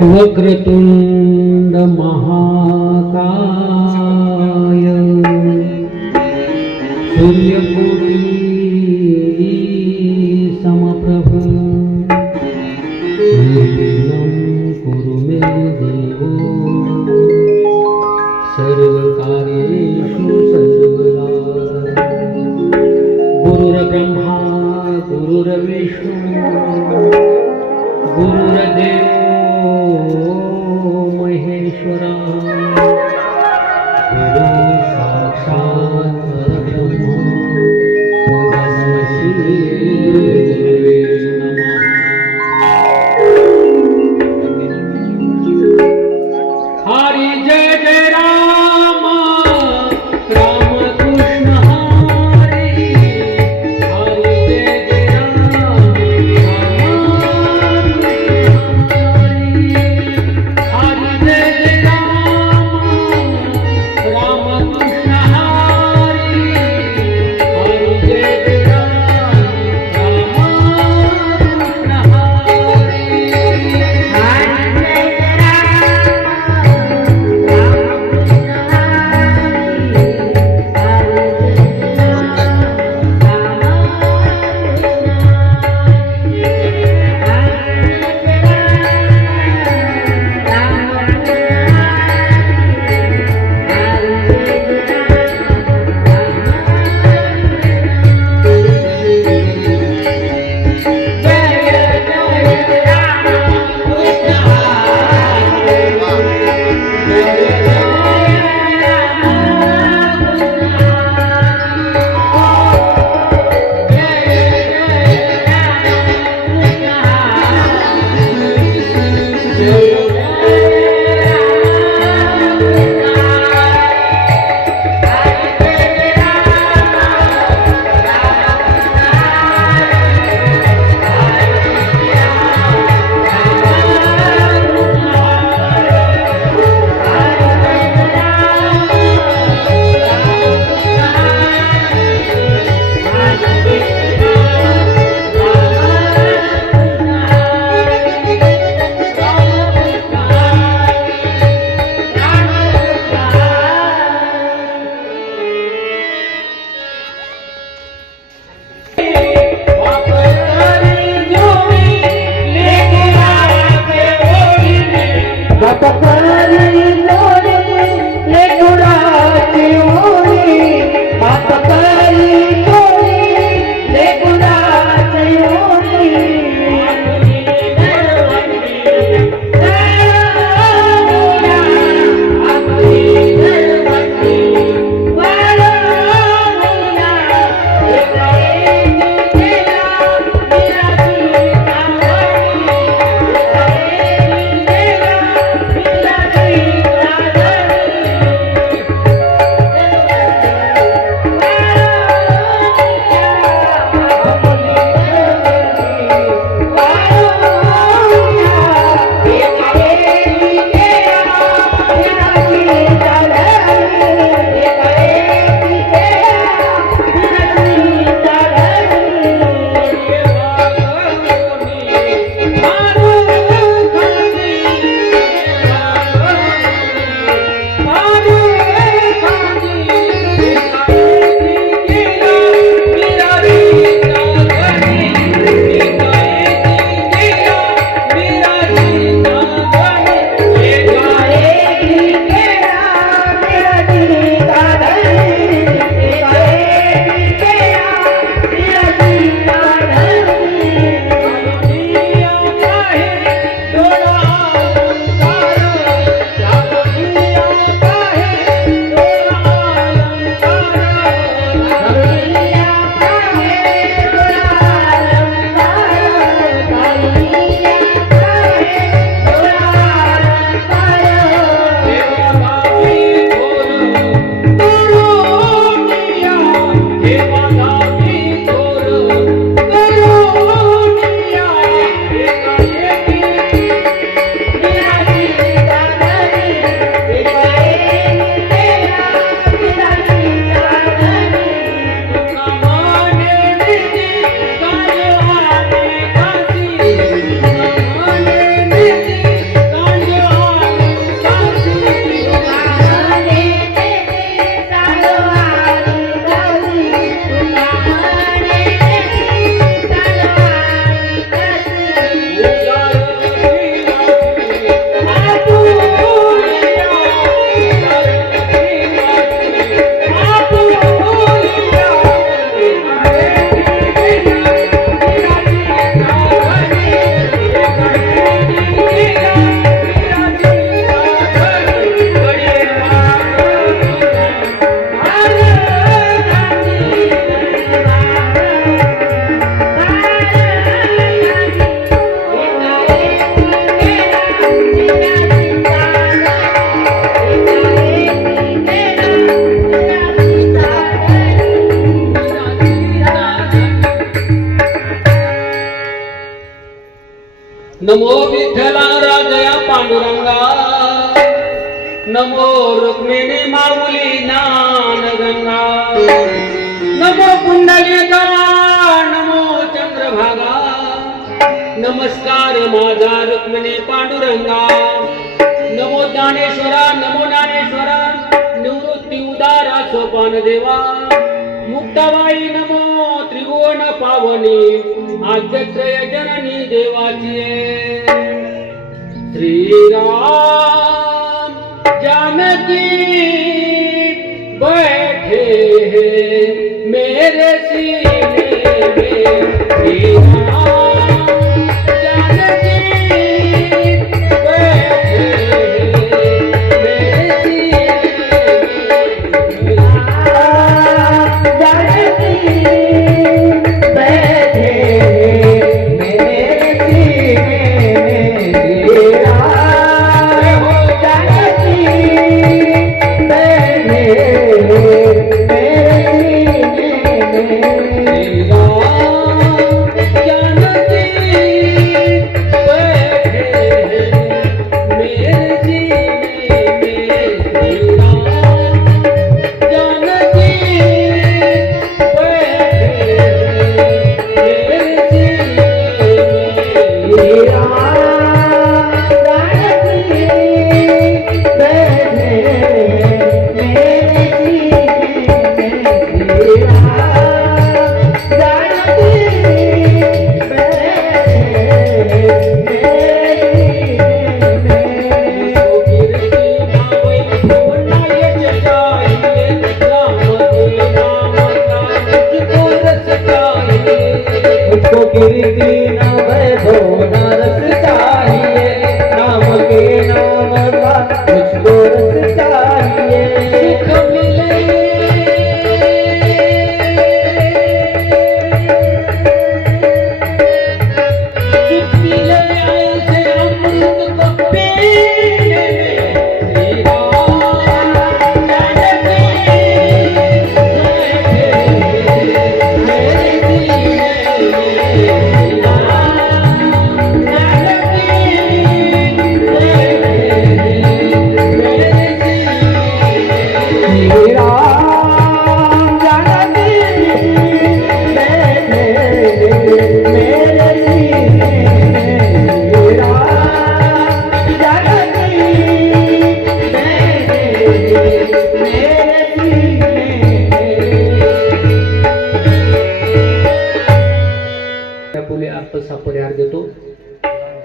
वक्रतुंड महाकाय सूर्यकोटि समप्रभ निर्विघ्नं कुरु मे देव सर्वकार्येषु सर्वदा। गुरुर्ब्रह्मा गुरुर्विष्णु गुरुर्देव महेश्वरा गुरु साक्षात् परब्रह्म तस्मै श्री गुरवे नमः। हरि जय जय राम राम कृष्ण हरि हरि जय जय राम झाला राजया पांडुरंगा नमो रुक्मिणी माऊली ज्ञानगंगा नमो पुंडलिका नमो चंद्रभागा नमस्कार माझा रुक्मिणी पांडुरंगा नमो ज्ञानेश्वरा नमो ज्ञानेश्वरा निवृत्ती उदारा सोपान देवा मुक्ताबाई नमो त्रिभुवन पावनी आद्यत्रय जननी देवाची श्रीराम जानकी बैठे हैं मेरे सीने में श्रीराम जानकी बैठे हैं मेरे सीने में जानकी बैठे हैं मेरे सीने में देतो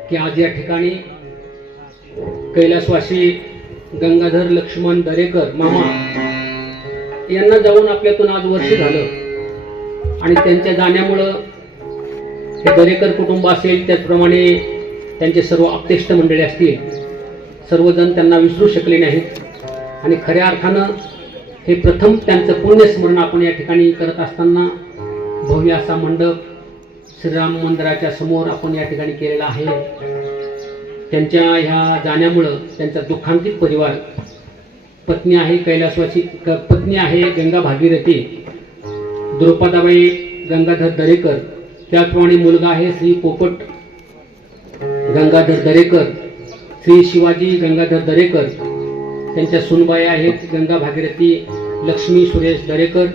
की आज या ठिकाणी कैलासवासी गंगाधर लक्ष्मण दरेकर मामा यांना जाऊन आपल्यातून आज वर्ष झालं आणि त्यांच्या जाण्यामुळं हे दरेकर कुटुंब असेल त्याचप्रमाणे त्यांचे सर्व आप्तेष्ट मंडळी असतील सर्वजण त्यांना विसरू शकले नाहीत आणि खऱ्या अर्थानं हे प्रथम त्यांचं पुण्यस्मरण आपण या ठिकाणी करत असताना भव्य असा मंडप श्रीराम मंदिराच्या समोर आपण या ठिकाणी केलेला आहे. त्यांच्या ह्या जाण्यामुळं त्यांचा दुःखांतिक परिवार पत्नी आहे कैलासवासी पत्नी आहे गंगा भागीरथी द्रौपदाबाई गंगाधर दरेकर त्याचप्रमाणे मुलगा आहे श्री पोपट गंगाधर दरेकर श्री शिवाजी गंगाधर दरेकर त्यांच्या सुनबाई आहेत गंगा भागीरथी लक्ष्मी सुरेश दरेकर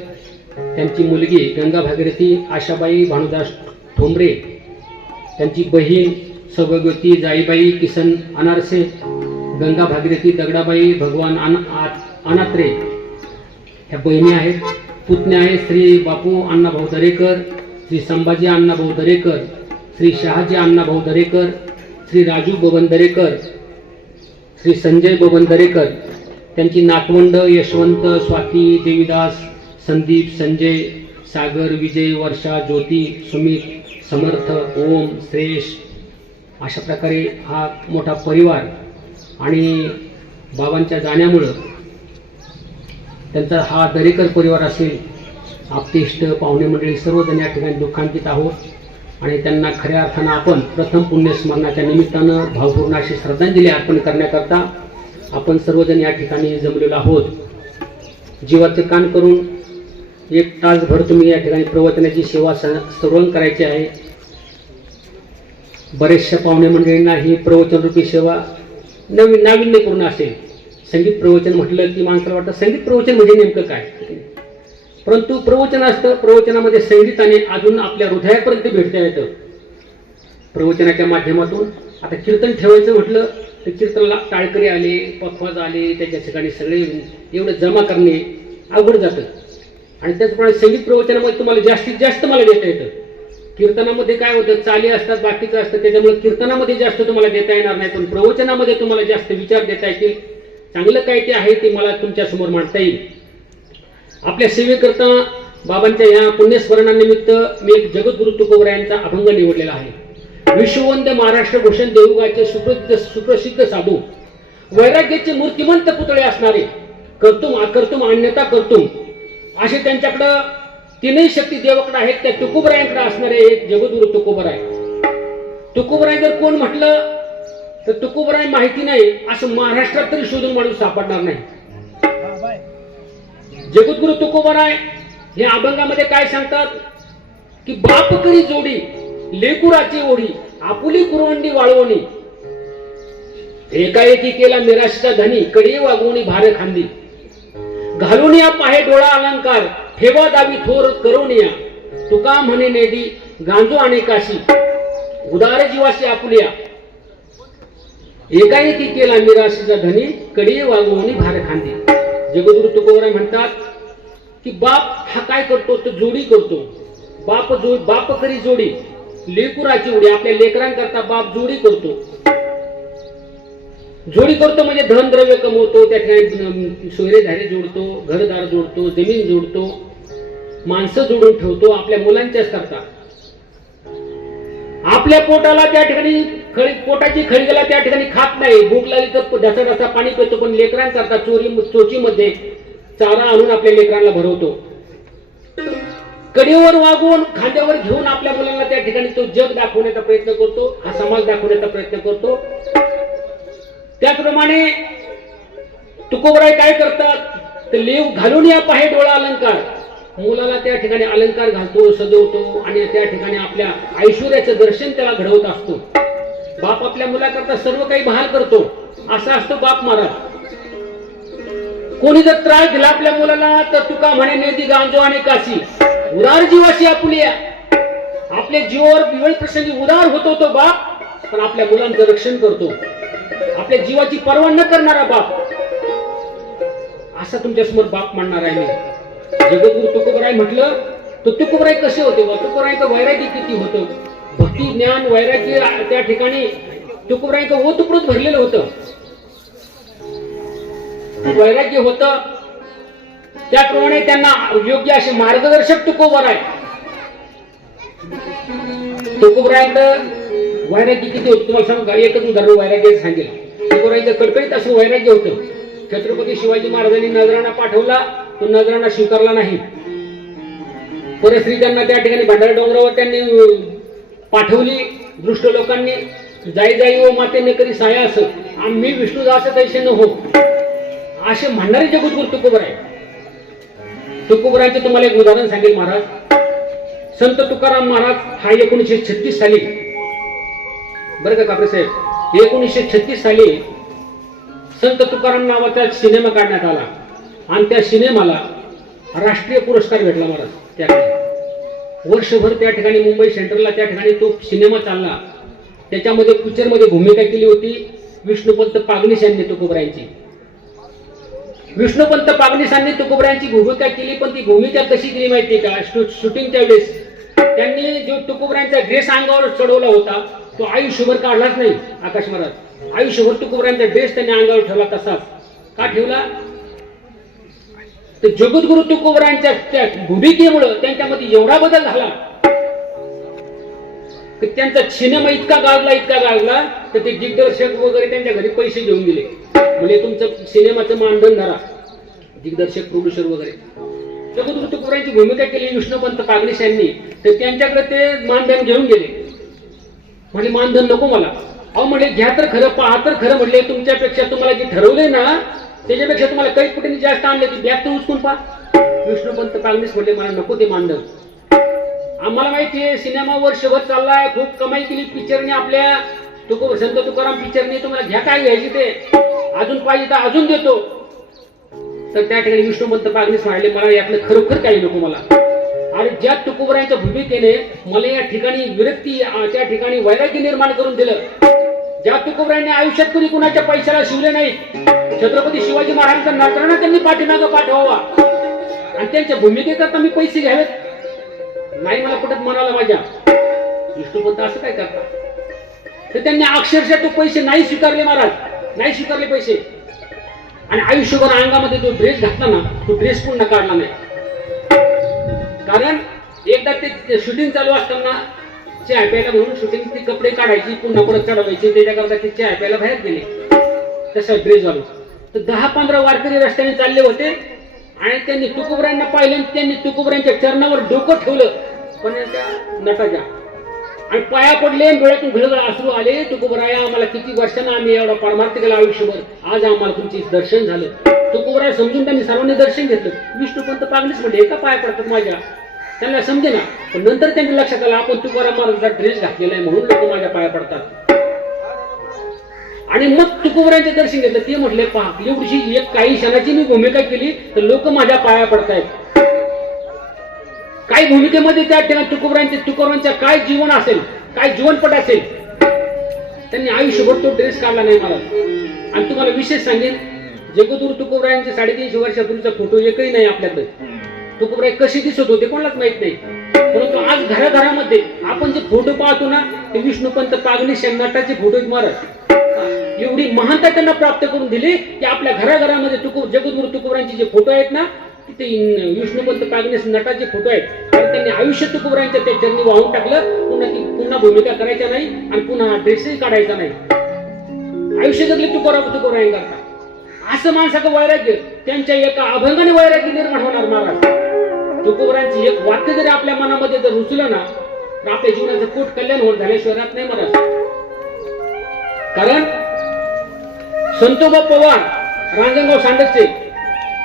त्यांची मुलगी गंगा भागीरथी आशाबाई भानुदास ठोंबरे त्यांची बहीण सौभाग्यवती जाईबाई किसन अनारसे गंगा भागीरथी दगडाबाई भगवान अनात्रे ह्या बहिणी आहेत. पुतण्या आहेत श्री बापू अण्णाभाऊ दरेकर श्री संभाजी अण्णाभाऊ दरेकर श्री शहाजी अण्णाभाऊ दरेकर श्री राजू बबन दरेकर श्री संजय बबन दरेकर त्यांची नातवंड यशवंत स्वाती देवीदास संदीप संजय सागर विजय वर्षा ज्योती सुमित समर्थ ओम श्रेष अशा प्रकारे हा मोठा परिवार आणि बाबांच्या जाण्यामुळं त्यांचा हा दरेकर परिवार असेल आप्तेष्ट पाहुणे मंडळी सर्वजण या ठिकाणी दुःखांकित आहोत आणि त्यांना खऱ्या अर्थानं आपण प्रथम पुण्यस्मरणाच्या निमित्तानं भावपूर्ण अशी श्रद्धांजली अर्पण करण्याकरता आपण सर्वजण या ठिकाणी जमलेलो आहोत. जीवाचे कान करून 1 तासभर तुम्ही या ठिकाणी प्रवचनाची सेवा श्रवण करायची आहे. बरेचशा पाहुणे मंडळींना ही प्रवचन रूपी सेवा नाविन्यपूर्ण असेल. संगीत प्रवचन म्हटलं की माणसाला वाटतं संगीत प्रवचन म्हणजे नेमकं काय, परंतु प्रवचन असतं, प्रवचनामध्ये संगीताने अजून आपल्या हृदयापर्यंत भेटता येतं. प्रवचनाच्या माध्यमातून आता कीर्तन ठेवायचं म्हटलं तर कीर्तनाला टाळकरी आले, पखवाज आले, त्याच्या ठिकाणी सगळे एवढं जमा करणे अवघड जातं. आणि त्याचप्रमाणे संगीत प्रवचनामध्ये तुम्हाला जास्तीत जास्त मला देता येतं. कीर्तनामध्ये काय होतं, चाली असतात, बाकीचं असतं, त्याच्यामुळे कीर्तनामध्ये जास्त तुम्हाला देता येणार नाही, पण प्रवचनामध्ये तुम्हाला जास्त विचार देता येतील. चांगलं काय ते आहे ते मला तुमच्या समोर मांडता येईल. आपल्या सेवेकरता बाबांच्या या पुण्यस्मरणानिमित्त मी एक जगद्गुरु तुकोबरायांचा अभंग निवडलेला आहे. विश्ववंद महाराष्ट्र भूषण देऊळगावचे सुप्रसिद्ध साधू, वैराग्याचे मूर्तिमंत पुतळे असणारे, कर्तुम अकर्तुम अन्यथा कर्तुम असे त्यांच्याकडं तीनही शक्ती देवाकडे आहेत. त्या तुकोबरायांकडे असणारे एक जगद्गुरु तुकोबराय. तुकोबराय जर कोण म्हटलं तर तुकोबराय माहिती नाही असं महाराष्ट्रात तरी शोधून माणूस सापडणार नाही. जगद्गुरु तुकोबराय हे अभंगामध्ये काय सांगतात की बाप करी जोडी लेकुराची ओढी आपुली कुरवंडी वाळवणी, एकाएकी केला मिराशीचा धनी कडी वागवणी भार खांदी, घालूनिया पाहे डोळा अलंकार ठेवा दावी थोर करोनिया, तुका म्हणे नेदी गांजो आणि काशी उदार जीवाशी आपुलिया, एकाएकी केला मिराशीचा धनी कडी वागवणी भार खांदी. जगद्गुरु तुकोबराय म्हणतात की बाप हा काय करतो तो जोडी करतो. बाप करी जोडी लेकुराची उडी, आपल्या लेकरांकरता बाप जोडी करतो. जोडी करतो म्हणजे धन द्रव्य कमवतो, त्या ठिकाणी सोयरे धारे जोडतो, घरदार जोडतो, जमीन जोडतो, माणसं जोडून ठेवतो आपल्या मुलांच्याच करता. आपल्या पोटाला त्या ठिकाणी पोटाची खळगेला त्या ठिकाणी खात नाही, भूक लागली तर ढसा ढसा पाणी पितो, पण लेकरांकरता चोचीमध्ये चारा आणून आपल्या लेकरांना भरवतो. कडेवर वागवून खांद्यावर घेऊन आपल्या मुलांना त्या ठिकाणी तो जग दाखवण्याचा प्रयत्न करतो, हा समाज दाखवण्याचा प्रयत्न करतो. त्याचप्रमाणे तुकोबराय काय करतात तर लेव घालून या पाहे डोळा अलंकार, मुलाला त्या ठिकाणी अलंकार घालतो, सजवतो आणि त्या ठिकाणी आपल्या ऐश्वर्याचं दर्शन त्याला घडवत असतो. बाप आपल्या मुलाकरता सर्व काही बहाल करतो, असा असतो बाप महाराज. कोणी जर त्रास दिला आपल्या मुलाला तर तुका म्हणे नेदी गांजो आणि काशी उदार जीवाशी आपुलिया, आपल्या जीवावर बिवळ प्रसंगी उदार होतो तो बाप, पण आपल्या मुलांचं रक्षण करतो. आपल्या जीवाची पर्वा न करणारा बाप, असा तुमच्या समोर बाप मांडणार आहे मी. जगद्गुरु तुकोबराय म्हटलं तर तुकोबराय कसे होते, तुकोबरायचं वैराग्य किती होतं, भक्ती ज्ञान वैराग्य त्या ठिकाणी तुकोबरायचं ओतप्रोत भरलेलं होतं, वैराग्य होतं. त्याप्रमाणे त्यांना योग्य असे मार्गदर्शक तुकोबराय. तुकोबरायकडं वैराग्य किती होतं तुम्हाला सांगू का, एकच उदाहरण वैराग्य सांगेल. तुकोबरायचं कडकडीत असं वैराग्य होतं. छत्रपती शिवाजी महाराजांनी नजराणा पाठवला, तो नजराणा स्वीकारला नाही. परस्त्री त्यांना त्या ठिकाणी भंडारा डोंगरावर त्यांनी पाठवली. दृष्ट लोकांनी जाई जाई व माते न करी साया असं आम्ही विष्णुदास तैसे न हो असे म्हणणारे जगद्गुरु तुकोबराय. तुकोबरायचे तुम्हाला एक उदाहरण सांगेल महाराज. संत तुकाराम महाराज हा 1936 साली, बरं का कापरे साहेब, 1936 साली संत तुकाराम नावाचा सिनेमा काढण्यात आला आणि त्या सिनेमाला राष्ट्रीय पुरस्कार भेटला महाराज. त्याकडे वर्षभर त्या ठिकाणी मुंबई सेंट्रलला त्या ठिकाणी तो सिनेमा चालला. त्याच्यामध्ये पिक्चरमध्ये भूमिका केली होती विष्णुपंत पागनीस यांनी तुकोबरायांची. विष्णुपंत पागनीसांनी तुकोबरायांची भूमिका केली, पण ती भूमिका कशी केली माहिती का, शूटिंगच्या वेळेस त्यांनी जो तुकोबरायांचा ड्रेस अंगावर चढवला होता तो आयुष्यभर काढलाच नाही. आकाश महाराज आयुष्यभर तुकोबरायांचा ड्रेस त्यांनी अंगावर ठेवला तसाच. का ठेवला तर जगद्गुरु तुकोबरायांच्या त्या भूमिकेमुळे त्यांच्यामध्ये एवढा बदल झाला की त्यांचा सिनेमा इतका गाजला तर ते दिग्दर्शक वगैरे त्यांच्या घरी पैसे घेऊन गेले, म्हणजे तुमचं सिनेमाचं मानधन धरा, दिग्दर्शक प्रोड्युसर वगैरे. जगद्गुरु तुकोबरायांची भूमिका केली विष्णुपंत पागनीस यांनी, तर त्यांच्याकडे ते मानधन घेऊन गेले. म्हणजे मानधन नको मला. अहो म्हणजे घ्या तर खरं, पहा तर खरं. म्हणले तुमच्यापेक्षा तुम्हाला जे ठरवलंय ना त्याच्यापेक्षा तुम्हाला काही कुठे जास्त आणले ती बॅग तर उचकून पहा. विष्णुपंत पागनीस म्हणले मला नको ते मानधन. आम्हाला माहिती आहे सिनेमा वर्षभर चाललाय, खूप कमाई केली पिक्चरने आपल्या संत तुकाराम पिक्चरने. तुम्हाला घ्या काय घ्यायची ते, अजून पाहिजे तर अजून देतो. तर त्या ठिकाणी विष्णुपंत पागनीस म्हणाले मला यातलं खरोखर काही नको मला. आणि ज्या तुकोबरायांच्या भूमिकेने मला या ठिकाणी विरक्ती, त्या ठिकाणी वैराग्य निर्माण करून दिलं. ज्या तुकोबरायांनी आयुष्यात कधी कुणाच्या पैशाला शिवले नाही, छत्रपती शिवाजी महाराजांचा नजराणा त्यांनी पाठीमागं पाठवावा आणि त्यांच्या भूमिकेकरता मी पैसे घ्यावेत, नाही मला कुठं म्हणाला माझ्या. विष्णुपंत असं काय करतात, तर त्यांनी अक्षरशः तो पैसे नाही स्वीकारले महाराज, नाही स्वीकारले पैसे. आणि आयुष्यभर अंगामध्ये जो ड्रेस घातला ना, तो ड्रेस पुन्हा काढला नाही. कारण एकदा ते शूटिंग चालू असताना चहा प्यायला म्हणून शूटिंग ती कपडे काढायची, पुन्हा परत चढवायची, त्याच्याकरता ते चहा प्यायला बाहेर गेले तसा ड्रेस घालून. तर 10-15 वारकरी रस्त्याने चालले होते आणि त्यांनी तुकोबरायांना पाहिलं, त्यांनी तुकोबरायांच्या चरणावर डोकं ठेवलं पण त्या नटाच्या आणि पाया पडले, डोळ्यातून घळघळ अश्रू आले. तुकोबराया आम्हाला किती वर्षांना आम्ही एवढा परमार्थ केला आयुष्यभर, आज आम्हाला तुमचे दर्शन झालं. तुकोबराय समजून त्यांनी सर्वांनी दर्शन घेतलं. विष्णुपंत पागनीस म्हणजे एका पाया पडतात माझ्या, त्यांना समजे ना. पण नंतर त्यांच्या लक्षात आलं आपण तुकाराम महाराजांचा ड्रेस घातलेला आहे म्हणून लोक माझ्या पाया पडतात. आणि मग तुकोबरायांचे दर्शन घेतलं. ते म्हटले पहा एवढी एक काही क्षणाची मी भूमिका केली तर लोक माझ्या पाया पडतायत. काही भूमिकेमध्ये त्या ठिकाणी तुकोबरायांच्या काय जीवन असेल, काय जीवनपट असेल, त्यांनी आयुष्यभर तो ड्रेस काढला नाही मला. आणि तुम्हाला विशेष सांगेन, जगद्गुरु तुकोबरायांचे 350 वर्षापूर्वीचा फोटो एकही नाही आपल्याकडे. तुकोबराय कशी दिसत होते कोणालाच माहित नाही. परंतु आज घराघरामध्ये आपण जे फोटो पाहतो ना, ते विष्णुपंत पागनीस या नटाचे फोटो आहेत महाराज. एवढी महानता त्यांना प्राप्त करून दिली की आपल्या घराघरामध्ये जगद्गुरु तुकोबरायांचे जे फोटो आहेत ना, ते विष्णुपंत पागनीस नटाचे फोटो आहेत. कारण त्यांनी आयुष्य तुकोबरायांच्या त्या चरणी वाहून टाकलं. पुन्हा भूमिका करायच्या नाही आणि पुन्हा ड्रेसही काढायचा नाही. आयुष्य जगले तुकोबरायांकरता. असं माणसाचं वैराग्य, त्यांच्या एका अभंगाने वैराग्य निर्माण होणार महाराज. तुकोबरायांची एक वाक्य जरी आपल्या मनामध्ये जर रुचलं ना, तर आपल्या जीवनाचं पोट कल्याण होत झाल्याशिवाय राहत नाही महाराज. कारण संतोबा पवार रांजणगाव सांडकचे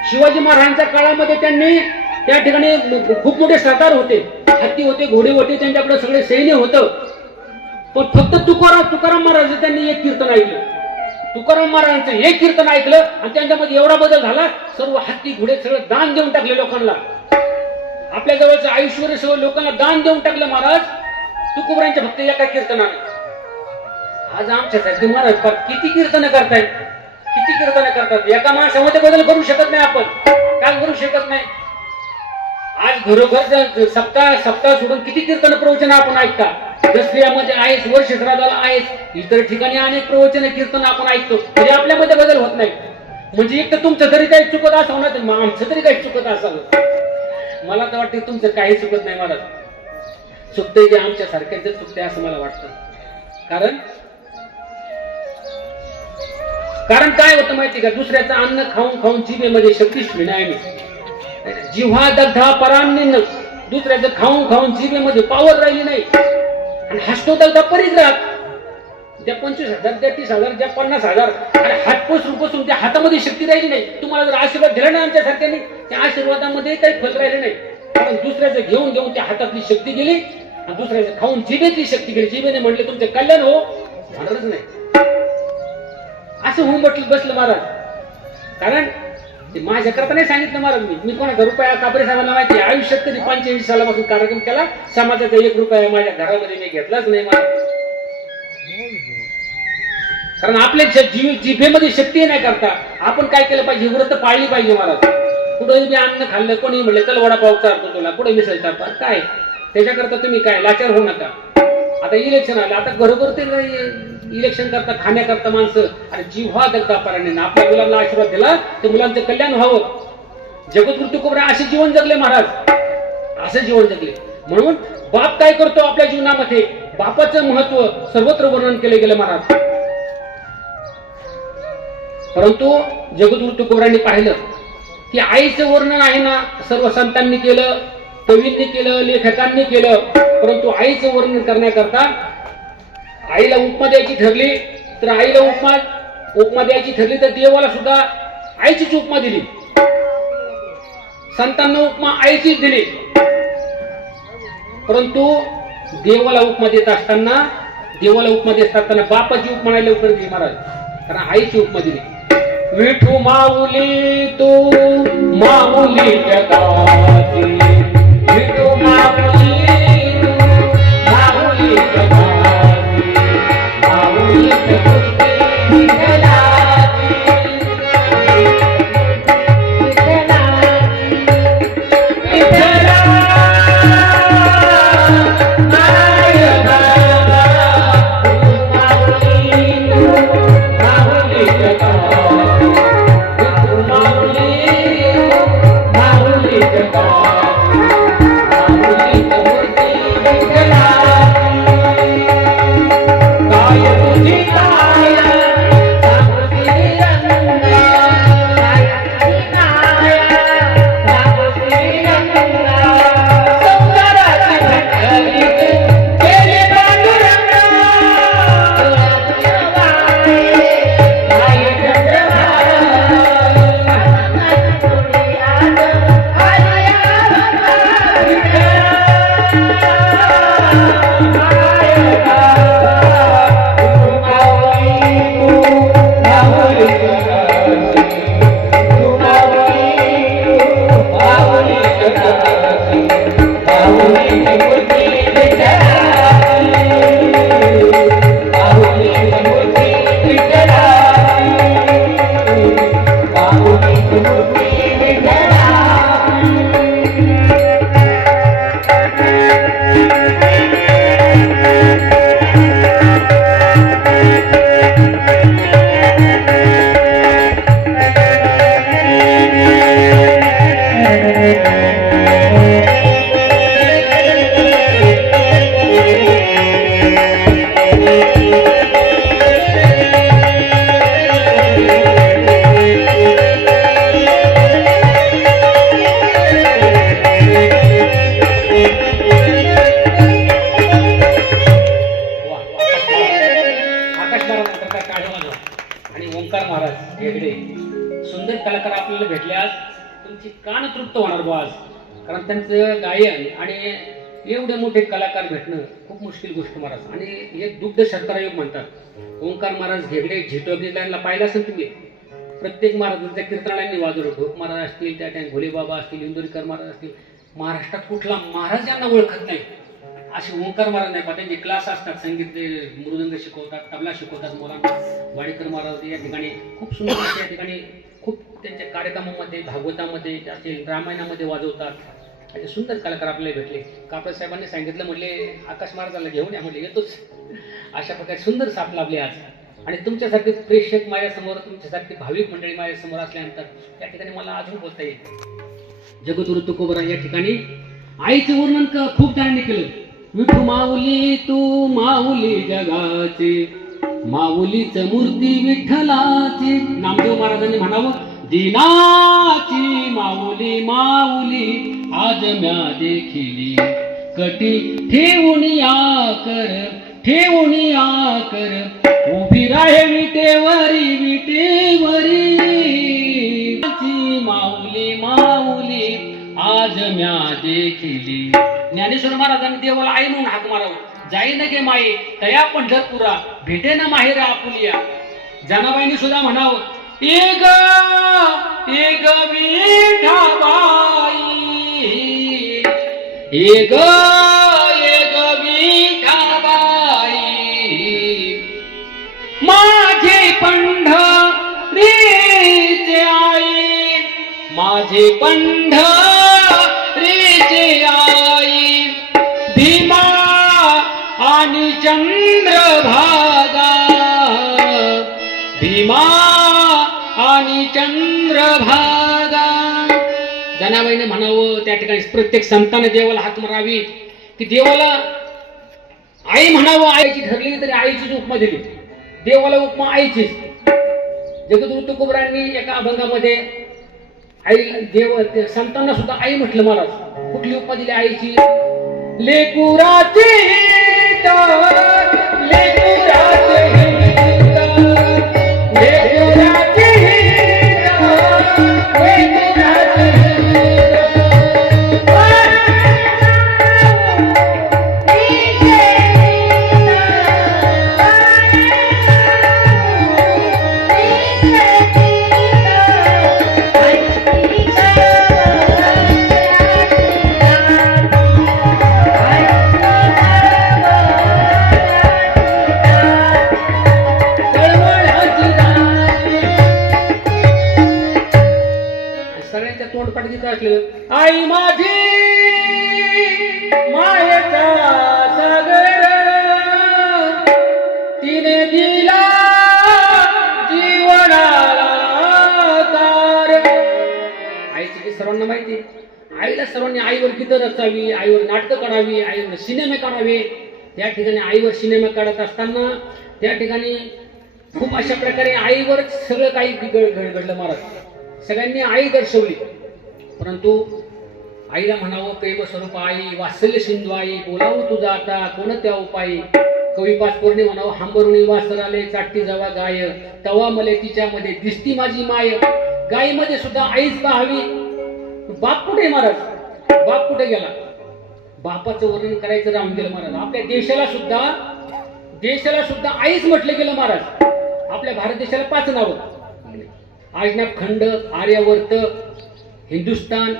शिवाजी महाराजांच्या काळामध्ये त्यांनी त्या ठिकाणी खूप मोठे सरदार होते, हत्ती होते, घोडे होते, त्यांच्याकडे सगळे सैन्य होतं. पण फक्त तुकाराम महाराज त्यांनी एक कीर्तन ऐकलं. तुकाराम महाराजांचं एक कीर्तन ऐकलं आणि त्यांच्यामध्ये एवढा बदल झाला, सर्व हत्ती घोडे सगळं दान देऊन टाकले लोकांना. आपल्या जवळचं आयुष्य सगळं लोकांना दान देऊन टाकलं महाराज तुकोबरायांच्या फक्त एका कीर्तनाने. आज आमच्यासाठी महाराज किती कीर्तन करतायत, किती कीर्तन करतात. एका माणसामध्ये बदल करू शकत नाही आपण, काय करू शकत नाही. आज घरोघर सप्ताह सोडून किती कीर्तन प्रवचन आपण ऐकता. दसऱ्यामध्ये आहेच, वर्ष श्राद्धाला आहेच, इतर ठिकाणी अनेक प्रवचन कीर्तन आपण ऐकतो, तरी आपल्यामध्ये बदल होत नाही. म्हणजे एक तर तुमचं तरी काही चुकत असावं ना, तर आमचं तरी काही चुकत असावं. मला तर वाटतं तुमचं काही चुकत नाही महाराज. चुकतंय जे आमच्या सारख्याच चुकतंय असं मला वाटतं. कारण काय होतं माहिती का, दुसऱ्याचं अन्न खाऊन खाऊन जिभेमध्ये शक्तीच नाही. जिव्हा दग्धा परान्न, दुसऱ्याचं खाऊन खाऊन जिभेमध्ये पावर राहिली नाही. आणि हसतो दग्धा परिग्रहात, त्या 25,000, त्या 30,000, त्या 50,000 आणि हात पसरून त्या हातामध्ये शक्ती राहिली नाही. तुम्हाला जर आशीर्वाद दिला ना आमच्या सारख्याने, त्या आशीर्वादामध्ये काही फल राहिले नाही. कारण दुसऱ्याचं घेऊन घेऊन त्या हातातली शक्ती गेली आणि दुसऱ्याचं खाऊन जिभेतली शक्ती गेली. जिभेने म्हटले तुमचं कल्याण हो, होणारच नाही. असं होऊन बसलं महाराज. कारण ते माझ्याकरता नाही सांगितलं महाराज, मी कोणाचा रुपया कापरे साहेबांना माहिती. आयुष्यात कधी 45 सालापासून कार्यक्रम केला, समाजाचा 1 रुपया माझ्या घरामध्ये मी घेतलाच नाही महाराज. कारण आपल्या जिभेमध्ये शक्ती नाही करता आपण काय केलं पाहिजे, व्रत पाळली पाहिजे महाराज. कुठेही बी अन्न खाल्लं, कोणी म्हणलं चल वडापाव चालतो तुला, कुठे मिसळ चालतात काय, त्याच्याकरता तुम्ही काय लाचार होऊ नका. आता इलेक्शन आलं, आता घरोघर ते इलेक्शन करता, खाण्याकरता माणसं. आणि जिव्हा दगदा पराने आपल्या मुलांना आशीर्वाद दिला तर मुलांचं कल्याण व्हावं. जगद्गुरु तुकोबराय असे जीवन जगले महाराज, असं जीवन जगले. म्हणून बाप काय करतो आपल्या जीवनामध्ये, बापाचं महत्व सर्वत्र वर्णन केले गेले महाराज. परंतु जगद्गुरु तुकोबरायांनी पाहिलं की आईचं वर्णन आहे ना सर्व संतांनी केलं, कवींनी केलं, लेखकांनी केलं. परंतु आईचं वर्णन करण्याकरता आईला उपमा द्यायची ठरली तर आईला उपमा द्यायची ठरली तर देवाला सुद्धा आईचीच उपमा दिली. संतांना उपमा आईचीच दिली. परंतु देवाला उपमा देत असताना बापाची उपमा नाही लवकर दिली महाराज, कारण आईची उपमा दिली. विठू माऊली तू माऊली जगाची, विठू माऊली तू माऊली जगाची, माऊली जगती विठ्ठलाची, विठ्ठला आणि ओंकार महाराज वेगळे सुंदर कलाकार आपल्याला भेटले आज. तुमची कान तृप्त होणार बा आज, कारण त्यांचं गायन आणि एवढे मोठे कलाकार भेटणं खूप मुश्किल गोष्ट महाराज. आणि हे दुग्ध शर्करायोग म्हणतात. ओंकार महाराज घेगडे झिटोबीला पाहिलं असेल तुम्ही, प्रत्येक महाराजांच्या कीर्तनालयांनी वाजवलं. ढोक महाराज असतील, त्या टाइम भोलेबाबा असतील, इंदोरीकर महाराज असतील. महाराष्ट्रात कुठला महाराज यांना ओळखत नाही असे ओंकार महाराज नाही. त्यांचे क्लास असतात, संगीत मृदंग शिकवतात, तबला शिकवतात मुलांना. वाडेकर महाराज या ठिकाणी खूप सुंदर या ठिकाणी खूप त्यांच्या कार्यक्रमामध्ये, भागवतामध्ये असेल, रामायणामध्ये वाजवतात. असे सुंदर कलाकार आपल्याला भेटले. कापड साहेबांनी सांगितलं, म्हटले आकाश महाराजाला घेऊन या, म्हटले येतोच. अशा प्रकारे सुंदर साथ लाभले आज. आणि तुमच्यासारखे प्रेक्षक माझ्यासमोर, तुमच्यासारखी भाविक मंडळी माझ्यासमोर असल्यानंतर या ठिकाणी मला अजून बोलता येईल. जगद्गुरु तुकोबरा या ठिकाणी आईचे वर्णन खूप जणांनी केलं. विठू माऊली तू माऊली जगाची, माऊलीच मूर्ती विठ्ठलाची. नामदेव महाराजांनी म्हणावं, दिनाची माऊली माऊली आज म्या देखिली, कटी ठेवून या कर, उभी राहे विटेवरी विटेवरी. माऊली माऊली आज म्या देखिली. ज्ञानेश्वर महाराजांनी देवाला आई म्हणून हाक मारावं. जाईन गे माई तया पंढरपुरा, भेटे ना माहेर आपुलिया. जनाबाईंनी सुद्धा म्हणावं, एक विठाबाई, एक विठाबाई, माझे पंढरीचे आई, माझे पंढरीचे आई. भीमा आणि चंद्रभागा, भीमा आणि चंद्रभागा. जनाबाईने म्हणावं, त्या ठिकाणी प्रत्येक संतांना देवाला हात मारावी, की देवाला आई म्हणावं. आईची ठरली तरी आईचीच उपमा दिली. देवाला उपमा आईचीच. जगद्गुरु तुकोबरांनी एका अभंगामध्ये आई देव संतांना सुद्धा आई म्हटलं महाराज. कुठली उपमा दिली आईची? लेकुराची भरपाट गीत असलं, आई माझी मायेचा सागर तिने दिला जीवनाला कार. आईची की सर्वांना माहिती, आईला सर्वांनी आईवर गीतं रचावी, आईवर नाटकं काढावी, आईवर सिनेमे काढावे. त्या ठिकाणी आईवर सिनेमा काढत असताना त्या ठिकाणी खूप अशा प्रकारे आईवर सगळं काही घडलं महाराज. सगळ्यांनी आई दर्शवली, परंतु आईला म्हणावं प्रेम स्वरूप आई, वात्सल्य सिंधू आई, बोलावं तुझा आता कोणत्या उपायी. कवी पाचपोरने म्हणावं, हांबरुणी वासराले चाटती जावा गाय, तवा मले तिच्यामध्ये दिसती माझी माय. गायीमध्ये सुद्धा आईच पाहावी. बाप कुठे महाराज, बाप कुठे गेला? बापाचं वर्णन करायचं राहून गेलं महाराज. आपल्या देशाला सुद्धा आईच म्हटलं गेलं महाराज. आपल्या भारत देशाला 5 नावं, आजनाथ खंड, आर्यावर्त, हिंदुस्तान,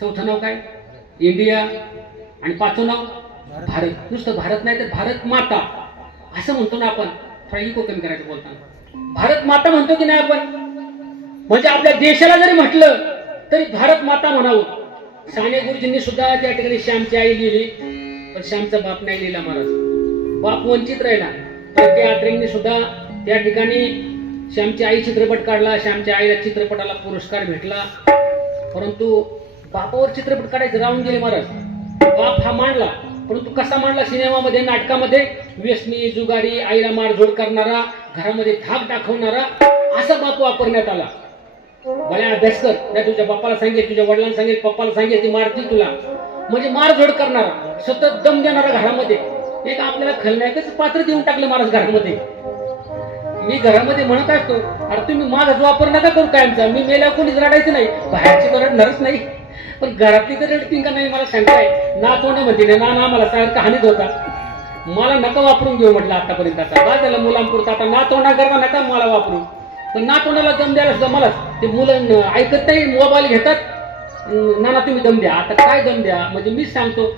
चौथं नाव काय इंडिया, आणि 5वं नाव भारत. नुसतं भारत नाही तर भारत माता असं म्हणतो ना आपण. थोडा इको कमी करायचं बोलताना. भारत माता म्हणतो की नाही आपण? म्हणजे आपल्या देशाला जरी म्हटलं तरी भारत माता म्हणावं. साने गुरुजींनी सुद्धा त्या ठिकाणी श्यामची आई लिहिली, पण श्यामचा बाप नाही लिहिला महाराज. बाप वंचित राहिला. प्रज्ञा अत्रेंनी सुद्धा त्या ठिकाणी श्यामची आई चित्रपट काढला, श्यामच्या आईला चित्रपटाला पुरस्कार भेटला, परंतु बापावर चित्रपट काढायचं राहून गेले महाराज. बाप हा मांडला, परंतु कसा मांडला? सिनेमामध्ये, नाटकामध्ये व्यसनी, जुगारी, आईला मारझोड करणारा, घरामध्ये धाक दाखवणारा असा बाप वापरण्यात आला. मला अभ्यास कर, नाही तुझ्या बापाला सांगेल, तुझ्या वडिलांना सांगेल, पप्पाला सांगेल, ती मारतील तुला. म्हणजे मारझोड करणारा, सतत दम देणारा घरामध्ये. एक आपल्याला खलनायकच पात्र देऊन टाकलं महाराज घरामध्ये. मी घरामध्ये म्हणत असतो, अरे तुम्ही माझा वापर नका करू कायमचा, मी मेल्यावर कोणीच रडायचं नाही, बाहेरची तर रडणारच नाही, पण घरातली तर रडतील का नाही मला सांगताय. नातवंड म्हणते ना मला सारखा हानीत होता, मला नका वापरून घेऊ म्हटलं आतापर्यंत. आता बाद झालं मुलांपुरतं, आता नातवंडा करता नका मला वापरून. पण नातवंडाला दम द्यायला सुद्धा मलाच. ते मुलं ऐकत नाही, मोबाईल घेतात, ना तुम्ही दम द्या. आता काय दम द्या म्हणजे मीच सांगतो.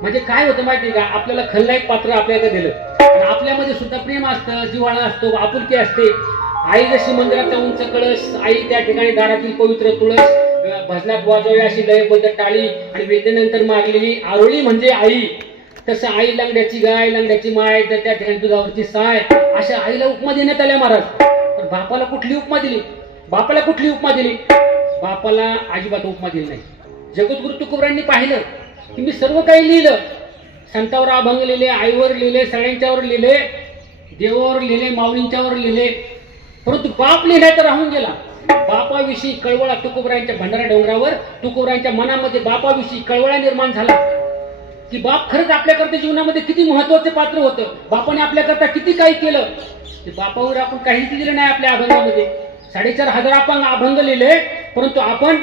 म्हणजे काय होतं माहिती का, आपल्याला खलनायक पात्र आपल्याकडे दिलं, आणि आपल्यामध्ये सुद्धा प्रेम असतं, जिव्हाळा असतो, आपुलकी असते. आई जशी मंदिराचा उंच कळस, आई त्या ठिकाणी दारातील पवित्र तुळस, भजनात वाजवली अशी लयबद्ध टाळी, आणि वेदनेनंतर मारलेली आरोळी म्हणजे आई. तसं आई लंगड्याची गाय, लंगड्याची माय, तर त्या ठिकाणी दुधावरची साय, अशा आईला उपमा देण्यात आल्या महाराज. पण बापाला कुठली उपमा दिली? बापाला कुठली उपमा दिली? बापाला अजिबात उपमा दिली नाही. जगद्गुरु तुकोबरांनी पाहिलं की मी सर्व काही लिहिलं, संतावर अभंग लिहिले, आईवर लिहिले, सगळ्यांच्यावर लिहिले, देवावर लिहिले, माऊलींच्यावर लिहिले, परंतु बाप लिहिण्याचा राहून गेला. बापाविषयी कळवळा तुकोबरायांच्या भंडारा डोंगरावर, तुकोबरायांच्या मनामध्ये बापाविषयी कळवळा निर्माण झाला की बाप खरंच आपल्याकरता जीवनामध्ये किती महत्वाचे पात्र होतं, बापाने आपल्याकरता किती काही केलं. ते बापावर आपण काहीच दिलं नाही. आपल्या अभंगामध्ये 4,500 आपण अभंग लिहिले, परंतु आपण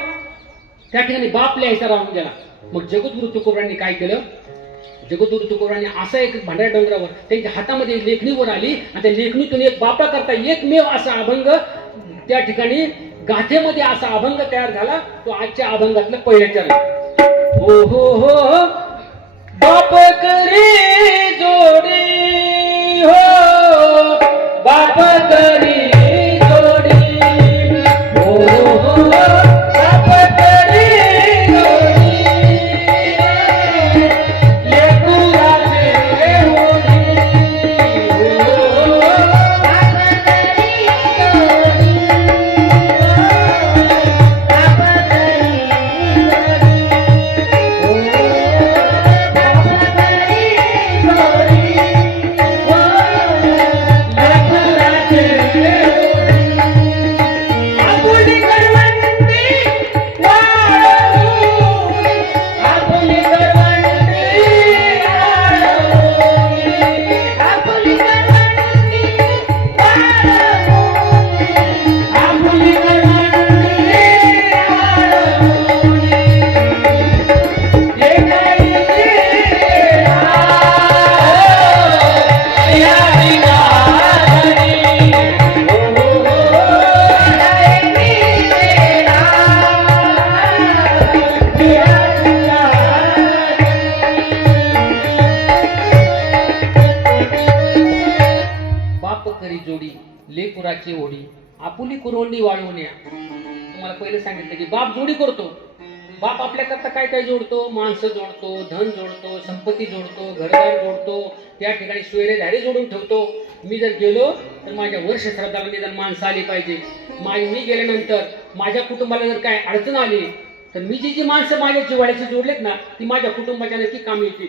त्या ठिकाणी बाप लिहायचा राहून गेला. मग जगद्गुरु तुकोबरांनी काय केलं? जगद्गुरु तुकोबरांनी असा एक भंडारा डोंगरावर त्यांच्या हातामध्ये लेखणीवर आली, आणि त्या लेखणीतून एक बापा करता एकमेव असा अभंग त्या ठिकाणी गाथेमध्ये असा अभंग तयार झाला. तो आजच्या अभंगातलं पहिलं चरण. हो हो हो बाप करी जोडी, हो बाप करी जोडी, हो हो बाप करी जोडी, लेकराचे होडी, हो बाप करी जोडी, बाप करी लेकुराची ओढी, आपुली कुरवंडी वाळवण्या. तुम्हाला पहिले सांगितलं की बाप जोडी करतो. बाप आपल्याकरता काय काय जोडतो, माणसं जोडतो, धन जोडतो, संपत्ती जोडतो, घरदार जोडतो, त्या ठिकाणी सोयरे धारे जोडून ठेवतो. मी जर गेलो तर माझ्या वर्ष श्राद्धाला निदान माणसं आली पाहिजे. मी गेल्यानंतर माझ्या कुटुंबाला जर काय अडचण आली तर मी जी माणसं माझ्या जिव्हाळ्याची जोडलेत ना ती माझ्या कुटुंबाच्या नक्की कामी येतील.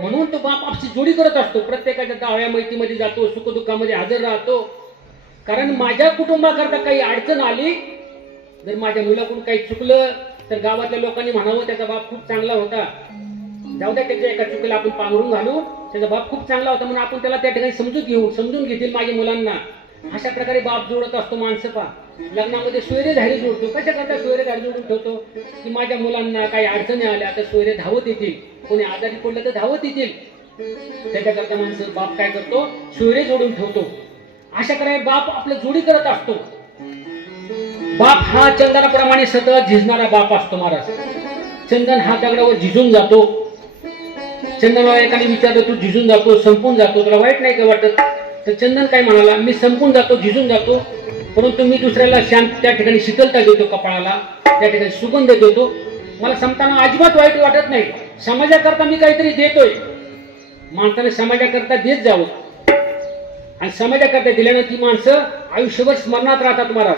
म्हणून तो बाप आपली जोडी करत असतो. प्रत्येकाच्या दाव्या मैत्रीमध्ये जातो, सुखदुःखामध्ये हजर राहतो. कारण माझ्या कुटुंबाकरता काही अडचण आली, जर माझ्या मुलाकडून काही चुकलं तर गावातल्या लोकांनी म्हणावं त्याचा बाप खूप चांगला होता, जाऊ द्या त्याच्या एका चुकीला आपण पांघरून घालू, त्याचा बाप खूप चांगला होता म्हणून आपण त्याला त्या ठिकाणी समजून घेतील माझ्या मुलांना. अशा प्रकारे बाप जोडत असतो माणसं. पा लग्नामध्ये सोयरे धारे जोडतो. कशा करता सोयरे धारे जोडून ठेवतो की माझ्या मुलांना काही अडचणी आल्या तर सोयरे धावत येतील, कोणी आजारी पडलं तर धावत येतील. त्याच्याकरता माणसं बाप काय करतो, सोयरे जोडून ठेवतो. अशा प्रकारे बाप आपलं जोडी करत असतो. बाप हा चंदनाप्रमाणे सतत झिजणारा बाप असतो महाराज. चंदन हा दगडावर झिजून जातो. चंदनाला एकाने विचारलं तू झिजून जातो, संपून जातो, तुला वाईट नाही का वाटत? तर चंदन काय म्हणाला, मी संपून जातो, झिजून जातो, परंतु मी दुसऱ्याला शांत त्या ठिकाणी शीतलता देतो, कपाळाला त्या ठिकाणी सुगंध देतो. मला संपताना अजिबात वाईट वाटत नाही. समाजाकरता मी काहीतरी देतोय. माणसाने समाजाकरता देत जावं आणि समाजाकरता दिल्यानं ती माणसं आयुष्यभर स्मरणात राहतात महाराज.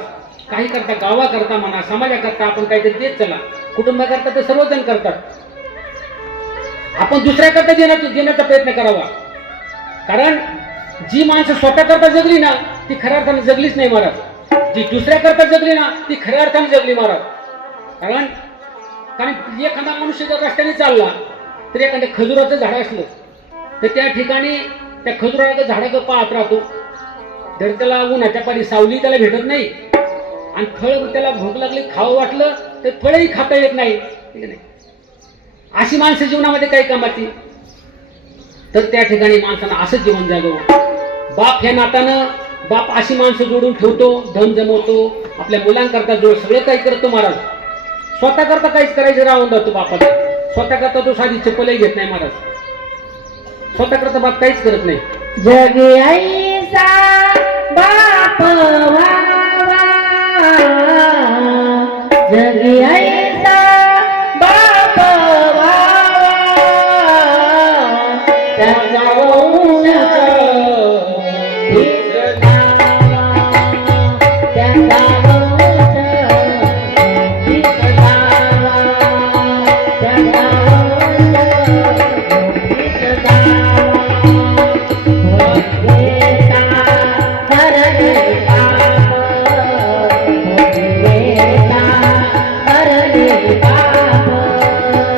काही करता, गावाकरता म्हणा, समाजाकरता आपण काहीतरी देत चला. कुटुंबाकरता तर सर्वजण करतात. आपण दुसऱ्याकरता देण्याचा प्रयत्न करावा. कारण जी माणसं स्वतःकरता जगली ना ती खऱ्या अर्थाने जगलीच नाही महाराज. जी दुसऱ्याकरता जगली ना ती खऱ्या अर्थाने जगली महाराज. कारण एखादा मनुष्य जर रस्त्याने चालला तर एखाद्या खजुराचं झाड असलं तर त्या ठिकाणी त्या खजुराचं झाडाकडे पाहत राहतो. जर त्याला उन्हाच्या पाणी सावली त्याला भेटत नाही आणि फळ त्याला भूक लागली खावं वाटलं तर फळही खाता येत नाही. ठीक आहे, अशी माणसं जीवनामध्ये काही कामाची. तर त्या ठिकाणी माणसानं असं जीवन जगावं. बाप ह्या नात्यानं बाप अशी माणसं जोडून ठेवतो, धन जमवतो, आपल्या मुलांकरता सगळं काही करतो महाराज. स्वतः करता काहीच करायचं राहून जातो बापाला. स्वतः करता तो साधी चप्पलही घेत नाही महाराज. स्वतः करता बाप काहीच करत नाही. जगी ऐसा बाप व्हावा, जगी ऐसा बाप व्हावा, त्याचा वंश दिसणावा, त्याचा वंश दिसणावा, त्याचा वंश दिसणावा.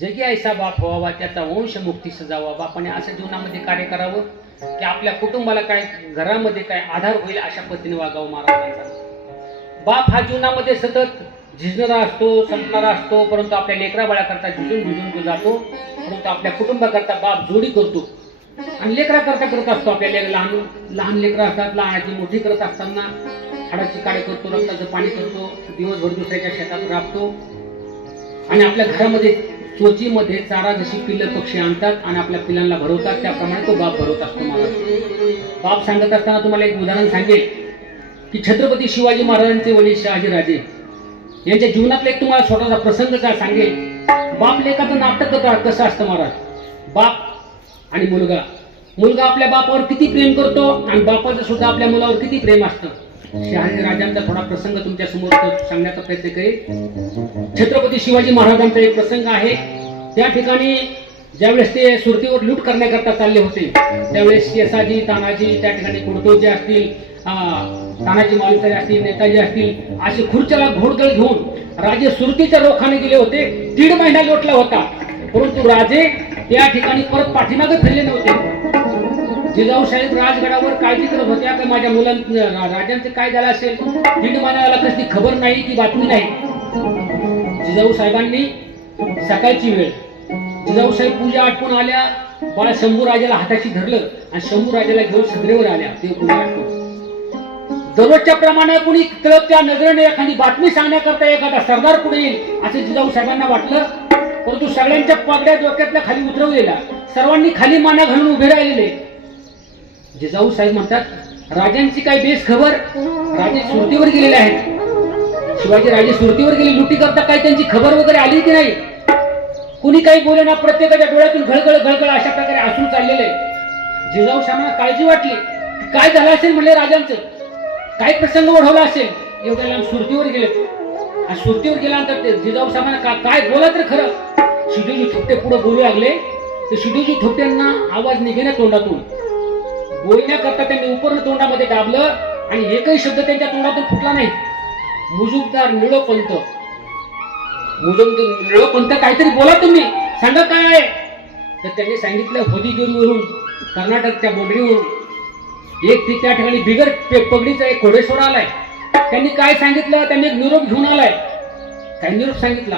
जगी ऐसा बाप व्हावा, त्याचा वंश मुक्ती सजावा. बापाने असं जीवनामध्ये कार्य करावं की आपल्या कुटुंबाला काय, घरामध्ये काय आधार होईल अशा पद्धतीने वागावं महाराजांचा. बाप हा जीवनामध्ये सतत झिजणारा असतो, संपणारा असतो, परंतु आपल्या लेकरा बाळाकरता झिजून तो जातो. परंतु आपल्या कुटुंबाकरता बाप जोडी करतो आणि लेकराकरता करत असतो. आपल्या लहान लेकरं असतात, लहानाची मोठी करत असताना हाडाची काळे करतो, रक्ताचं पाणी करतो, दिवसभर दुसऱ्याच्या शेतात राबतो आणि आपल्या घरामध्ये चोचीमध्ये चारा जशी पिल्लं पक्षी आणतात आणि आपल्या पिलांना भरवतात त्याप्रमाणे तो बाप भरवत असतो महाराज. बाप सांगत असताना तुम्हाला एक उदाहरण सांगेल की छत्रपती शिवाजी महाराजांचे वडील शहाजीराजे यांच्या जीवनातला एक तुम्हाला स्वतःचा प्रसंग सांगेल. बाप लेकाचं नाटक कसं असतं महाराज. बाप आणि मुलगा आपल्या बापावर किती प्रेम करतो आणि बापाचं सुद्धा आपल्या मुलावर किती प्रेम असतं. शहाजी राजांचा थोडा प्रसंग तुमच्या समोर सांगण्याचा प्रयत्न करेल. छत्रपती शिवाजी महाराजांचा एक प्रसंग आहे. त्या ठिकाणी ज्यावेळेस ते सुरतीवर लूट करण्याकरता चालले होते त्यावेळेस केसाजी, तानाजी, त्या ठिकाणी कुडतोजी असतील, तानाजी मालुसरे असतील, नेताजी असतील, असे खुर्च्याला घोडदळ घेऊन राजे सुरतीच्या रोखाने गेले होते. 1.5 महिना लोटला होता, परंतु राजे त्या ठिकाणी परत पाठीमागे फिरले नव्हते. जिजाऊ साहेब राजगडावर काळजी करत होत्या की माझ्या राजांचे काय झालं असेल. दीडमानाला कसली खबर नाही की बातमी नाही. जिजाऊ साहेबांनी सकाळची वेळ जिजाऊ साहेब पूजा आटपून आल्या. बाळा शंभू राजाला हाताशी धरलं आणि शंभू राजाला घेऊन सदरेवर आल्या. ते पूजा आटपून दररोजच्या प्रमाणे कुणी त्या नजरेने एखादी बातमी सांगण्याकरता एखादा सरदार पुढे येईल असे जिजाऊ साहेबांना वाटलं. परंतु सगळ्यांच्या पगड्या डोक्यातल्या खाली उतरवलेल्या, सर्वांनी खाली माना घालून उभे राहिलेले. जिजाऊ साहेब म्हणतात राजांची काय बेस खबर. राजे सुरतीवर गेलेले आहेत. शिवाजी राजे सुरतीवर गेले लुटी करता काय त्यांची खबर वगैरे आली की नाही. कुणी काही बोले ना. प्रत्येकाच्या डोळ्यातून घळघळ घळघळ अशा प्रकारे असून चाललेले. जिजाऊ साहेबांना काळजी वाटली. काय झालं असेल म्हणले राजांचं. काय प्रसंग ओढवला असेल. एवढ्या लांब सुरतीवर गेले आणि सुरतीवर गेल्यानंतर ते जिजाऊ साहेबांना काय बोला तर खरं. शिडूजी थोपटे पुढे बोलू लागले. तर शिडूजी थोपट्यांना आवाज निघेना तोंडातून. बोलण्याकरता त्यांनी उपर्ण तोंडामध्ये दाबलं आणि एकही शब्द त्यांच्या तोंडातून फुटला नाही. मुजुमदार निळोपंत निळोपंत काहीतरी बोला तुम्ही, सांगा काय आहे. तर त्यांनी सांगितलं होदिगिरीवरून कर्नाटकच्या बोर्डरीवरून एक त्या ठिकाणी बिगर पगडीचा एक घोडेश्वर आलाय. त्यांनी काय सांगितलं. त्यांनी एक निरोप घेऊन आलाय. काय निरोप सांगितला.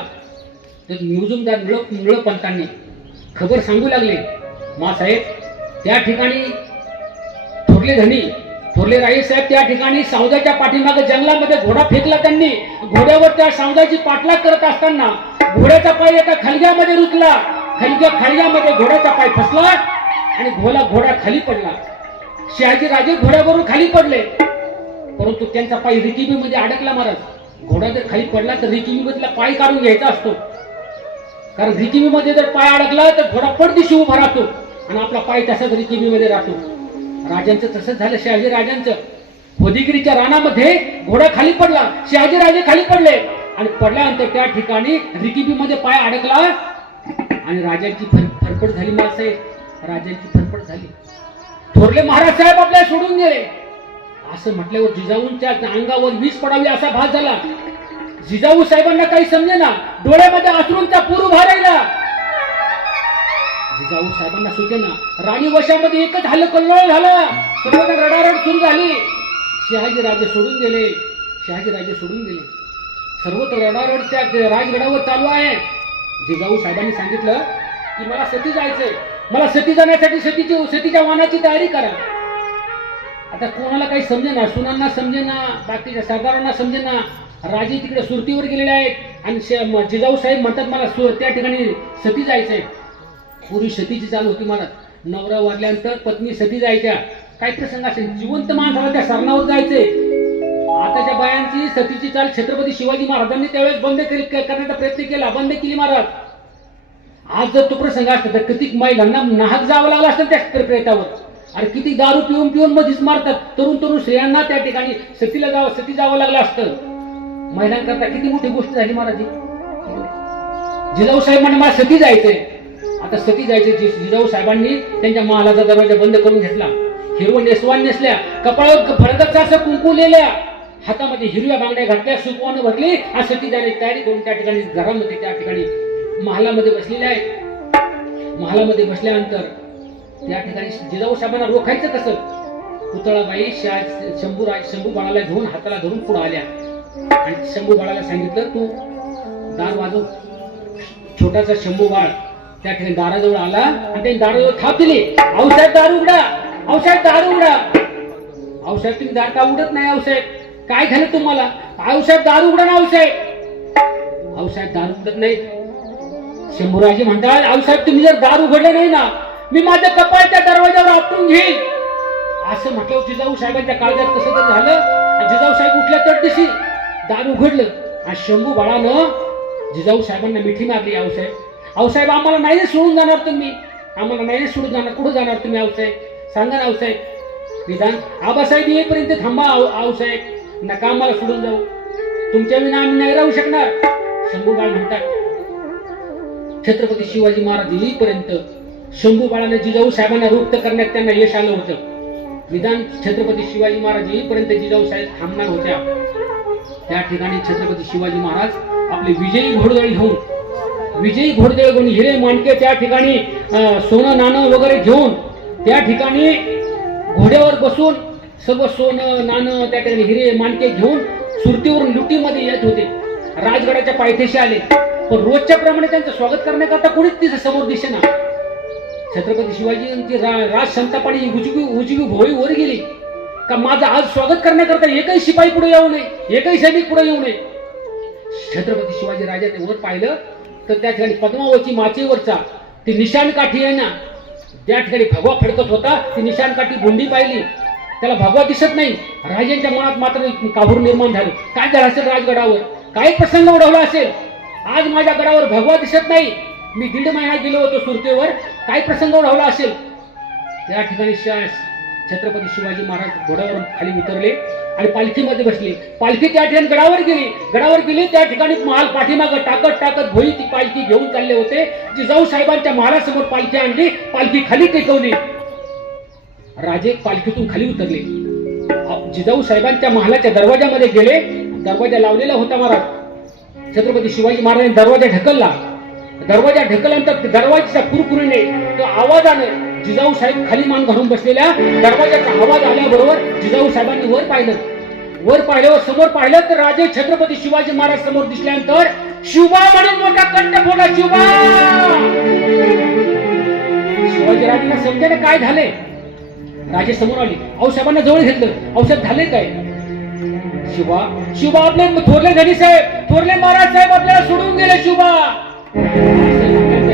तर मुजुमदार निळोपंतांनी खबर सांगू लागले. मासाहेब त्या ठिकाणी थोरले धनी थोरले राई साहेब त्या ठिकाणी सावजाच्या पाठीमागे जंगलामध्ये घोडा फेकला. त्यांनी घोड्यावर त्या सावजाची पाठलाग करत असताना घोड्याचा पाय एका खलग्यामध्ये रुतला. खलग्यामध्ये घोड्याचा पाय फसला आणि घोडा खाली पडला. शहाजी राजे घोड्यावरून खाली पडले. परंतु त्यांचा पाय रिकिबीमध्ये अडकला. महाराज घोडा जर खाली पडला तर रिकिबीमधला पाय काढून घ्यायचा असतो. कारण रिकिबीमध्ये जर पाय अडकला तर घोडा पडदिशी उभा राहतो आणि आपला पाय तसाच रिकिबीमध्ये राहतो. राजांचं तसंच झालं. शहाजी राजांचं होदिगिरीच्या रानामध्ये घोडा खाली पडला. शहाजी राजे खाली पडले आणि पडल्यानंतर त्या ठिकाणी रिकिबीमध्ये पाय अडकला आणि राजांची फरफड झाली. मासाहेब राजांची फरफड झाली. थोरले महाराज साहेब आपल्याला सोडून गेले. असं म्हटल्यावर जिजाऊंच्या अंगावर वीज पडावी असा भास झाला. जिजाऊ साहेबांना काही समजेना. डोळ्यामध्ये अश्रूंचा पूर उभा राहिला. जिजाऊ साहेबांना सुचेना. राणी वशामध्ये एकच हल्लकल्लोळ झाला. सर्वजण रडारड सुरू झाली. शहाजी राजे सोडून गेले. सर्वत्र रडारड त्या राजगडावर चालू आहे. जिजाऊ साहेबांनी सांगितलं की मला सती जायचंय. मला सती जाण्यासाठी सतीच्या वाहनाची तयारी करा. आता कोणाला काही समजेना. सुनांना समजेना, बाकीच्या सरदारांना समजेना. राजे तिकडे सुरतीवर गेलेले आहेत आणि जिजाऊ साहेब म्हणतात मला त्या ठिकाणी सती जायचंय. पूर्वी सतीची चालू होती महाराज. नवरा वारल्यानंतर पत्नी सती जायच्या. काय प्रसंग असेल जिवंत माणसाला त्या सरणावर जायचंय. आताच्या बायांची सतीची चाल छत्रपती शिवाजी महाराजांनी त्यावेळेस बंद करण्याचा प्रयत्न केला. बंद केली महाराज. आज जर तो प्रसंग असता तर किती महिलांना नाहक जावं लागलं असतं त्या प्रयत्नावर. अरे किती दारू पिऊन मधीच मारतात. तरुण स्त्रियांना त्या ठिकाणी सती जावं लागलं असतं. महिलांकरता किती मोठी गोष्ट झाली महाराज. जिजाऊ साहेब म्हणे मला सती जायचंय. आता सती जायचे. जिजाऊ साहेबांनी त्यांच्या महालाचा दरवाजा बंद करून घेतला. हिरवं नेसवान नेसल्या. कपाळावर फडकचा असं कुंकू लिहिल्या. हातामध्ये हिरव्या बांगड्या घातल्या. सुकवानं भरली आणि सती जाण्याची तयारी करून त्या ठिकाणी घरामध्ये त्या ठिकाणी महालामध्ये बसलेल्या आहेत. महालामध्ये बसल्यानंतर त्या ठिकाणी जिजाऊ साहेबांना रोखायचं कसं. पुतळाबाई शंभू बाळाला घेऊन हाताला धरून पुढे आल्या आणि शंभू बाळाला सांगितलं तू दार वाजव. छोटासा शंभू बाळ त्या ठिकाणी दाराजवळ आला आणि त्यांनी दाराजवळ थाप दिली. आऊसाहेब दार उघडा. आऊसाहेब दार उघडा. आऊसाहेब तुम्ही दार का उघडत नाही. आऊसाहेब काय झालं तुम्हाला. आऊसाहेब दार उघडा ना. आऊसाहेब दार उघडत नाही. शंभूराजे म्हणतात आऊसाहेब तुम्ही जर दार उघडले नाही ना मी माझ्या कपाळच्या दरवाजावर आपटून घेईल. असं म्हटलं. जिजाऊ साहेबांच्या काळजात कसं तर झालं. जिजाऊ साहेब उठल्या तर दिशी दार उघडलं आणि शंभू बाळानं जिजाऊ साहेबांना मिठी मारली. आऊसाहेब आम्हाला नाही सोडून जाणार तुम्ही. आम्हाला नाही सोडून जाणार. कुठं जाणार तुम्ही आऊसाहेब. सांगा ना आऊसाहेब. निदान आबासाहेब येईपर्यंत थांबा. आऊसाहेब नका आम्हाला सोडून जाऊ. तुमच्या विना आम्ही नाही राहू शकणार. शंभू बाळ म्हणतात छत्रपती शिवाजी महाराज येईपर्यंत शंभू बाळाने जिजाऊ साहेबांना रुक्त करण्यात त्यांना यश आलं होतं. निदान छत्रपती शिवाजी महाराज येईपर्यंत जिजाऊ साहेब थांबणार होत्या. त्या ठिकाणी छत्रपती शिवाजी महाराज आपले विजयी घोडदळ घेऊन हिरे माणके त्या ठिकाणी सोनं नाणं वगैरे घेऊन त्या ठिकाणी घोड्यावर बसून सर्व सोनं नाणं त्या ठिकाणी हिरे माणके घेऊन सुरतीवरून लुटीमध्ये येत होते. राजगडाच्या पायथ्याशी आले, पण रोजच्या प्रमाणे त्यांचं स्वागत करण्याकरता कोणीच तिथे समोर दिसेना. छत्रपती शिवाजींची राज संतापाने उजवी भोळी वर गेली का माझं आज स्वागत करण्याकरता एकही शिपाई पुढे येऊ नये, एकही सैनिक पुढे येऊ नये. छत्रपती शिवाजी राजाने वर पाहिलं तर त्या ठिकाणी पद्मावती माचेवरचा ती निशाण काठी आहे ना, त्या ठिकाणी भगवा फडकत होता. ती निशाण काठी गुंडी पाहिली, त्याला भगवा दिसत नाही. राजांच्या मनात मात्र काहूर निर्माण झालं. काय झालं असेल राजगडावर, काय प्रसंग ओढवला असेल, आज माझ्या गडावर भगवा दिसत नाही. मी 1.5 महिना गेलो होतो सुरतेवर, काय प्रसंग ओढवला असेल. त्या ठिकाणी छत्रपती शिवाजी महाराज घोड्यावरून खाली उतरले आणि पालखीमध्ये बसले. पालखी त्या ठिकाणी गडावर गेली. त्या ठिकाणी महाल पाठीमागं टाकत भोई ती पालखी घेऊन चालले होते. जिजाऊ साहेबांच्या महालासमोर पालखी आणली, पालखी खाली टेकवली. राजे पालखीतून खाली उतरले, जिजाऊ साहेबांच्या महालाच्या दरवाजामध्ये गेले. दरवाजा लावलेला होता महाराज. छत्रपती शिवाजी महाराजांनी दरवाजा ढकलला. दरवाजा ढकलल्यानंतर दरवाजाच्या कुरकुरीने तो आवाजाने जिजाऊ साहेब खाली मान घालून बसलेल्या दरवाजाचा आवाज आल्याबरोबर जिजाऊ साहेबांनी वर पाहिल्यावर समोर पाहिलं तर राजे छत्रपती शिवाजी महाराज समोर दिसल्यानंतर शिवबा म्हणून मोठा कंठ फोडला. शिवबा! शिवाजीराजांना समजेना काय झाले. राजे समोर आले, साहेबांना जवळ घेतलं. औषध झाले काय? शिवबा आपले थोरले धनी साहेब, थोरले महाराज साहेब आपल्याला सोडून गेले. शिवबा!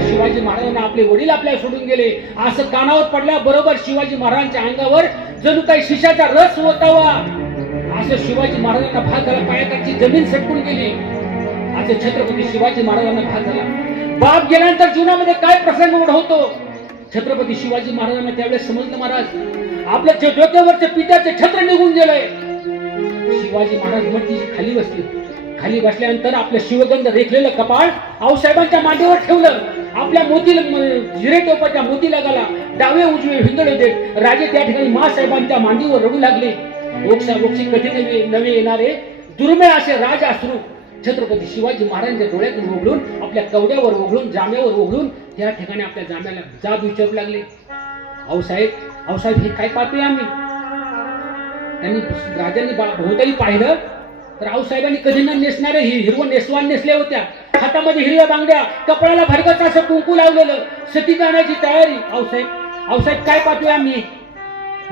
शिवाजी महाराजांना आपले वडील आपल्याला सोडून गेले असं कानावर पडल्याबरोबर शिवाजी महाराजांच्या अंगावर जणू काही शिशाचा रस होतावा असं शिवाजी महाराजांना भाग झाला. पायाखालची जमीन सटकून गेली असं छत्रपती शिवाजी महाराजांना भाग झाला. बाप गेल्यानंतर जीवनामध्ये काय प्रसंग ओढवतो. छत्रपती शिवाजी महाराजांना त्यावेळेस समजलं, महाराज आपल्या डोक्यावरचे पित्याचे छत्र निघून गेलंय. शिवाजी महाराज मटकीची खाली बसले. खाली बसल्यानंतर आपलं शिवगंध रेखलेलं कपाळ आऊसाहेबांच्या मांडीवर ठेवलं. आपल्या मोतीला जिरे टोपाच्या मोतीला गाला डावे उजवे हिंदळे देत राजे त्या ठिकाणी मासाहेबांच्या मांडीवर रडू लागले. ओक्साबोक्षी कधी नवे येणारे दुर्मिळ असे राज अश्रू छत्रपती शिवाजी महाराजांच्या डोळ्यातून ओघळून आपल्या कवड्यावर ओघळून जाम्यावर ओघळून त्या ठिकाणी आपल्या जाम्याला जाब विचारू लागले. आऊसाहेब हे काय पाहतोय आम्ही. त्यांनी राजांनी भोवताली पाहिलं तर आऊसाहेबांनी कधी न नेसणारे हिरवं नेसवान नेसल्या होत्या. हातामध्ये हिरव्या बांगड्या, कपड्याला भरगत असं कुंकू लावलेलं, सती जाण्याची तयारी. आऊसाहेब काय पाहतोय आम्ही.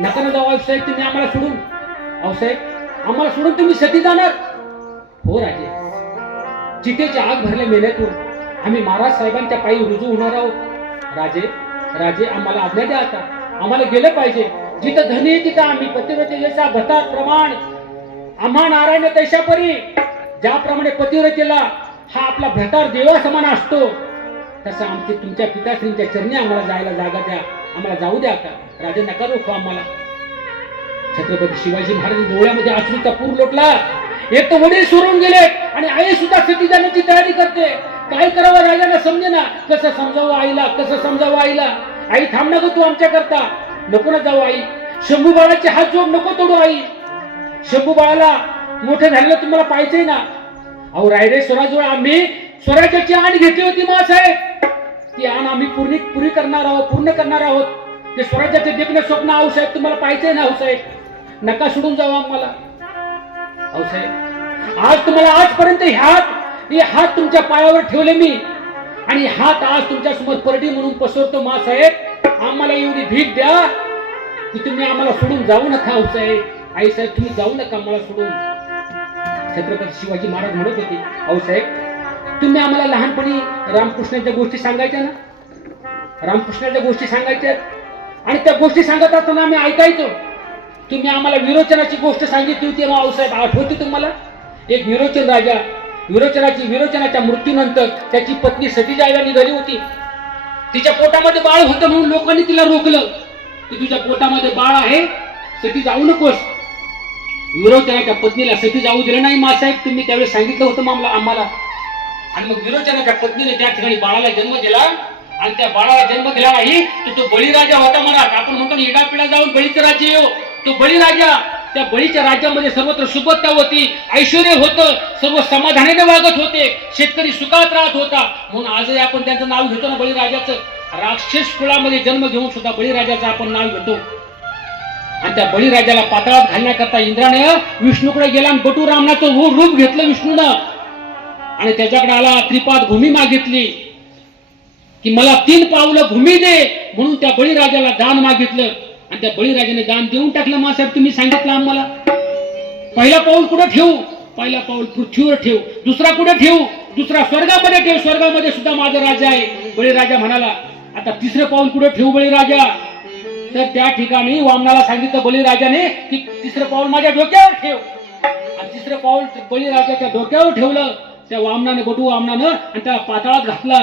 नका ना जाऊ आऊसाहेब, तुम्ही आम्हाला सोडून. आऊसाहेब आम्हाला सोडून तुम्ही सती जाणार. हो राजे, चितेची आग भरल्या मेल्यातून आम्ही महाराज साहेबांच्या पायी रुजू होणार आहोत. राजे आम्हाला आज्ञा द्या, आता आम्हाला गेलं पाहिजे. जिथं धनी तिथं आम्ही पतिव्रते यशा भतात प्रमाण आम्हा नारायण तैशापरी. ज्याप्रमाणे पतिव्रतेला हा आपला भ्रतार देवा समान असतो तसं आमचे तुमच्या पिताश्रींच्या चरणी आम्हाला जायला जागा द्या, आम्हाला जाऊ द्या. का राजे नका रोखो आम्हाला. छत्रपती शिवाजी महाराज डोळ्यामध्ये अश्रूचा पूर लोटला. एक तर वडील सोडून गेले आणि आई सुद्धा सती जाण्याची तयारी करते. काय करावं राजांना समजेना. कसं समजावं आईला. आई थांब नको तू आमच्या करता. नको ना जाऊ आई. शंभू बाळाचे हात जोड नको तोडू आई. शंभू बाळाला मोठं झालेलं तुम्हाला पाहिजे ना. अहो रायडे स्वराजवळ आम्ही स्वराज्याची आण घेतली होती मासाहेब. ती आण आम्ही पूर्ण करणार आहोत. ते स्वराज्याचे देखणे स्वप्न आऊसाहेब तुम्हाला पाहिजे ना. आऊसाहेब नका सोडून जाऊ आम्हाला. आऊसाहेब आज तुम्हाला आजपर्यंत हे हात तुमच्या पायावर ठेवले मी आणि हात आज तुमच्या समोर परडी म्हणून पसरतो. मासाहेब आम्हाला एवढी भीक द्या की तुम्ही आम्हाला सोडून जाऊ नका. आऊसाहेब आईसाहेब तुम्ही जाऊ नका मला सोडून. छत्रपती शिवाजी महाराज म्हणत होते, आऊसाहेब तुम्ही आम्हाला लहानपणी रामकृष्णाच्या गोष्टी सांगायच्या ना. रामकृष्णाच्या गोष्टी सांगायच्या आणि त्या गोष्टी सांगत असताना आम्ही ऐकायचो. तुम्ही आम्हाला विरोचनाची गोष्ट सांगितली होती मग आऊसाहेब आठवते तुम्हाला. एक विरोचन राजा विरोचनाच्या मृत्यूनंतर त्याची पत्नी सती जायला निघाली होती. तिच्या पोटामध्ये बाळ होतं म्हणून लोकांनी तिला रोखलं की तुझ्या पोटामध्ये बाळ आहे, सती जाऊ नकोस. विरोचनाच्या पत्नीला सती जाऊ दिलं नाही मासाहेब. तुम्ही त्यावेळेस सांगितलं होतं आम्हाला. आणि मग विरोचनाच्या पत्नीने त्या ठिकाणी बाळाला जन्म दिला आणि त्या बाळाला जन्म दिला नाही तो बळीराजा होता महाराज. आपण म्हणतो इडापिडा जाऊन बळीचं राज्य येऊ. तो बळीराजा, त्या बळीच्या राज्यामध्ये सर्वत्र सुबत्ता होती, ऐश्वर्य होतं, सर्व समाधानाने वागत होते, शेतकरी सुखात राहत होता. म्हणून आजही आपण त्यांचं नाव घेतो ना बळीराजाचं. राक्षस कुळामध्ये जन्म घेऊन सुद्धा बळीराजाचं आपण नाव घेतो. आणि त्या बळीराजाला पाताळात घालण्याकरता इंद्राने विष्णूकडे गेला आणि बटू रामनाचं रूप घेतलं विष्णूनं आणि त्याच्याकडे आला. त्रिपाद भूमी मागितली की मला 3 पावलं भूमी दे म्हणून त्या बळीराजाला दान मागितलं आणि त्या बळीराजाने दान देऊन टाकलं. मासाहेब तुम्ही सांगितलं आम्हाला पहिला पाऊल कुठं ठेवू? पहिला पाऊल पृथ्वीवर ठेव. दुसरा कुठे ठेवू? दुसरा स्वर्गामध्ये ठेव. स्वर्गामध्ये सुद्धा माझा राजा आहे. बळीराजा म्हणाला आता तिसरं पाऊल कुठे ठेवू बळीराजा? तर त्या ठिकाणी वामनाला सांगितलं बळीराजाने की तिसरं पाऊल माझ्या डोक्यावर ठेव. आणि तिसरं पाऊल बळीराजाच्या डोक्यावर ठेवलं. त्या वामनाने बटू वामनानं आणि त्याला पाताळात घातला.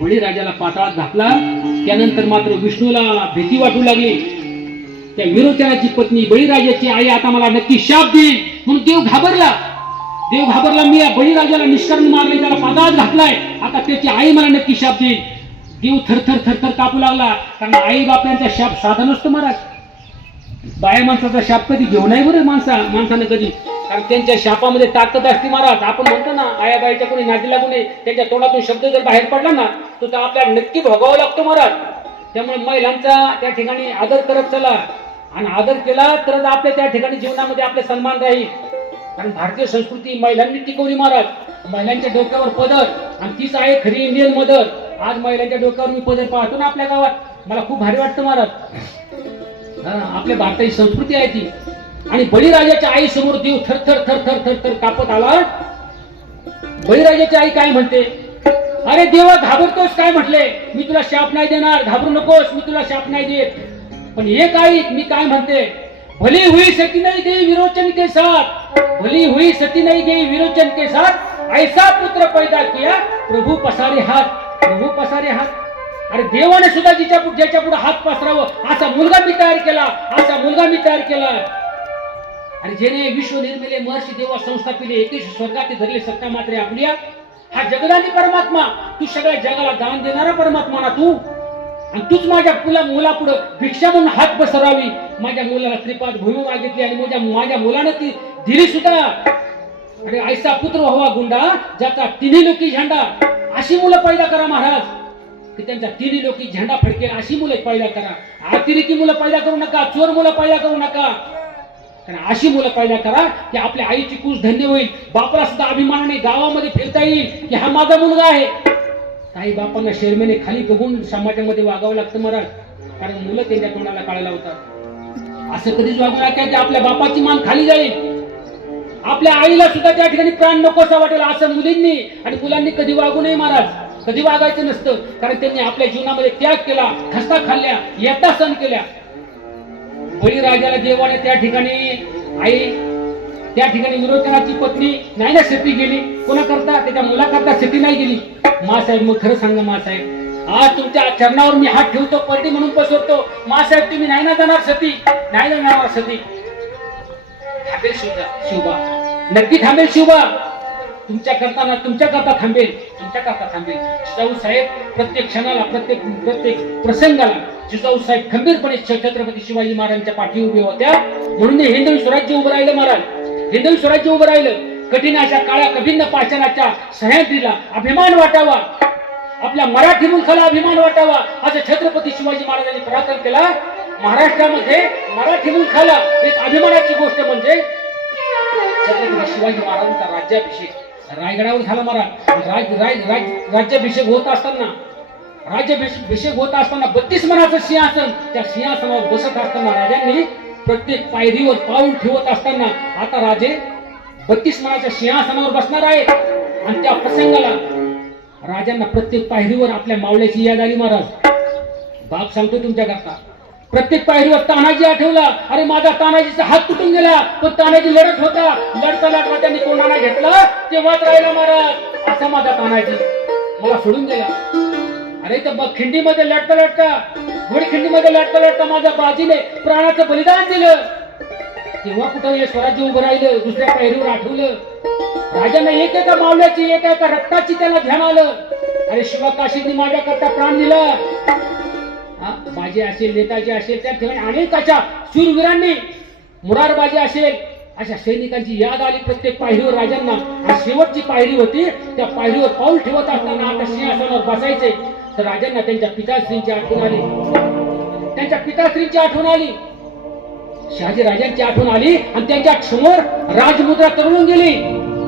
बळीराजाला पाताळात घातला. त्यानंतर मात्र विष्णूला भीती वाटू लागली. त्या विरोचनाची पत्नी बळीराजाची आई आता मला नक्की शाप देईल म्हणून देव घाबरला. मी या बळीराजाला निष्कर्म मारले, त्याला पाताळात घातलाय, आता त्याची आई मला नक्की शाप देईल. देव थरथर कापू लागला. कारण आई बापांचा शाप साधा नसतो महाराज. बाया माणसाचा शाप कधी घेऊ नाही बरं माणसानं कधी, कारण त्यांच्या शापामध्ये ताकद असते महाराज. आपण म्हणतो ना आया बाईच्या कोणी नादी लागू नये, त्यांच्या तोंडातून शब्द जर बाहेर पडला ना तो आपल्याला नक्की भोगावा लागतो महाराज. त्यामुळे महिलांचा त्या ठिकाणी आदर करत चला आणि आदर केला तरच आपल्या त्या ठिकाणी जीवनामध्ये आपले सन्मान राहील. कारण भारतीय संस्कृती महिलांनी टिकवली महाराज. महिलांच्या डोक्यावर पदर आणि तीच आहे खरी इंडियन मदर. आज महिलांच्या डोक्यावर मी पदर पाहतो ना आपल्या गावात, मला खूप भारी वाटतं महाराज. आपल्या भारताची संस्कृती आहे ती. आणि बळीराजाच्या आई समोर देव थर कापत आला. बळीराजाची आई काय म्हणते? अरे देवा घाबरतोस काय म्हटले? मी तुला शाप नाही देणार, घाबरू नकोस, मी तुला शाप नाही देत. पण एक आई मी काय म्हणते? भली हुई सती नहीं गई विरोचन के साथ, भली हुई सती नहीं गई विरोचन के साथ, ऐसा पुत्र पैदा किया प्रभु पसारे हात. प्रभू पसारे हात. अरे देवाने सुद्धा ज्याच्या पुढे हात पसरावं असा मुलगा मी तयार केला. आणि जेणे विश्व निर्मिले महर्षी देवा संस्थापिले एकेश स्वर्गात धरले सत्ता मात्रे आपल्या. हा जगदानी परमात्मा, तू सगळ्या जगाला दान देणारा परमात्मा ना तू. आणि तूच माझ्या मुलापुढे भिक्षा म्हणून हात पसरावी. माझ्या मुलाला त्रिपाद भूमी मागितली आणि माझ्या मुलानं ती दिली सुद्धा. अरे ऐसा पुत्र व्हावा गुंडा ज्याचा तिन्ही लोकी झेंडा. अशी मुलं पैदा करा महाराज की त्यांचा तिन्ही लोकी झेंडा फडकेल. अशी मुलं पैदा करा. अतिरेकी मुलं पैदा करू नका, चोर मुलं पैदा करू नका. कारण अशी मुलं पैदा करा की आपल्या आईची कुस धन्य होईल. बापाला सुद्धा अभिमानाने गावामध्ये फिरता येईल की हा माझा मुलगा आहे. काही बापांना शर्मेने खाली बघून समाजामध्ये वागावं लागतं महाराज. कारण मुलं त्यांच्या तोंडाला काळा लावतात. असं कधीच वागू नका की आपल्या बापाची मान खाली जाईल. आपल्या आईला सुद्धा त्या ठिकाणी प्राण नकोसा वाटेल असं मुलींनी आणि मुलांनी कधी वागू नये महाराज. कधी वागायचं नसतं. कारण त्यांनी आपल्या जीवनामध्ये त्याग केला, खस्ता खाल्ल्या, येता सण केल्या. बळीराजाला देवाने त्या ठिकाणी आई त्या ठिकाणी विरोचनाची पत्नी नाही ना सती गेली. कोणाकरता? त्याच्या मुलाकरता सती नाही गेली. मासाहेब मग खरं सांगा मासाहेब, आज तुमच्या चरणावर मी हात ठेवतो, परडी म्हणून पसरतो. मासाहेब तुम्ही नाही ना जाणार सती, नाही ना जाणार सती. थांबेल शिवबा, नक्की थांबेल शिवबा. तुमच्या करता थांबेल. जिजाऊ साहेब प्रत्येक क्षणाला प्रत्येक प्रसंगाला जिजाऊ साहेब खंबीरपणे छत्रपती शिवाजी महाराजांच्या पाठी उभे होत्या. म्हणून हिंदवी स्वराज्य उभं राहिलं महाराज. हिंदवी स्वराज्य उभं राहिलं. कठीण अशा काळ्या कभिन्न पाषाणाच्या सह्याद्रीला अभिमान वाटावा, आपल्या मराठी मुलखाला अभिमान वाटावा असं छत्रपती शिवाजी महाराजांनी पराक्रम केला. महाराष्ट्रामध्ये मराठी मुलखाला एक अभिमानाची गोष्ट म्हणजे छत्रपती शिवाजी महाराजांचा राज्याभिषेक रायगडावर झाला महाराज. राज्याभिषेक होत असताना 32 मनाचं सिंहासन, त्या सिंहासनावर बसत असताना राजांनी प्रत्येक पायरीवर पाऊल ठेवत असताना आता राजे 32 मनाच्या सिंहासनावर बसणार आहेत. आणि त्या प्रसंगाला राजांना प्रत्येक पायरीवर आपल्या मावळ्याची याद आली महाराज. बाप सांगतो तुमच्या करता, प्रत्येक पायरीवर तानाजी आठवला. अरे माझा तानाजीचा हात तुटून गेला, पण तानाजी लढत होता. लढता त्यांनी कोणाला घेतला तेव्हाच राहिला महाराज. असा माझा तानाजी मला सोडून गेला. अरे तर खिंडीमध्ये लढता घोडखिंडीमध्ये लढता माझ्या बाजीने प्राणाचं बलिदान दिलं. तेव्हा कुठं हे स्वराज्य उभं राहिलं. दुसऱ्या पायरीवर आठवलं. राजाने एकेका मावल्याची एका रक्ताची त्याला ध्यान आलं. अरे शिवकाशींनी माझ्याकरता प्राण दिला. बाजी असेल, नेताजी असेल, त्या ठिकाणी अनेकाच्या शूरवीरांनी, मुरारबाजी असेल, अशा सैनिकांची याद आली प्रत्येक पायरीवर राजांना. आणि शेवटची पायरी होती, त्या पायरीवर पाऊल ठेवत असताना आता सिंहासनावर बसायचे. तर राजांना त्यांच्या पिताश्रींची आठवण आली. त्यांच्या पिताश्रींची आठवण आली, शहाजी राजांची आठवण आली आणि त्यांच्या समोर राजमुद्रा तरुण गेली.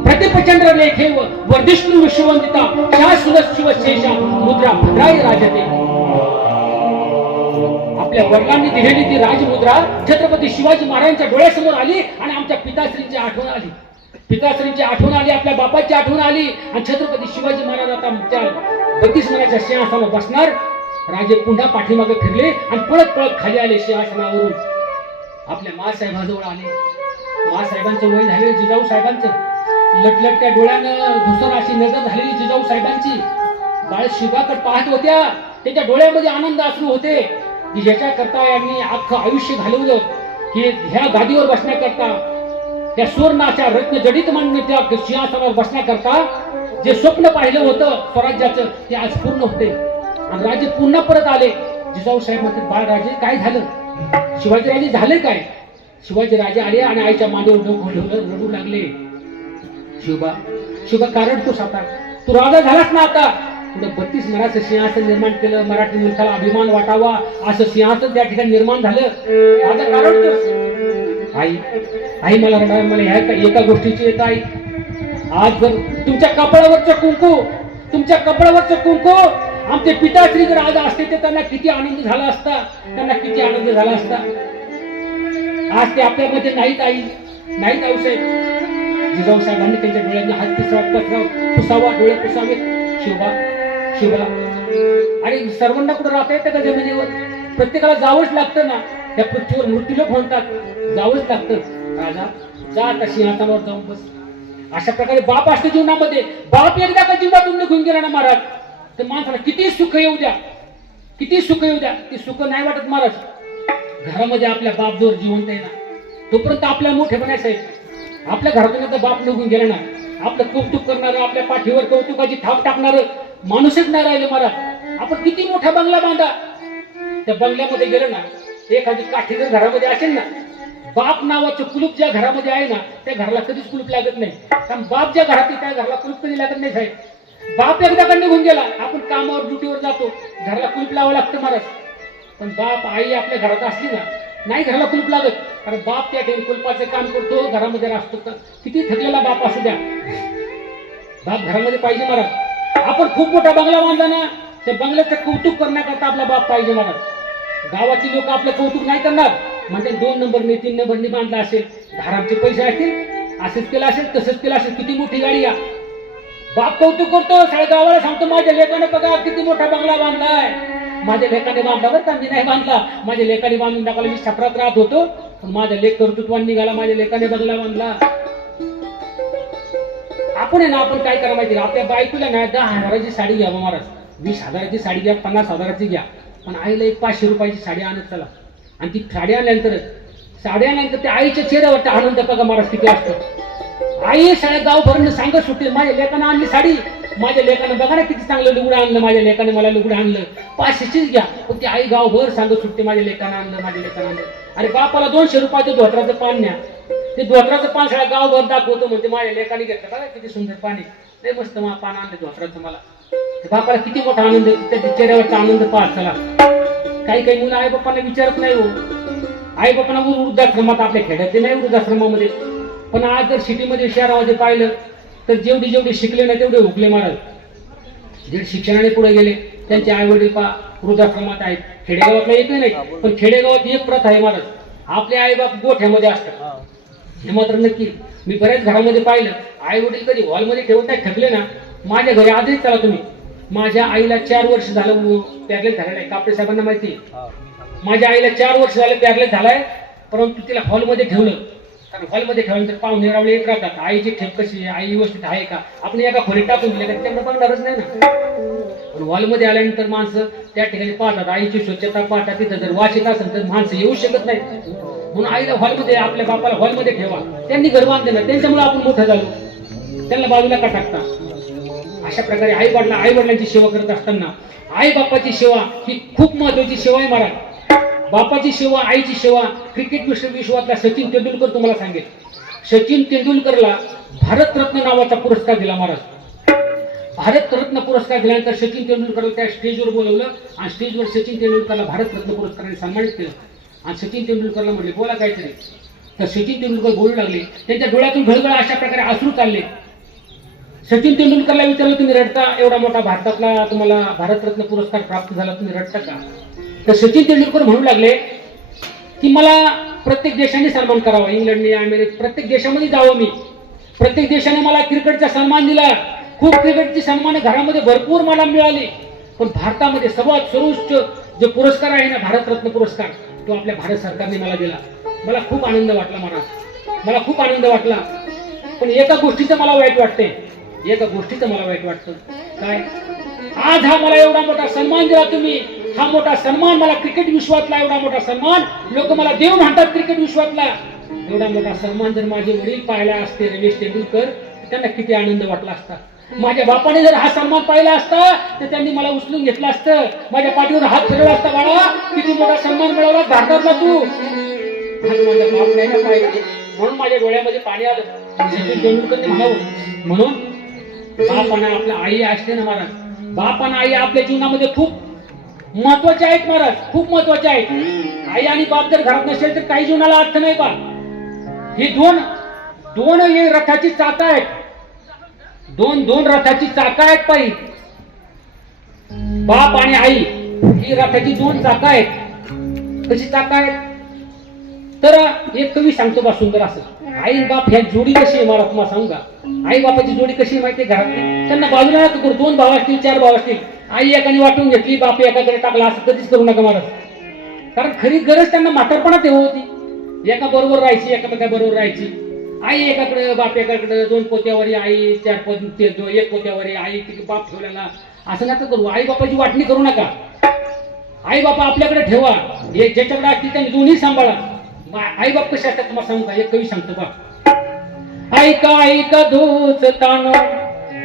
प्रतिपचंद्र लेखे वर्धिष्णू विश्ववंदिता शाश्वत शिवशेषा मुद्रा भद्राई राजते. आपल्या वडिलांनी दिलेली ती राजमुद्रा छत्रपती शिवाजी महाराजांच्या डोळ्यासमोर आली आणि आमच्या पिताश्रींची आठवण आली. पिताश्रींची आठवण आली, आपल्या बापाची आठवण आली आणि छत्रपती शिवाजी महाराज आता आमच्या 32 मनाच्या सिंहासनावर बसणार. राजे पुन्हा पाठीमागे फिरले आणि पळत पळत खाली आले सिंहासनावरून. आपल्या मासाहेबाजवळ आले. मासाहेबांचं वय झाले, जिजाऊ साहेबांचं लटलटत्या डोळ्यानं धुसर अशी नजर झालेली जिजाऊ साहेबांची. बाळ शिवाकडे पाहत होत्या, त्यांच्या डोळ्यामध्ये आनंद अश्रू होते की ज्याच्या करता यांनी अख्खं आयुष्य घालवलं, की ह्या गादीवर बसण्याकरता, त्या सुवर्णाच्या रत्न जडित त्या सिंहासनावर बसण्याकरता जे स्वप्न पाहिलं होतं स्वराज्याचं ते आज पूर्ण होते आणि राजे पुन्हा परत आले. जिजाऊ साहेब म्हणतात, बाळ राजे काय झालं? शिवाजीराजे झाले काय? शिवाजीराजे आले आणि आईच्या मांडीवर डोकं ठेवलं, रडू लागले. शिवबा कारण तू आता तू राजा झालास ना, आता पुढे 32 मनाचं सिंहासन निर्माण केलं. मराठी मुलखाला अभिमान वाटावा असं सिंहासन त्या ठिकाणी निर्माण झालं. माझं कारण तू. आई मला रडायला, मला ह्या एका गोष्टीची येत आई. आज जर तुमच्या कपाळावरचं कुंकू आमचे पिताश्री जर आज असते तर त्यांना किती आनंद झाला असता, आज ते आपल्यामध्ये नाहीत आई, नाहीत आऊसाहेब. जिजाऊ साहेबांनी त्यांच्या डोळ्यांनी हात पुसावा, डोळे पुसावे. शिवबा आणि सर्वांना कुठं राहता येतं का जमिनीवर? प्रत्येकाला जावंच लागतं ना, त्या पृथ्वीवर मृत्यूलोक म्हणतात, जावंच लागतं. राजा जा आता सिंहासनावर जाऊन बस. अशा प्रकारे बाप असते जीवनामध्ये. बाप एकदा का जीवनातून निघून गेला ना महाराज, तर माणसाला किती सुख येऊ द्या, ते सुख नाही वाटत महाराज. घरामध्ये आपल्या बाप जोर जिवंत आहे ना, तोपर्यंत आपल्या मोठेपणाचं आहे. आपल्या घरातून आता बाप निघून गेला ना, आपलं कौतुक करणारं, आपल्या पाठीवर कौतुकाची थाप टाकणारं माणूसच नाही राहिलं महाराज. आपण किती मोठा बंगला बांधा, त्या बंगल्यामध्ये गेलं ना, एखादी काठी जर घरामध्ये असेल ना, बाप नावाचं कुलूप ज्या घरामध्ये आहे ना, त्या घराला कधीच कुलूप लागत नाही. कारण बाप ज्या घरात त्या घराला कुलूप कधी लागत नाही साहेब. बाप एकदा का निघून गेला, आपण कामावर ड्युटीवर जातो, घराला कुलूप लावावं लागतं महाराज. पण बाप आई आपल्या घरात असली ना, नाही घराला कुलूप लागत, कारण बाप त्या ठिकाणी कुलपाचं काम करतो, घरामध्ये असतो. किती थकलेला बाप असू द्या, बाप घरामध्ये पाहिजे महाराज. आपण खूप मोठा बंगला बांधला ना, त्या बंगल्याचं कौतुक करण्याकरता आपला बाप पाहिजे महाराज. गावाची लोक आपलं कौतुक नाही करणार, म्हणजे 2 नंबरने 3 नंबरने बांधला असेल, धाराचे पैसे असतील, असंच केलं असेल, तसंच केलं असेल, किती मोठी गाडी या. बाप कौतुक करतो, सगळ्या गावाला सांगतो, माझ्या लेकाने बघा किती मोठा बंगला बांधलाय. माझ्या लेकाने बांधला बरं का, मी नाही बांधला. माझ्या लेकाने बांधून टाकायला, मी छपरात राहत होतो, पण माझ्या लेक कर्तृत्वान निघाला, माझ्या लेकाने बंगला बांधला. आपण आहे ना, आपण काय करा माहिती, आपल्या बायकोला ना 10,000ची साडी घ्या महाराज, 20,000ची साडी घ्या, 50,000ची घ्या, पण आईला एक 500 रुपयाची साडी आणत चला. आणि ती साडी आणल्यानंतर त्या आईच्या चेहऱ्यावर आनंद बघा महाराज किती असतो. आई सगळ्या गावभरांना सांगत सुटते, माझ्या लेकानं आणली साडी, माझ्या लेकानं बघा ना किती चांगलं लुगडं आणलं, माझ्या लेकाने मला लुगडं आणलं, 500चीच घ्या. पण ती आई गावभर सांगत सुटते, माझ्या लेकानं आणलं. अरे बापाला 200 रुपयाचं धोत्राचं पान न्या, ते धोत्राचं पान सगळ्या गावभर दाखवतो, म्हणजे माझ्या लेकाने घेतलं बघा किती सुंदर पाणी, लय मस्त पान आणलं धोत्राचं मला. बापाला किती मोठा आनंद, त्याच्या चेहऱ्यावरचा आनंद पाहत चला. काही मुलं आई बाप्पांना विचारत नाही हो. आई बाप्पांना वृद्धाश्रमात, आपल्या खेड्यातले नाही वृद्धाश्रमामध्ये, पण आज जर सिटीमध्ये शहरामध्ये पाहिलं तर जेवढे शिकले ना तेवढे हुकले महाराज. जे शिक्षणाने पुढे गेले त्यांचे आई वडील वृद्धाश्रमात आहेत. खेडेगावातला येतही नाही, पण खेडेगावात एक प्रथा आहे महाराज, आपले आई बाप गोठ्यामध्ये असतात. हे मात्र नक्की मी बऱ्याच घरामध्ये पाहिलं, आई वडील कधी हॉलमध्ये ठेवत नाही, थकले ना. माझ्या घरी आजच चला तुम्ही, माझ्या आईला 4 वर्ष झालं पॅरलेस झालेलं आहे. कापडे साहेबांना माहिती, माझ्या आईला 4 वर्ष झालं पॅरलेस झालाय, परंतु तिला हॉलमध्ये ठेवलं. कारण हॉलमध्ये ठेवल्यानंतर पाहुणे रावळे येत राहतात, आईची ठेप कशी आहे, आई व्यवस्थित आहे का, आपण एका खोलीत टाकून दिले तर त्यांना बघणारच नाही ना. पण हॉलमध्ये आल्यानंतर माणसं त्या ठिकाणी पाहतात, आईची स्वच्छता पाहतात, तिथं जर वास येत असेल तर माणसं येऊ शकत नाही. म्हणून आईला हॉलमध्ये, आपल्या बापाला हॉलमध्ये ठेवा. त्यांनी घर बांधले ना, त्यांच्यामुळे आपण मोठं झालो, त्यांना बाजूला का टाकता. अशा प्रकारे आई वडिलांची सेवा करत असताना आई बापाची सेवा ही खूप महत्वाची सेवा आहे महाराज. बापाची सेवा, आईची सेवा. क्रिकेट विश्वातला सचिन तेंडुलकर तुम्हाला सांगेल, सचिन तेंडुलकरला भारतरत्न नावाचा पुरस्कार दिला महाराज. भारतरत्न पुरस्कार दिल्यानंतर सचिन तेंडुलकरला त्या स्टेजवर बोलवलं आणि स्टेजवर सचिन तेंडुलकरला भारतरत्न पुरस्काराने सन्मानित केलं आणि सचिन तेंडुलकरला म्हटले बोला काहीतरी. तर सचिन तेंडुलकर बोलू लागले. त्यांच्या डोळ्यातून घळघळ अशा प्रकारे अश्रू चालले. सचिन तेंडुलकरला विचारलं तुम्ही रडता, एवढा मोठा भारतातला तुम्हाला भारतरत्न पुरस्कार प्राप्त झाला, तुम्ही रडता का? तर सचिन तेंडुलकर म्हणू लागले की मला प्रत्येक देशाने सन्मान करावा, इंग्लंडने अमेरिका प्रत्येक देशामध्ये जावं मी, प्रत्येक देशाने मला क्रिकेटचा सन्मान दिला, खूप क्रिकेटची सन्मान घरामध्ये भरपूर मला मिळाली, पण भारतामध्ये सर्वात सर्वोच्च जो पुरस्कार आहे ना भारतरत्न पुरस्कार तो आपल्या भारत सरकारने मला दिला. मला खूप आनंद वाटला महाराज, मला खूप आनंद वाटला. पण एका गोष्टीचं मला वाईट वाटते, एका गोष्टीचं मला वाईट वाटतं. काय? आज हा मला एवढा मोठा सन्मान दिला तुम्ही, हा मोठा सन्मान मला क्रिकेट विश्वातला एवढा मोठा सन्मान, लोक मला देव म्हणतात क्रिकेट विश्वातला, एवढा मोठा सन्मान जर माझे वडील पाहिला असते रमेश तेंडुलकर त्यांना किती आनंद वाटला असता. माझ्या बापाने जर हा सन्मान पाहिला असता तर त्यांनी मला उचलून घेतला असतं, माझ्या पाठीवर हात फिरवला असता, बाळा किती मोठा सन्मान मिळवला भारतातला तू. आज माझ्या बाप नाही ना पाहिजे म्हणून माझ्या डोळ्यामध्ये पाणी आलं. सचिन तेंडुलकरने म्हणावं म्हणून बापाना आपल्या आई असते ना महाराज, बापाना आई आपल्या जीवनामध्ये खूप महत्वाचे आहेत महाराज, खूप महत्वाचे आहेत. आई आणि बाप जर घरात नसेल तर काही जीवनाला अर्थ नाही बा. ही दोन हे रथाची चाकं आहेत, दोन रथाची चाकं आहेत पायी, बाप आणि आई ही रथाची दोन चाकं आहेत. कशी चाकं आहेत? तर एक कवी सांगतो बा सुंदर असं, आई बाप ह्या जोडी कशी आहे मला तुम्हाला सांगू का? आई बापाची जोडी कशी माहितीये घरातली? त्यांना बाजूला नका करू, 2 भाव असतील 4 भाव असतील, आई एकाने वाटून घेतली बाप एकाकडे टाकला असं कधीच करू नका महाराज. कारण खरी गरज त्यांना म्हातारपणात तेव्हा होती, एका बरोबर राहायची एका बरोबर राहायची. आई एकाकडे बाप एकाकडे, 2 पोत्यावरी आई, 4 पोते 1 पोत्यावरी आई, बाप ठेवलेला असं नका करू. आई बापाची वाटणी करू नका. आई बापा आपल्याकडे ठेवा, हे ज्याच्याकडे असतील त्यांनी दोन्ही सांभाळा. आई बाप कसे असतात तुम्हाला सांगू का? एक कवी सांगतो बा, ऐका दोस्तानो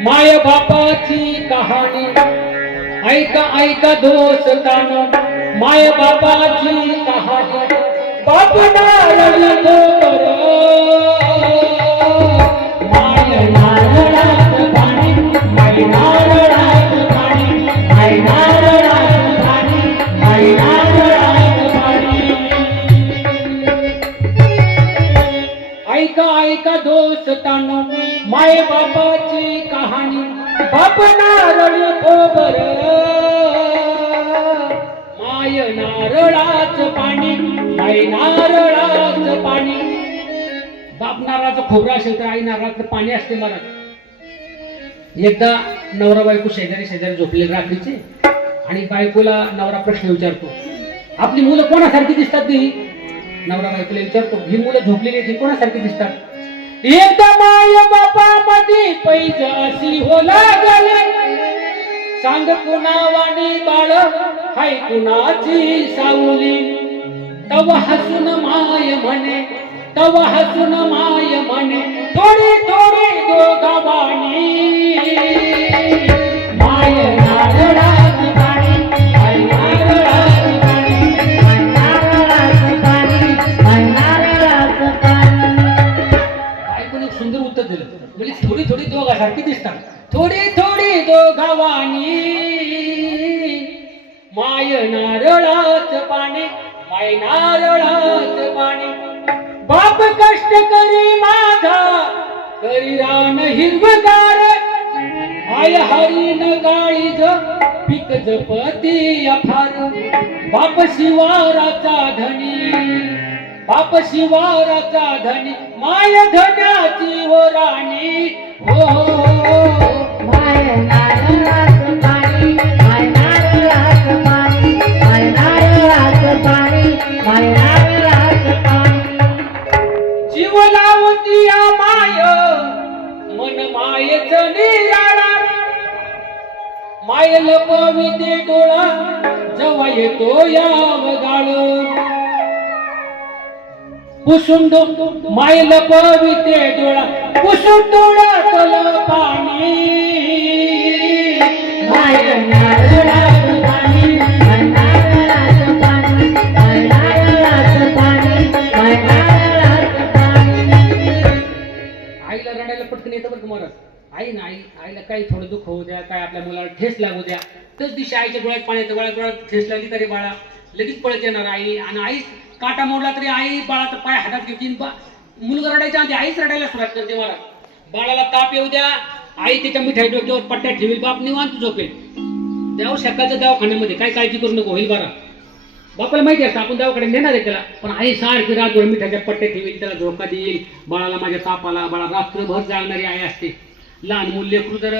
माय बापाची कहाणी, ऐका दोस्तानो माय बापाची कहाणी. बाप नारळतो माय नारळाचं पाणी, माय नारळाचं पाणी, माय नारळाचं पाणी, माय नारळाचं पाणी. ऐका दोस्तानो माय बापाची कहाणी, बाप नारळ खोबर माय नारळाचं पाणी, माय नारळाचं पाणी. बाप नारळाचं खोबरं असेल तर आई नारळाचं पाणी असते महाराज. एकदा नवरा बायको शेजारी झोपलेले रात्रीचे आणि बायकोला नवरा प्रश्न विचारतो, आपली मुलं कोणासारखी दिसतात ती? नवरा बायकोला विचारतो, ही मुलं झोपलेली आहेत कोणासारखी दिसतात? एकदा माय बापा मध्ये पैज अशी हो लागले, सांग कुणावानी बाळ हाय कुणाची सावली. तव हसून माय म्हणे, तव हसून माय म्हणे, थोडी दोघावानी. माय नारळाचं पाणी, माय नारळाचं पाणी, माय नारळाचं पाणी, माय नारळाचं पाणी. बायकोने सुंदर उत्तर दिलं, म्हणजे थोडी दोघासारखी दिसतात, थोडी दोघावानी. माय नारळाचं पाणी, माय नारळाचं पाणी. बाप कष्ट करी माझा करी रान हिरवगार, आय हरीन गाळीज पीक जपती अफार. बाप शिवाराचा धनी, बाप शिवाराचा धनी, माय धन्याची हो राणी. माय नारळाचं पाणी, माय नारळाचं पाणी, माय नारळाचं पाणी, माय नारळाचं पाणी. जीव लावती माय मन मायेच निराळा, माय लपविते डोळा जेव्हा येतो यावगाळ. पुसून माय लपविते डोळा, पुसून डोळ्यातलं पाणी. माय नारळाचं पाणी, माय नारळाचं पाणी, माय नारळाचं पाणी, माय नारळाचं पाणी. आईला रडायला पटकन येतं बरं तुम्हाला. आई ना आईला काही थोडं दुःख होऊ द्या, काय आपल्या मुलाला ठेस लागू द्या, तच दिवशी आईच्या डोळ्यात पाण्याच्या डोळ्यात ठेस लागली तरी बाळा लगेच पळत येणार आई. आणि आई काटा मोडला तरी आई बाळाचा पाय हातात घेतली, मुलगा रडायच्या आधी आईच रडायला सुरुवात करते. मला बाळाला ताप येऊ द्या, आई त्याच्या मिठाई डोक्यावर पट्ट्या ठेवी, बाप निवांत झोपेल. द्याव सकाळच्या दवाखान्यामध्ये काय काळजी करू नको, होईल बरा. बापाला माहिती असतं आपण दवाखान्यात नेणार आहे त्याला, पण आई सारखी रातभर मिठाच्या पट्ट्या ठेवील, त्याला झोका देईल. बाळाला माझ्या तापाला बाळा रात्रभर जागणारी आई असते. लहान मूल लेकरू जर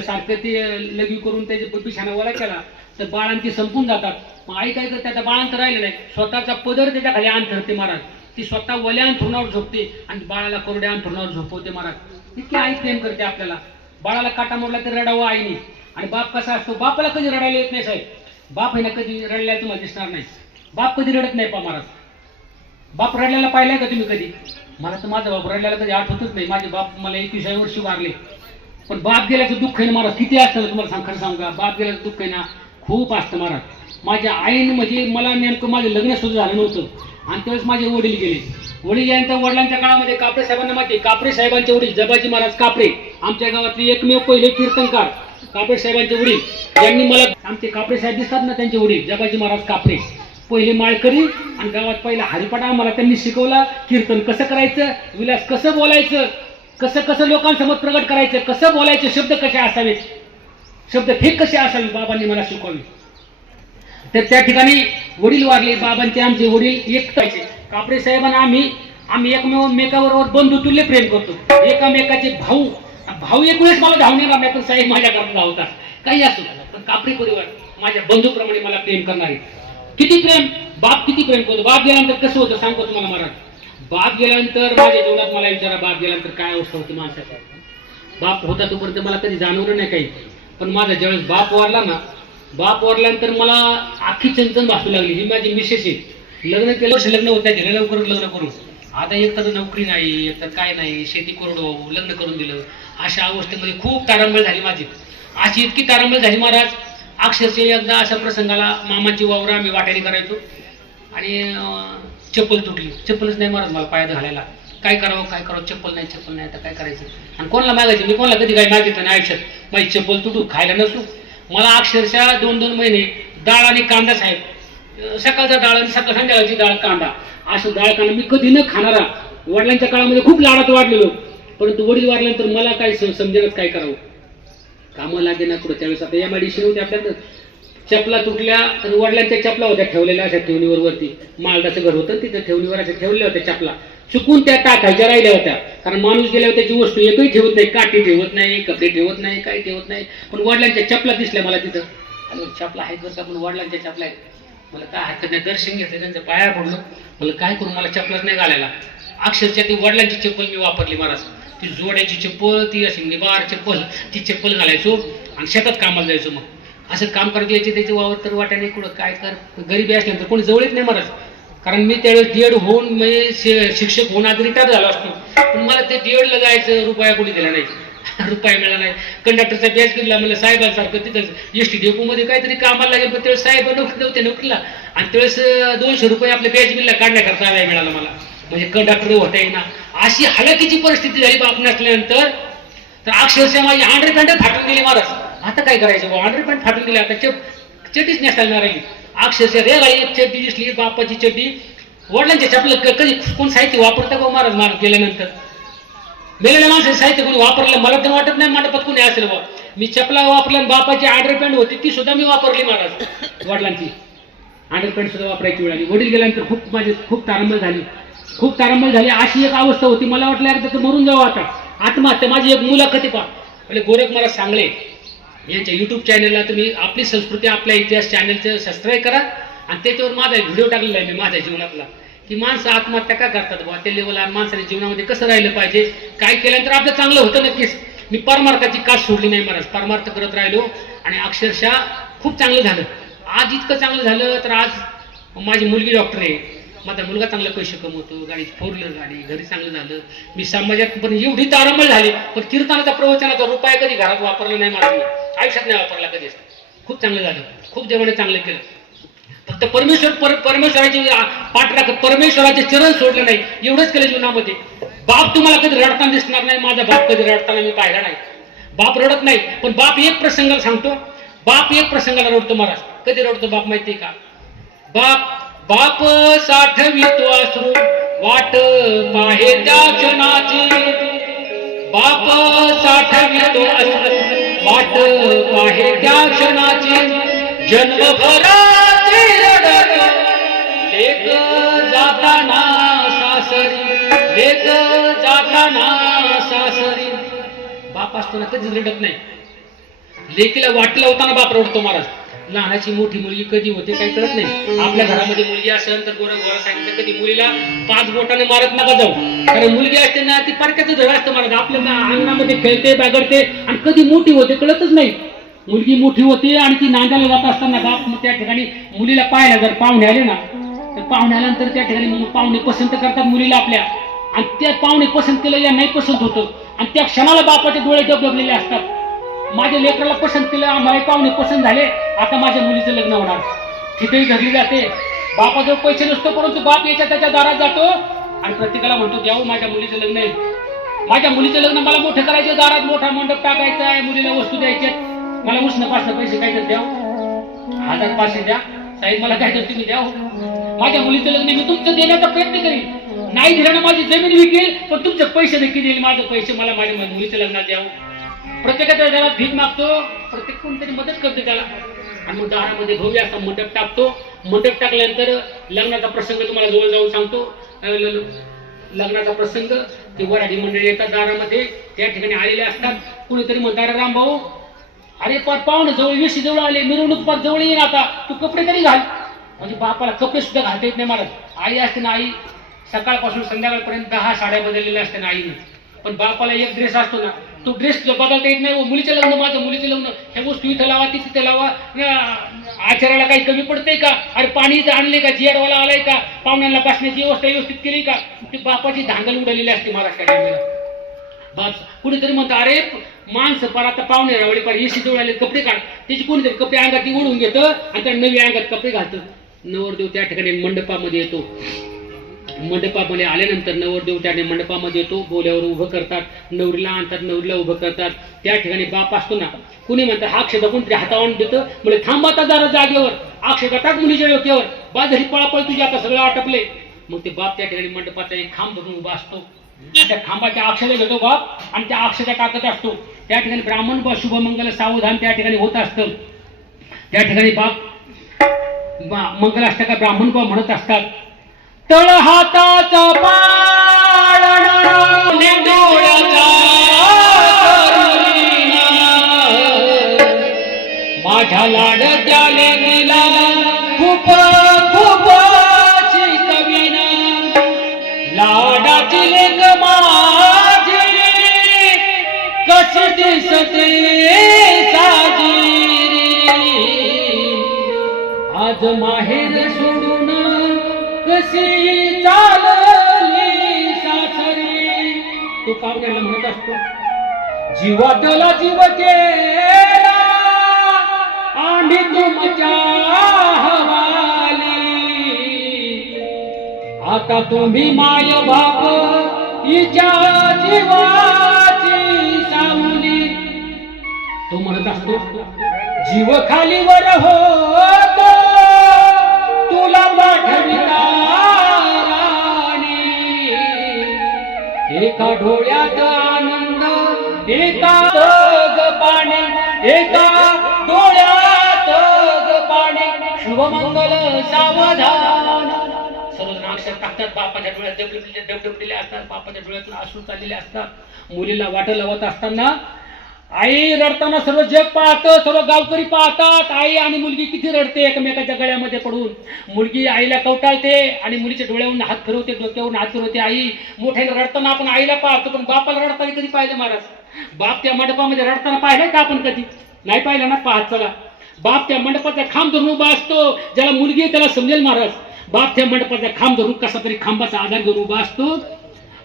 सारखं ते लघवी करून त्याच्या पिशाना वला केला तर बाळांची संपून जातात. मग आई काय करते, त्या बाळांत राहिलं नाही, स्वतःचा पदर त्याच्या खाली अंथरते महाराज. ती स्वतः वल्या अंथरुणावर झोपते आणि बाळाला कोरड्या अंथरुणावर झोपवते महाराज. इतकी आई प्रेम करते आपल्याला. बाळाला काटा मोडला तर रडावं आईने. आणि बाप कसा असतो, बापाला कधी रडायला येत नाही साहेब. बाप आहे ना कधी रडल्याला तुम्हाला दिसणार नाही. बाप कधी रडत नाही पा महाराज. बाप रडल्याला पाहिलाय का तुम्ही कधी? मला तर माझा बाप रडल्याला कधी आठवतच नाही. माझे बाप मला 21व्या वर्षी वारले. पण बाप गेल्याचं दुःख आहे ना महाराज, किती असतं तुम्हाला खरं सांगू का, बाप गेल्याचं दुःख आहे ना खूप असतं महाराज. माझ्या आईनं म्हणजे मला नेमकं माझं लग्न सुद्धा झालं नव्हतं आणि त्यावेळेस माझे वडील गेले. वडील गेल्यानंतर वडिलांच्या काळामध्ये कापरे साहेबांना माहिती, कापरे साहेबांचे वडील जबाजी महाराज कापरे, आमच्या गावातले एकमेव पहिले कीर्तनकार कापरे साहेबांचे वडील. यांनी मला, आमचे कापरे साहेब दिसतात ना त्यांचे वडील जबाजी महाराज कापरे, पहिले माळकरी आणि गावात पहिला हरिपाठा आम्हाला त्यांनी शिकवला. कीर्तन कसं करायचं, विलास कसं बोलायचं, कसं कसं लोकांसमोर प्रगट करायचं, कसं बोलायचं, शब्द कसे असावेत, शब्द फेक कसे असावे, बाबांनी मला शिकवले. तर त्या ठिकाणी वडील वारले बाबांचे. आमचे वडील एक कापरे साहेबांना आम्ही एकमेकाबरोबर बंधुतुल्य प्रेम करतो. एकामेकाचे भाऊ एक वेळेस मला धावून येणार नाही, पण साहेब माझ्या घरात धावतात. काही असो, पण कापरे परिवार माझ्या बंधूप्रमाणे मला प्रेम करणारे. किती प्रेम, बाप किती प्रेम करतो. बाप गेल्यानंतर कसं होतं सांगतो तुम्हाला महाराज. बाप गेल्यानंतर माझ्या जीवनात मला विचारा, बाप गेल्यानंतर काय अवस्था होती माणसाची. बाप होता तोपर्यंत मला कधी जाणवलं नाही काही, पण माझा ज्यावेळेस बाप वारला ना, बाप वारल्यानंतर मला आखी चंचन भासू लागली. ही माझी मिसेस आहे. लग्न केलं वर्ष लग्न होत नाही, लवकर लग्न करून. आता एक तर नोकरी नाही, एक तर काय नाही, शेती कोरडो, लग्न करून दिलं. अशा अवस्थेमध्ये खूप तारांबळ झाली माझी. अशी इतकी तारांबळ झाली महाराज, अक्षरशः एकदा अशा प्रसंगाला मामाची वावरं आम्ही वाटाणी करायचो आणि चप्पल तुटली. चप्पलच नाही महाराज मला पायात घालायला. काय करावं, चप्पल नाही आता काय करायचं. आणि कोणाला मागायचं, मी कोणाला कधी काही मागितलं नाही आयुष्यात. माझी चप्पल तुटू, खायला नसू. मला अक्षरशः 2-2 महिने डाळ आणि कांदा साहेब, सकाळचा डाळ आणि संध्याकाळची डाळ कांदा, असं डाळ कांदा मी कधी न खाणारा. वडिलांच्या काळामध्ये खूप लाडात वाढलेलो, परंतु वडील वारल्यानंतर मला काय समजेनच काय करावं. कामं लागे ना कुठं. त्यावेळेस आता MIDC होते आपल्याकडं. चपला तुटल्या आणि वडिलांच्या चपला होत्या ठेवलेल्या अशा ठेवणीवर वरती. मालदाचं घर होतं तिथं ठेवणीवर अशा ठेवलेल्या होत्या चपला. चुकून त्या टाकायच्या राहिल्या होत्या, कारण माणूस गेल्यावर त्याची वस्तू एकही ठेवत नाही, काठी ठेवत नाही, कपडे ठेवत नाही, काही ठेवत नाही. पण वडिलांच्या चपला दिसल्या मला तिथं. आणि चपला आहेत बरं का, पण वडिलांच्या चपला आहेत. मला काय हरकत नाही, दर्शन घेतलं, त्यांच्या पाया पडलं. मला काय करू, मला चपलाच नाही घालायला. अक्षरशः ती वडिलांची चप्पल मी वापरली महाराज. ती जोड्याची चप्पल, ती अशी निबार चप्पल, ती चप्पल घालायचो आणि शेतात कामाला जायचो. मग असं काम करत यायचे त्याचे वावर तर वाट्याने कुठं काय कर. गरिबी असल्यानंतर कोणी जवळच नाही महाराज, कारण मी त्यावेळेस DED होऊन म्हणजे शिक्षक होऊन आज रिटायर झालो असतो. पण मला ते DEDला जायचं रुपया कोणी दिला नाही, रुपया मिळाला नाही. कंडक्टरचा बॅच दिला मला साहेबांसारखं. तिथं ST डेपोमध्ये काहीतरी कामाला लागेल, पण त्यावेळेस साहेब नोकरी नव्हते नोकरीला. आणि त्यावेळेस 200 रुपये आपल्या बॅच बिलला काढण्याकरता वेळ मिळाला मला, म्हणजे कंडक्टर होता येईना. अशी हलाखीची परिस्थिती झाली बाप नसल्यानंतर. तर अक्षरशः माझी अंडरपॅन्ट फाटून गेली महाराज. आता काय करायचं बाबा, अंडरपॅन्ट फाटून गेली, आता चड्डीच नेसायला राहिली. अक्षरशः रे बाई, एक चड्डी दिसली बापाची चड्डी. वडिलांच्या चपला कधी कोण साहित्य वापरतं का महाराज? मार गेल्यानंतर मेलेल्या माणसाचं साहित्य कोणी वापरलं मला तर वाटत नाही मंडपात कोणी असेल बाबा. मी चपला वापरल्या, बापाची अंडरपॅन्ट होती ती सुद्धा मी वापरली महाराज. वडिलांची अंडरपॅन्ट सुद्धा वापरायची वेळ आली. वडील गेल्यानंतर खूप तारंबळ झाली. अशी एक अवस्था होती, मला वाटलं एकदा तर मरून जावं आता, आत्महत्या. माझी एक मुलाखती पहा, म्हणजे गोरख महाराज सांगले यांच्या YouTube चॅनलला तुम्ही आपली संस्कृती आपला इतिहास चॅनलचं सबस्क्राईब करा. आणि त्याच्यावर माझा एक व्हिडिओ टाकलेला आहे मी माझ्या जीवनातला, की माणसं आत्महत्या का करतात बाबा, त्या लेवलला माणसाने जीवनामध्ये कसं राहिलं पाहिजे, काय केल्यानंतर आपलं चांगलं होतं नक्कीच. मी परमार्थाची कास सोडली नाही महाराज, परमार्थ करत राहिलो आणि अक्षरशः खूप चांगलं झालं. आज इतकं चांगलं झालं तर आज माझी मुलगी डॉक्टर आहे, माझा मुलगा चांगला पैसे कमवतो, गाडी 4 व्हीलर गाडी, घरी चांगलं झालं. मी समाजात पण एवढी तारंबळ झाली, पण कीर्तनाचा प्रवचनाचा रुपया कधी घरात वापरला नाही माझा, मी आयुष्यात नाही वापरला कधीच. खूप चांगलं झालं, खूप देवाने चांगलं केलं. फक्त परमेश्वराची पाठ राखत परमेश्वराचे चरण सोडले नाही, एवढंच केलं जीवनामध्ये. बाप तुम्हाला कधी रडताना दिसणार नाही, माझा बाप कधी रडताना मी पाहिला नाही. बाप रडत नाही, पण बाप एक प्रसंगाला सांगतो, बाप एक प्रसंगाला रडतो महाराज. कधी रडतो बाप माहिती का? बाप साठवितो अश्रू वाट पाहे त्या क्षणाची, बाप साठवितो अश्रू वाट पाहे त्या क्षणाची, जन्मभराची रडत लेक जाताना सासरी, लेक जाताना सासरी. बाप असताना कधीच रडत नाही. लेकीला वाट लावताना बाप रडतो महाराज. लहानाची मोठी मुलगी कधी होते काही कळत नाही. आपल्या घरामध्ये मुलगी असेल तर गोरा सांगितलं कधी मुलीला 5 बोटाने मारत नका जाऊ, कारण मुलगी असते ना ती पारक्याचं धड असतं महाराज. आपल्या अंगणामध्ये खेळते बागडते आणि कधी मोठी होते कळतच नाही. मुलगी मोठी होते आणि ती नांदायला जात असताना बाप मग त्या ठिकाणी मुलीला पाहायला जर पाहुणे आले ना तर पाहुणे आल्यानंतर त्या ठिकाणी पाहुणे पसंत करतात मुलीला आपल्या, आणि त्या पाहुणे पसंत केलं या नाही पसंत होतं, आणि त्या क्षणाला बापाचे डोळे डबडबलेले असतात. माझ्या लेकराला पसंत केलं, आम्हाला पाहुणे पसंत झाले, आता माझ्या मुलीचं लग्न होणार. ठिकाणी धरली जाते. बापाजवळ पैसे नसतो, परंतु बाप याच्या त्याच्या दारात जातो आणि प्रत्येकाला म्हणतो द्यावं माझ्या मुलीचं लग्न आहे, माझ्या मुलीचं लग्न मला मोठं करायचं, दारात मोठा मंडप टाकायचा आहे, मुलीला वस्तू द्यायचे, मला उष्ण पासनं पैसे काय तर द्याव, 1000-500 द्या साहेब, मला काय तर तुम्ही द्याव, माझ्या मुलीचं लग्न मी तुमचं देण्याचा प्रयत्न करीन, नाही दिलं ना माझी जमीन विकेल, पण तुमचे पैसे नक्की देईल, माझे पैसे मला माझ्या मुलीच्या लग्नात द्यावं. प्रत्येकाच्या त्याला भीक मागतो, प्रत्येक कोणतरी मदत करते त्याला, आणि मग दारामध्ये भव्य असा मंडप टाकतो. मंडप टाकल्यानंतर लग्नाचा प्रसंग तुम्हाला जवळ जाऊन सांगतो. लग्नाचा प्रसंग ते वराडी मंडळी येतात दारामध्ये, त्या ठिकाणी आलेले असतात. कुणीतरी म्हणतात राम भाऊ, अरे पाहुणे जवळ वेशी जवळ आले, मिरवणूक पार जवळ येईल, आता तू कपडे तरी घाल. म्हणजे बापाला कपडे सुद्धा घालता येत नाही महाराज. आई असते ना, आई सकाळपासून संध्याकाळपर्यंत 10 साड्या बदललेल्या असते ना आईने, पण बापाला एक ड्रेस असतो ना, तो ड्रेस बदलता येत नाही. मुलीचं लग्न, माझं मुलीचं लग्न, ह्या वस्तू इथं लावा तिथे लावा, आचार्याला काही कमी पडतंय का, अरे पाणी इथं आणले का, जिअरवाला आलाय का, पाहुण्यांना बसण्याची व्यवस्था व्यवस्थित केली का, ती बापाची धांगल उडलेली असते महाराष्ट्रात. बाप कुणीतरी म्हणतो अरे माणसं पार आता पाहुणे रावळे पार येशी जवळ आले, कपडे काढ. त्याची कोणीतरी कपडे अंगात ओढून घेतं आणि त्या नवी अंगात कपडे घालतं. नवरदेव त्या ठिकाणी मंडपामध्ये येतो. मंडपामध्ये आल्यानंतर नवरदेव त्याने मंडपामध्ये येतो, बोल्यावर उभं करतात, नवरीला आणतात, नवरीला उभं करतात. त्या ठिकाणी बाप असतो ना, कुणी म्हणतात हा अक्षता कोणतरी हातावून देतं, म्हणजे थांब आता जरा जागेवर, अक्षता टाक मुलीच्या डोक्यावर, बाजरी पळापळ तुझी आता सगळं आटपले. मग ते बाप त्या ठिकाणी मंडपाचा एक खांब धरून उभा असतो, त्या खांबाच्या अक्षता घेतो बाप आणि त्या अक्षता टाकत असतो. त्या ठिकाणी ब्राह्मण शुभमंगल सावधान त्या ठिकाणी होत असतं. त्या ठिकाणी बाप मंगलाष्टका ब्राह्मण बाप म्हणत असतात. तळ हाताचा माझ्या लाड त्याले गेला खूप खूपची कविना, लाडाची लेक माझी कशी दिसते साजी, आज माहेर सोडून कशी चालली सासरी. तो पाहुण्याला म्हणत असतो जीवातला जीव केला आणि तुमच्या हवाली, आता तुम्ही माय बाप हिच्या जीवाची सावली. तो म्हणत असतो जीव खालीवर होतो तुला पाठविता राणी, एका डोळ्यात आनंद एका ग पाणी, एका डोळ्यात ग पाणी, शुभमंगल सावधान. सर्वजण अक्षर टाकतात, बापाच्या डोळ्यात डबडबलेले असतात, बापाच्या डोळ्यातून अश्रू चाललेले असतात. मुलीला वाट लावत असताना आई रडताना सर्व जग पाहतं, सर्व गावकरी पाहतात. आई आणि मुलगी किती रडते एकमेकाच्या गळ्यामध्ये पडून. मुलगी आईला कवटाळते आणि मुलीच्या डोळ्यावरून हात फिरवते, डोक्यावरून हात फिरवते. आई मोठ्याने रडताना आपण आईला पाहतो, पण बापाला रडताना कधी पाहिलं महाराज? बाप त्या मंडपामध्ये रडताना पाहिलंय का आपण? कधी नाही पाहिलं ना. पाहत चला. बाप त्या मंडपाचा खांब धरून उभा असतो. ज्याला मुलगी आहे त्याला समजेल महाराज. बाप त्या मंडपाचा खांब धरून कसा तरी खांबाचा आधार घेऊन उभा असतो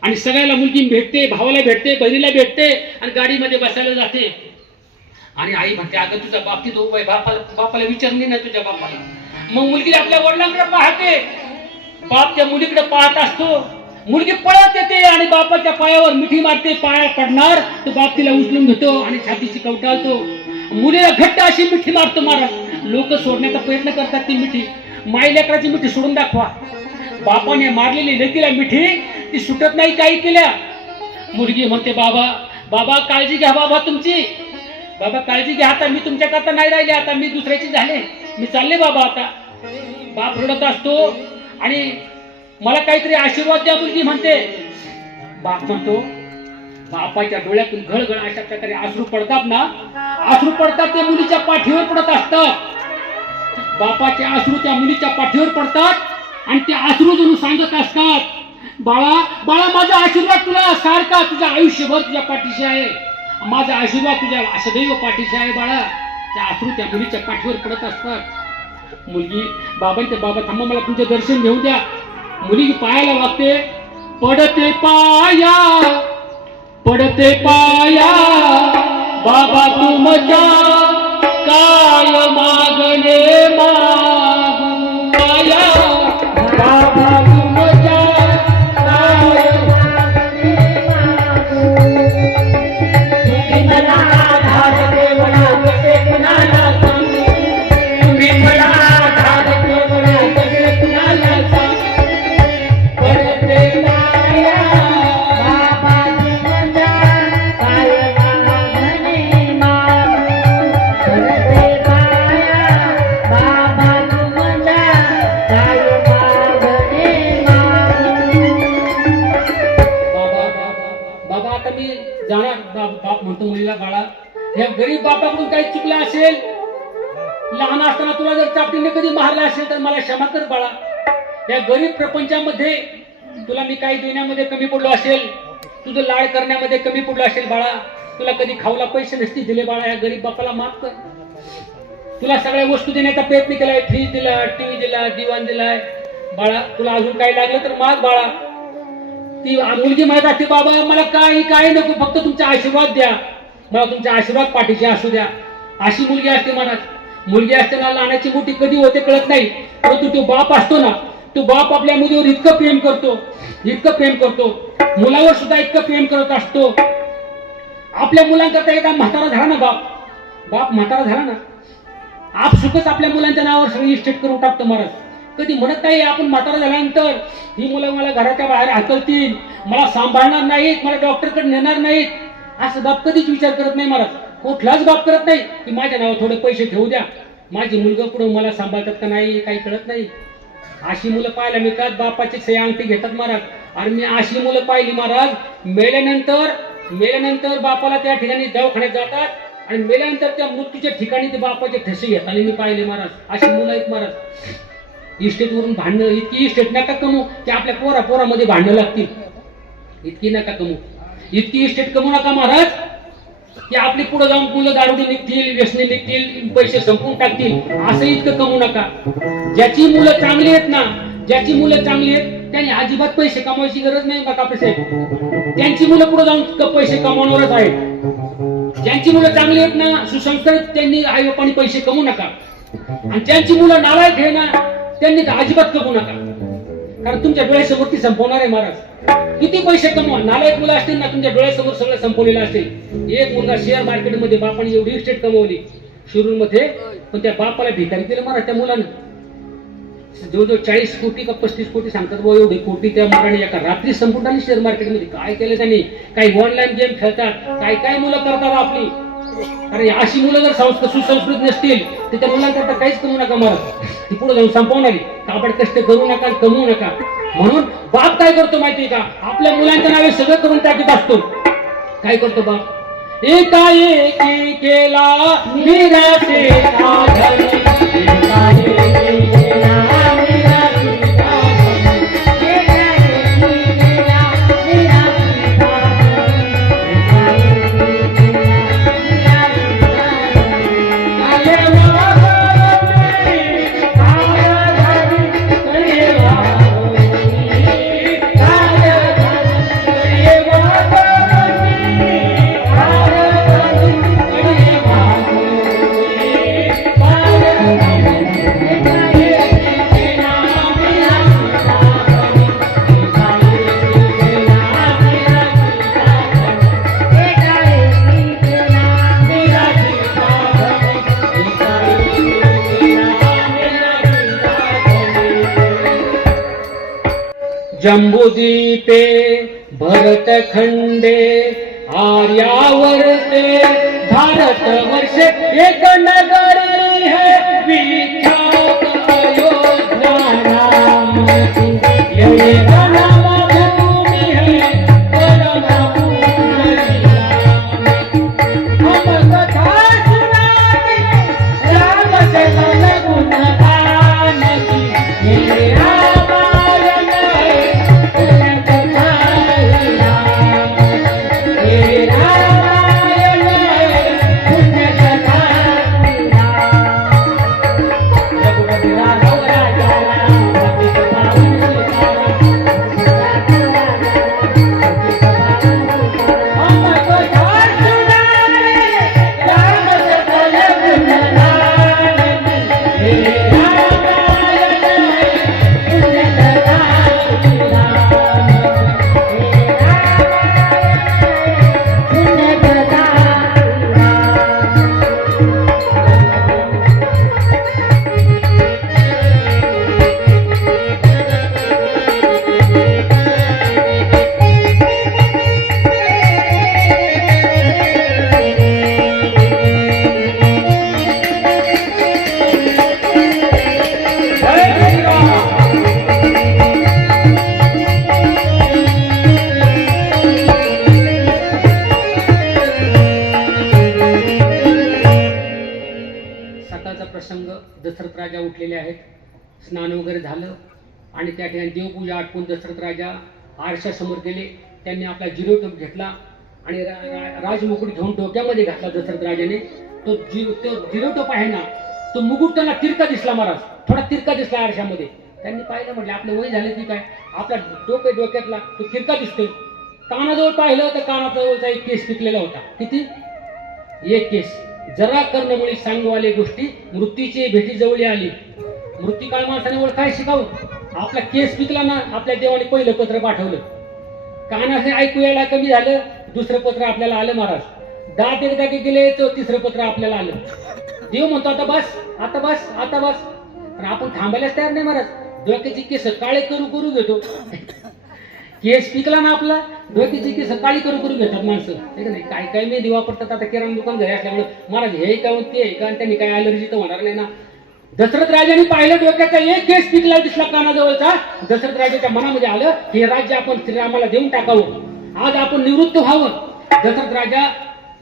आणि सगळ्याला मुलगी भेटते, भावाला भेटते, बहिणीला भेटते आणि गाडीमध्ये बसायला जाते. आणि आई म्हणते अगं तुझा बाप तिथं उभा आहे, बापाला विचारली नाही तुझ्या बापाला. मग मुलगी आपल्या वडिलांकडे पाहते. बाप त्या मुलीकडे पाहत असतो. मुलगी पळत येते आणि बापाच्या पायावर मिठी मारते. पाया पडणार तर बाप तिला उचलून घेतो आणि छातीची कवटाळतो. मुलीला घट्ट अशी मिठी मारतो महाराज. लोक सोडण्याचा प्रयत्न करतात ती मिठी. माई लेकराची मिठी सोडून दाखवा. बापाने मारलेली लेकीला मिठी ती सुटत नाही काही केल्या. मुलगी म्हणते बाबा बाबा काळजी घ्या बाबा तुमची. बाबा काळजी घ्या, आता मी तुमच्याकरता नाही राहिले, आता मी दुसऱ्याची झाले, मी चालले बाबा आता. बाप रडत असतो आणि मला काहीतरी आशीर्वाद द्या मुलगी म्हणते. बाप म्हणतो, बापाच्या डोळ्यातून घळघळ अशा प्रकारे अश्रू पडतात ना, अश्रू पडतात ते मुलीच्या पाठीवर पडत असतात. बापाचे अश्रू त्या मुलीच्या पाठीवर पडतात आणि ते अश्रू जणू सांगत असतात, बाळा बाळा माझा आशीर्वाद तुला सारखा तुझ्या आयुष्यभर तुझ्या पाठीशी आहे, माझा आशीर्वाद तुझ्या सदैव पाठीशी आहे बाळा. त्या अश्रू त्या मुलीच्या पाठीवर पडत असतात. मुलगी बाबांचे बाबा थांबा मला तुमचे दर्शन घेऊन द्या. मुलगी पायाला वागते. पडते पाया बाबा तुमच्या काय मागणे मागू पाया बाबा तुमच्या काय तुम्ही मला आधार देवळा कसे कुणाला सांगू, तुम्ही मला आधार देवळा कसे कुणाला सांगू. पडते पाया बाबा तुमच्या काय मागणे मागू. पडते पाया बाबा तुमच्या काय मागणे मागू. बाबा आता मी जाणार. बाप म्हणतो मुलीला, बाळा ह्या गरीब बापाकडून काही चुकलं असेल, लहान असताना तुला जर चापटीने कधी मारला असेल तर मला क्षमा कर बाळा. या गरीब प्रपंचामध्ये तुला मी काही देण्यामध्ये कमी पडलो असेल, तुझं लाड करण्यामध्ये कमी पडलो असेल बाळा, तुला कधी खाऊला पैसे नसतील दिले बाळा, या गरीब बापाला माफ कर. तुला सगळ्या वस्तू देण्याचा प्रयत्न केलाय, फ्रीज दिला, टीव्ही दिला, दिवाण दिलाय बाळा, तुला अजून काही लागलं तर माग बाळा. ती मुलगी म्हणत असते, बाबा मला काही नको, फक्त तुमचा आशीर्वाद द्या, मला तुमचा आशीर्वाद पाठीशी असू द्या. अशी मुलगी असते महाराज. मुलगी असताना लहानाची मोठी कधी होते कळत नाही, परंतु तो बाप असतो ना, तो बाप आपल्या मुलीवर इतकं प्रेम करतो, मुलावर सुद्धा इतकं प्रेम करत असतो. आपल्या मुलांकरता एकदा म्हातारा झाला ना बाप म्हातारा झाला ना, आप सुखच आपल्या मुलांच्या नावावर सगळी इस्टेट करून टाकतो महाराज. कधी म्हणत नाही आपण म्हातारा झाल्यानंतर ही मुलं मला घराच्या बाहेर हाकलतील, मला सांभाळणार नाहीत, मला डॉक्टरकडे नेणार नाहीत, असं बाप कधीच विचार करत नाही महाराज. कुठलाच बाप करत नाही की माझ्या नावावर थोडे पैसे ठेवू द्या, माझी मुलगा पुढे मला सांभाळतात का नाही काही कळत नाही. अशी मुलं पाहायला मिळतात, बापाची सही अंगठी घेतात महाराज. आणि मी अशी मुलं पाहिली महाराज, मेल्यानंतर बापाला त्या ठिकाणी दवाखान्यात जातात आणि मेल्यानंतर त्या मृत्यूच्या ठिकाणी ते बापाचे ठसे घेतात आणि मी पाहिले महाराज. अशी मुलं आहेत महाराज. इस्टेटवरून भांडणं, इतकी इस्टेट नका कमू की आपल्या पोरामध्ये भांडणं लागतील, इतकी नका कमू, इतकी इस्टेट कमू नका महाराज की आपली पुढे जाऊन मुलं दारुडी निघतील, व्यसने निघतील, पैसे संपून टाकतील, असं इतकं कमू नका. ज्याची मुलं चांगली आहेत ना, ज्याची मुलं चांगली आहेत त्यांनी अजिबात पैसे कमवायची गरज नाही बघा पैसे. त्यांची मुलं पुढे जाऊन पैसे कमवणारच आहेत. ज्यांची मुलं चांगली आहेत ना, सुसंस्कृत, त्यांनी आई बापांनी पैसे कमवू नका. आणि ज्यांची मुलं नालायक आहे ना, त्यांनी अजिबात कमवू नका, कारण तुमच्या डोळ्यासमोर ती संपवणार आहे महाराज. किती पैसे कमवा, नालायक मुलं असतील ना, तुमच्या डोळ्यासमोर सगळं संपवलेलं असेल. एक मुलगा शेअर मार्केटमध्ये बापाने एवढी इस्टेट कमवली शिरूरमध्ये, पण त्या बापाला भिकारी केलं महाराज. त्या मुलानं जवळजवळ 40 कोटी का 35 कोटी सांगतात बुवा, एवढे कोटी त्या मुलाने एका रात्री संपून टाकली शेअर मार्केटमध्ये. काय केलं त्यांनी, काही ऑनलाईन गेम खेळतात, काय मुलं करतात आपली. अरे अशी मुलं जर सुसंस्कृत नसतील तर त्या मुलांकरता काहीच कमवू नका महाराज, ती पुढे जाऊन संपवणारी. कापड कष्ट करू नका, कमवू नका. म्हणून बाप काय करतो माहितीये का, आपल्या मुलांच्या नावे सगळं करून टाकीत असतो. काय करतो बाप, एकाएकी केला निराशे आधारी, जम्बूदीपे भरतखंडे आर्यावर्ते भारतवर्षे एक नगरी है विख्यात अयोध्या नाम की। ये नाम भूमि है परम पूज्य हम कथा सुनाते राम चरण गुण गान की। ये रामायण है पुण्य कथा ये रामायण है पुण्य कथा रघुपति राघव राजा राम पतित पावन सीताराम हम कथा सुनाते राम चरण गुण गान की। ये रामायण है पुण्य कथा पुण्य कथा। जय श्री राम। सकाळचा प्रसंग दशरथ राजा उठलेले आहेत, स्नान वगैरे झालं आणि त्या ठिकाणी देवपूजा आटपून दशरथ राजा आरशासमोर गेले. त्यांनी आपला जिरोटोप घेतला आणि राजमुकुट घेऊन डोक्यामध्ये घातला दशरथ राजाने. तो जिरोटोप आहे ना, तो मुकुट त्यांना तिरका दिसला महाराज, थोडा तिरका दिसला आरशामध्ये. त्यांनी पाहिलं, म्हटलं आपलं वय झालं की काय, आपला डोक्यातला तो तिरका दिसतोय. कानाजवळ पाहिलं तर कानाजवळचा एक केस पिकलेला होता. किती? एक केस. जरा कर्णमुळी सांगवाले गोष्टी मृत्यूची भेटी जवळी आली. मृत्यूकाळ माणसाने ओळखाय शिकावं. आपला केस पिकला ना, आपल्या देवाने पहिलं पत्र पाठवलं. कानाने ऐकू यायला कमी झालं, दुसरं पत्र आपल्याला आलं महाराज. दात एकदा की गेले तर तिसरं पत्र आपल्याला आलं. देव म्हणतो आता बस, आता बस, आता बस. पण आपण थांबायलाच तयार नाही महाराज. डोक्याची केस काळे करू करू घेतो. केस पिकला ना आपला, डोक्याची केस काळी करू करू घेतात माणसं, नाही काय काय मेहंदी वापरतात. आता किराणा दुकान घरी असल्यामुळे महाराज हे का ते आहे का, आणि त्यांनी काय अलर्जी तर होणार नाही ना. दशरथ राजाने पाहिलं, डोक्याचा एक केस पिकला दिसला कानाजवळचा. दशरथ राजाच्या मनामध्ये आलं, हे राज्य आपण श्रीरामाला देऊन टाकावं, आज आपण निवृत्त व्हावं. दशरथ राजा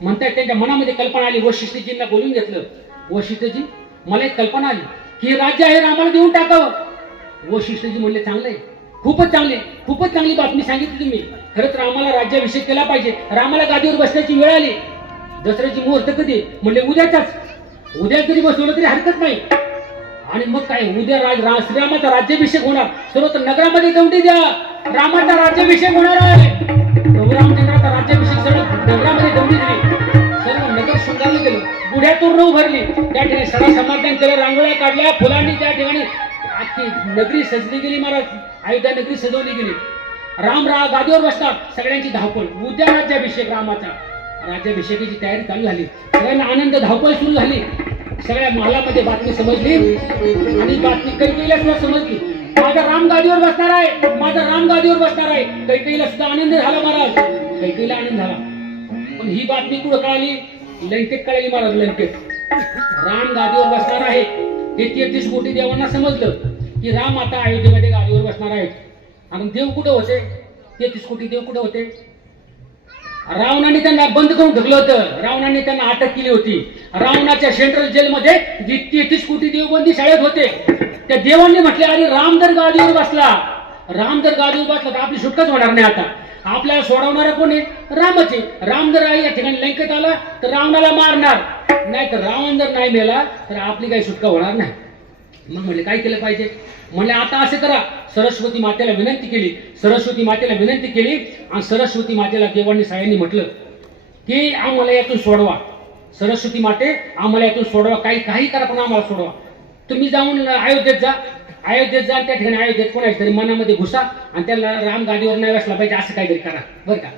म्हणतात, त्यांच्या मनामध्ये कल्पना आली. वशिष्ठजींना बोलून घेतलं. वशिष्ठजी, मला एक कल्पना आली की हे राज्य आहे रामाला देऊन टाकावं. वशिष्ठजी म्हणले, चांगलं आहे, खूपच चांगले, खूपच चांगली बातमी सांगितली तुम्ही. खरंच रामाला राज्याभिषेक केला पाहिजे, रामाला गादीवर बसण्याची वेळ आली. दसऱ्याची मुहूर्त कधी? म्हणले उद्याचाच. उद्या जरी बसवलं तरी हरकत नाही. आणि मग काय, उद्या श्रीरामाचा राज्याभिषेक होणार. सर्वत्र नगरामध्ये दौंडी द्या, रामाचा राज्याभिषेक होणार आहे. प्रभू रामचंद्राचा राज्याभिषेक सर्व नगरामध्ये दौंडी दिली. सर्व नगर शृंगारलं गेलं, पुढ्यातून उभारली. त्या ठिकाणी सगळं समाधान केलं, रांगोळ्या काढल्या, फुलांनी त्या ठिकाणी आखी नगरी सजली गेली महाराज. अयोध्या नगरी सजवली गेली. राम गादीवर बसतात, सगळ्यांची धावपळ. उद्या राज्याभिषेक रामाचा. राज्याभिषेकाची तयारी चालू झाली. सगळ्यांना आनंद, धावपळ सुरू झाली. सगळ्या महालामध्ये बातमी समजली आणि बातमी कैकेयीला सुद्धा समजली. माझा राम गादीवर बसणार आहे, माझा राम गादीवर बसणार आहे. कैकेयीला सुद्धा आनंद झाला महाराज, कैकेयीला आनंद झाला. पण ही बातमी कुठं कळाली? लंकेत कळाली महाराज. लंकेत राम गादीवर बसणार आहे. ते 33 कोटी देवांना समजलं की राम आता अयोध्येमध्ये गादीवर बसणार आहेत. आणि देव कुठं होते? 33 कोटी देव कुठं होते? रावणाने त्यांना बंद करून ठेवलं होतं. रावणाने त्यांना अटक केली होती. रावणाच्या सेंट्रल जेलमध्ये 33 कोटी देवबंदी शाळेत होते. त्या देवांनी म्हटले, अरे राम जर गादीवर बसला, राम जर गादीवर बसला तर आपली सुटकाच होणार नाही. आता आपल्याला सोडवणारा कोण आहे? रामच आहे. राम जर या ठिकाणी लंकेत आला तर रावणाला मारणार, नाही तर रावण जर नाही मेला तर आपली काही सुटका होणार नाही. मग म्हणले काय केलं पाहिजे? म्हणले आता असं करा. सरस्वती मातेला विनंती केली. सरस्वती मातेला विनंती केली आणि सरस्वती मातेला देवांनी सगळ्यांनी म्हटलं की आम्हाला यातून सोडवा. सरस्वती माते, आम्हाला यातून सोडवा, काही करा पण आम्हाला सोडवा. तुम्ही जाऊन अयोध्येत जा, अयोध्येत जा, त्या ठिकाणी अयोध्येत कोणाच्या तरी मनामध्ये घुसा आणि त्याला राम गादीवर नाही बसला पाहिजे असं काहीतरी करा, बरं का.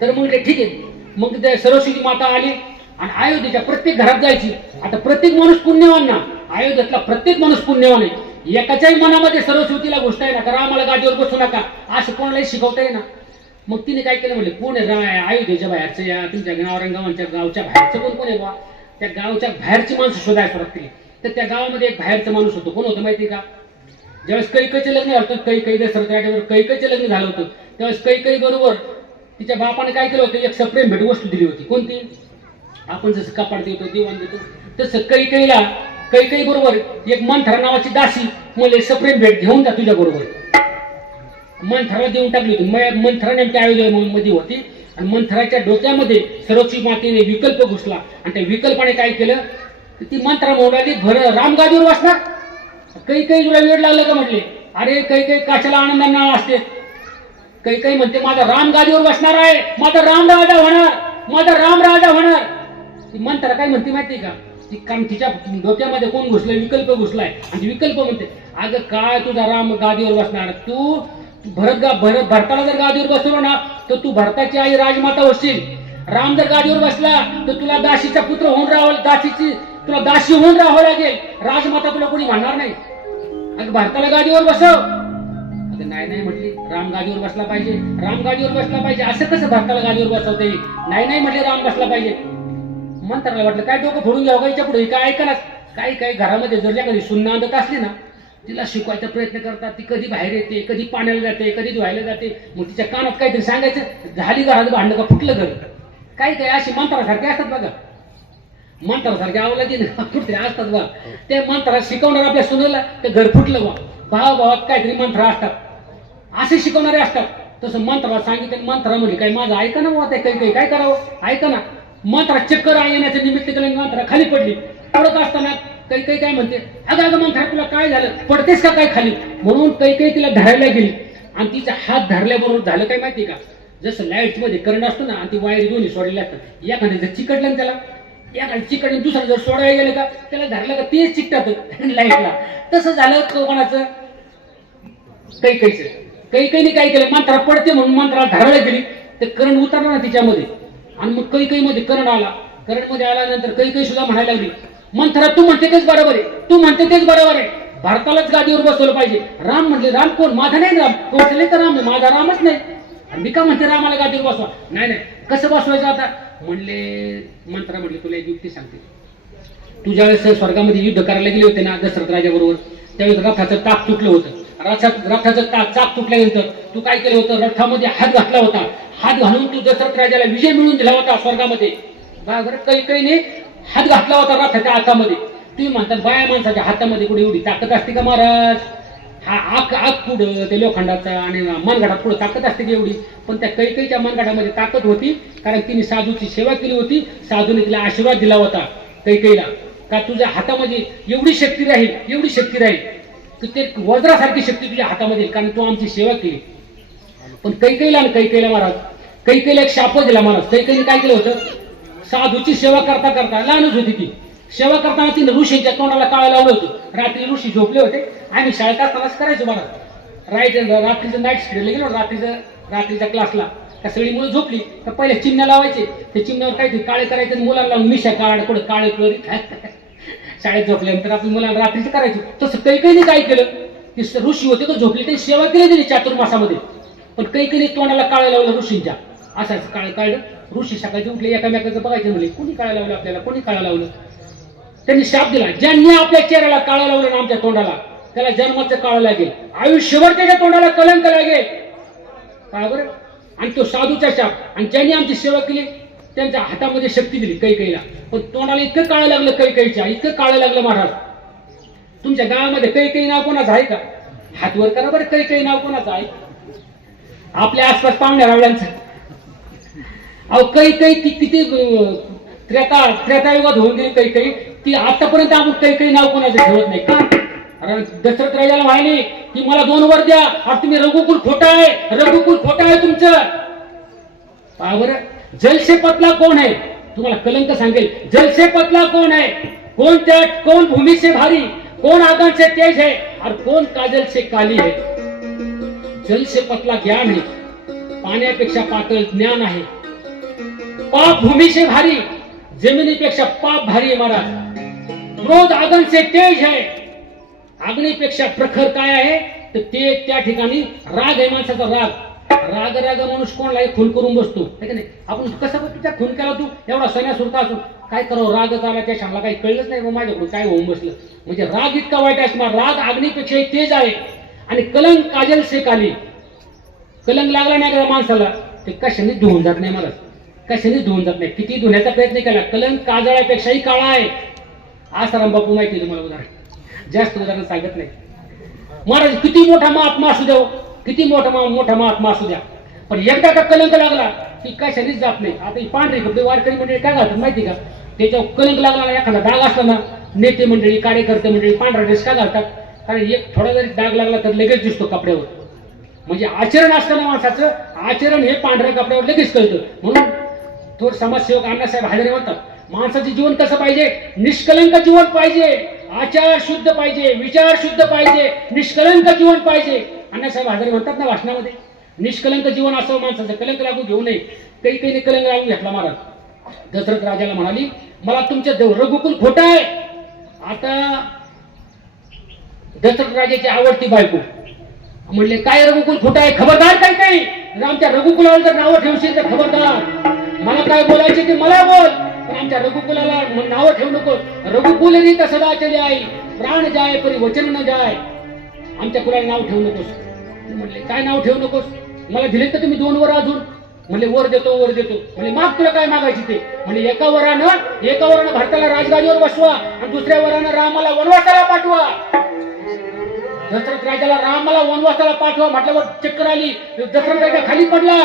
तर म्हणले ठीक आहे. मग सरस्वती माता आली आणि अयोध्येच्या प्रत्येक घरात जायची. आता प्रत्येक माणूस पुण्यवान ना, अयोध्येतला प्रत्येक माणूस पुण्यवान आहे. एकाच्याही मनामध्ये सरस्वतीला गोष्ट आहे ना का रामाला गादीवर बसू नका असं कोणालाही शिकवता येईल ना. मग तिने काय केलं म्हणले कोण आहे अयोध्येच्या बाहेरचं या तुमच्या औरंगाबादच्या गावच्या बाहेरचं कोण आहे बा. त्या गावच्या बाहेरची माणसं शोधायला सुरुवात केली. तर त्या गावामध्ये एक बाहेरचा माणूस होतो. कोण होतं माहिती का? ज्यावेळेस कैकईचे लग्न झालं होतं, कैकई दशरथ राजाबरोबर कैकईचे लग्न झालं होतं त्यावेळेस कैकई बरोबर तिच्या बापाने काय केलं होतं एक सप्रेम भेटवस्तू दिली होती. कोणती? आपण जसं कपाट देतो दिवाण देतो तसं कैकई बरोबर एक मंथरा नावाची दासी मला सप्रेम भेट घेऊन जा तुझ्या बरोबर. मंथराला देऊन टाकली होती. मंथरा नेमक्या आयोजनामध्ये होती आणि मंथराच्या डोक्यामध्ये सरस्वती मातेने विकल्प घुसला आणि त्या विकल्पाने काय केलं ती मंत्रा मोडाली राम गादीवर बसणार. कैकई तुला वेळ लागलं का म्हटले. अरे कैकई काशाला आनंदांना असते. कैकई म्हणते माझा राम गादीवर बसणार आहे, माझा राम राजा होणार, माझा राम राजा होणार. ती मंत्रा काय म्हणते माहिती का? ती कारण तिच्या डोक्यामध्ये कोण घुसलंय विकल्प घुसलाय आणि विकल्प म्हणते अगं काय तुझा राम गादीवर बसणार. तू भरताला जर गादीवर बसवलं ना तर तू भरताची आई राजमाता होशील. राम जर गादीवर बसला तर तुला दासीचा पुत्र होऊन राहावं, तुला दासी होऊन राहावं लागेल. राजमाता तुला कोणी म्हणणार नाही. अगं भारताला गादीवर बसव. अगं नाही म्हटली राम गादीवर बसला पाहिजे, राम गादीवर बसला पाहिजे. असं कसं भारताला गादीवर बसवता येईल? नाही म्हटले राम बसला पाहिजे. मंत्राला वाटलं काय डोकं फोडून घ्यावं का याच्या पुढे काय ऐकणार. काही घरामध्ये जर कधी सुन्न आणत असली ना तिला शिकवायचा प्रयत्न करतात. ती कधी बाहेर येते, कधी पाण्याला जाते, कधी धुवायला जाते. मग तिच्या कानात काहीतरी सांगायचं झाली घरात भांडण का फुटलं घर. काही अशी मंत्रासारखे असतात बघा. मंत्रासारखे आवडला कुठे असतात बघा. ते मंत्रा शिकवणार आपल्या सुनेला ते घर फुटलं बा. भावात काहीतरी मंत्र असतात असे शिकवणारे असतात. तसं मंत्राला सांगितलं. मंत्रा म्हणजे काय माझं ऐका ना बाबा. ते काही काय करावं ऐका ना. मंत्रा चक्कर येण्याचं निमित्त केलं. मंत्रा खाली पडली. पडत असताना काही काय म्हणते अगं मंत्रा तुला काय झालं पडतेस का काय खाली. म्हणून काही तिला धरायला गेली आणि तिचा हात धरल्याबरोबर झालं काय माहिती का? जसं लाईट मध्ये करंट असतो ना आणि ती वायर दोन्ही सोडलेल्या असतात. एखाद्या जर चिकटलं त्याला एखाद्या चिकटलं दुसरं जर सोडायला गेलं का त्याला धरलं का तेच चिकटात लाईटला. तसं झालं कोणाचं कैकईने काय केलं मंत्रा पडते म्हणून मंत्राला धरायला गेली. ते करंट उतरला ना तिच्यामध्ये आणि मग कैकई मध्ये करंट आला. करंट मध्ये आल्यानंतर कैकई सुद्धा म्हणायला लागली मंत्रा तू म्हणते तेच बरोबर आहे, तू म्हणते तेच बरोबर आहे. भारतालाच गादीवर बसवलं पाहिजे. राम म्हटले राम कोण? माझा नाही राम. कोणतले तर राम माझा रामच नाही. मी का म्हणते रामाला गादीवर बसवा. नाही कसं बसवायचं आता म्हणले. मंत्रा म्हटले तुला एक युक्ती सांगते. तू ज्यावेळेस स्वर्गामध्ये युद्ध करायला गेले होते ना दशरथ राजा बरोबर त्यावेळेस रथाचं टाक तुटलं होतं. रथाचं चाक तुटल्यानंतर तू काय केलं होतं रथामध्ये हात घातला होता. हात घालून तू दशरथ राजाला विजय मिळवून दिला होता स्वर्गामध्ये. बरोबर कैकईने हात घातला होता रथाच्या हातामध्ये. तुम्ही म्हणतात बाया माणसाच्या हातामध्ये कुठे एवढी ताकद असते का महाराज? हा आग पुढं ते लोखंडाचा आणि मनगडात पुढं ताकद असते की एवढी. पण त्या कैकईच्या मनगडामध्ये ताकद होती कारण तिने साधूची सेवा केली होती. साधूने तिला आशीर्वाद दिला होता कैकईला का तुझ्या हातामध्ये एवढी शक्ती राहील, एवढी शक्ती राहील की ते वज्रासारखी शक्ती तुझ्या हातामध्ये कारण तू आमची सेवा केली. पण कैकईला महाराज कैकईला एक शाप दिला महाराज. कैकईने काय केलं होतं साधूची सेवा करता करता लहानच होती ती. सेवा करताना तिने ऋषीच्या तोंडाला काळं लावलं होतं. रात्री ऋषी झोपले होते. आम्ही शाळेत असतानाच करायचो महाराज. रात्रीचं नाईट स्टडीला गेलो रात्रीच्या क्लासला का सगळी मुलं झोपली तर पहिले चिमण्या लावायचे. ते चिमण्यावर काहीतरी काळे करायचे मुलांना लावून मिशा काढ कुठं काळे करी शाळेत झोपल्यानंतर आपण मुलांना रात्रीचं करायचो. तसं कैकईने काय केलं की ऋषी होते तो झोपले ते सेवा केली त्यांनी चातुर्मासामध्ये. पण कैकईने तोंडाला काळं लावलं ऋषींच्या. असंच काळं काढलं. ऋषी सकाळी उठले एकामेकाचं बघायचं म्हणजे कोणी काळं लावलं आपल्याला, कोणी काळं लावलं. त्यांनी शाप दिला ज्यांनी आपल्या चेहऱ्याला काळं लावलं ना आमच्या तोंडाला त्याला जन्माचं काळं लागेल, आयुष्यभर त्याच्या तोंडाला कलंक लागेल. बरोबर. आणि तो साधूचा शाप. आणि ज्यांनी आमची सेवा केली त्यांच्या हातामध्ये शक्ती दिली कैकईला. पण तोंडाला इतकं काळं लागलं कैकईच्या, इतकं काळं लागलं महाराज. तुमच्या गावामध्ये कैकई नाव कोणाचं आहे का? हात वर करा बरं. कैकई नाव कोणाचं आहे आपल्या आसपास पाहुण्या रावळ्यांचं? अहो कैकई ती किती त्रेतायुगात होऊन गेली कैकई. ती आतापर्यंत आपण कैकई नाव कोणाचं ठेवत नाही का? दशरथ राजाला म्हणाली की मला 2 वर द्या. अरे तुम्ही रघुकुल खोटा आहे, रघुकुल खोटा आहे तुमचं. बरं. जलसे पतला कोण है? तुम्हाला कलंक सांगेल. जलसे पतला कोण है? कौन भूमि से भारी, कौन आगन से तेज है और कौन काजल से काली है. जल से पतला ज्ञान है, पाण्यापेक्षा पातळ ज्ञान आहे. पाप भूमि से भारी, जमिनीपेक्षा पाप भारी आहे महाराज. क्रोध आगन से तेज है अग्नीपेक्षा प्रखर काय आहे तर ते त्या ठिकाणी राग आहे माणसाचा राग राग माणूस कोणलाही खून करून बसतो है का नाही. आपण कसं तुझ्या खून केला तू एवढा सण्यासुरता असो काय करावं रागच आला त्या शामला काही कळलंच नाही माझ्याकडून काय होऊन बसलं. म्हणजे राग इतका वाईट असणार राग अग्नीपेक्षाही तेज आहे. आणि कलंक काजल से काली कलंक लागला नाही का माणसाला ते कशाने धुवून जात नाही मला कशाने धुवून जात नाही. किती धुण्याचा प्रयत्न केला कलंक काजळापेक्षाही काळा आहे. आसाराम बापू माहिती तुम्हाला उदाहरण जास्त उदाहरण सांगत नाही. महाराज किती मोठा महात्मा असू द्या किती मोठा महात्मा असू द्या पण एकदा का कलंक लागला की कशानेच जात नाही. आता ही पांढरी कपडे वारकरी मंडळी काय घालतात माहिती का त्याच्यावर कलंक लागला ना एखादा डाग असला ना नेते मंडळी कार्यकर्ते मंडळी पांढरा ड्रेस का घालतात कारण एक थोडा जरी डाग लागला तर लगेच दिसतो कपड्यावर. म्हणजे आचरण असतं ना माणसाचं आचरण हे पांढऱ्या कपड्यावर लगेच कळतं. म्हणून थोर समाजसेवक अण्णासाहेब हजारे म्हणतात माणसाचे जीवन कसं पाहिजे निष्कलंक जीवन पाहिजे आचार शुद्ध पाहिजे विचार शुद्ध पाहिजे निष्कलंक जीवन पाहिजे. अण्णासाहेब हजारे म्हणतात ना भाषणामध्ये निष्कलंक जीवन असं माणसाचं कलंक लागू घेऊ नये. काही कलंक लागून घेतला महाराज दशरथ राजाला म्हणाली मला तुमचं रघुकुल खोटं आहे. आता दशरथ राजाची आवडती बायको म्हणले काय रघुकुल खोटं आहे खबरदार काही आमच्या रघुकुलाला जर नावं ठेवशील तर खबरदार. मला काय बोलायचे ते मला बोल पण आमच्या रघुकुलाला नावं ठेवू नकोस. रघुकुल रीत सदा चली आई प्राण जाय परी वचन न जाय. आमच्या कुलाला नाव ठेवू नकोस. म्हणले काय नाव ठेवू नकोस मला दिले तर तुम्ही 2 वर अजून म्हणले वर देतो म्हणजे माग तुला काय मागायची ते म्हणजे एका वरानं भारताला राजगादीवर बसवा आणि दुसऱ्या वरानं रामाला वनवासाला पाठवा. दशरथ राजाला रामाला वनवासाला पाठवा म्हटल्यावर चक्कर आली दशरथ राजा खाली पडला.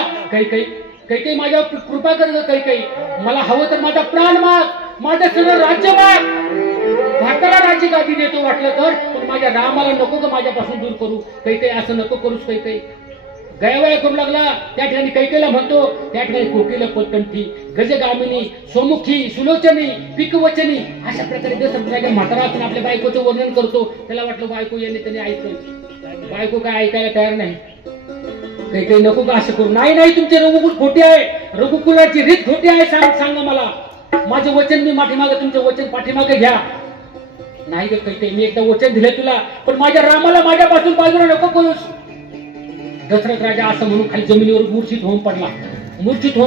काही माझ्यावर कृपा करत काही मला हवं तर माझा प्राण माग माझं सगळं राज्य माग भारताला राज्य गादी देतो वाटलं तर पण माझ्या रामाला नको का माझ्यापासून दूर करू. काही असं नको करूच काही गयावया करू लागला. त्या ठिकाणी कैकेला म्हणतो त्या ठिकाणी कोकिला पतकंठी गजगामिनी सोमुखी सुलोचनी पिकवचनी अशा प्रकारे दशरथ राजा म्हातारा असून आपल्या बायकोचं वर्णन करतो. त्याला वाटलं बायको यांनी त्यांनी ऐकलं बायको काय ऐकायला तयार नाही. काही नको का असं करू नाही तुमचे रघुकुल खोटे आहे रघुकुलाची रीत खोटी आहे सांगा मला माझं वचन मी पाठीमागे तुमचं वचन पाठीमागे घ्या. नाही का काही मी एकदा वचन दिलं तुला पण माझ्या रामाला माझ्यापासून बाजूला नको करूस. दशरथ राजा असं म्हणून खाली जमिनीवर मूर्छित होऊन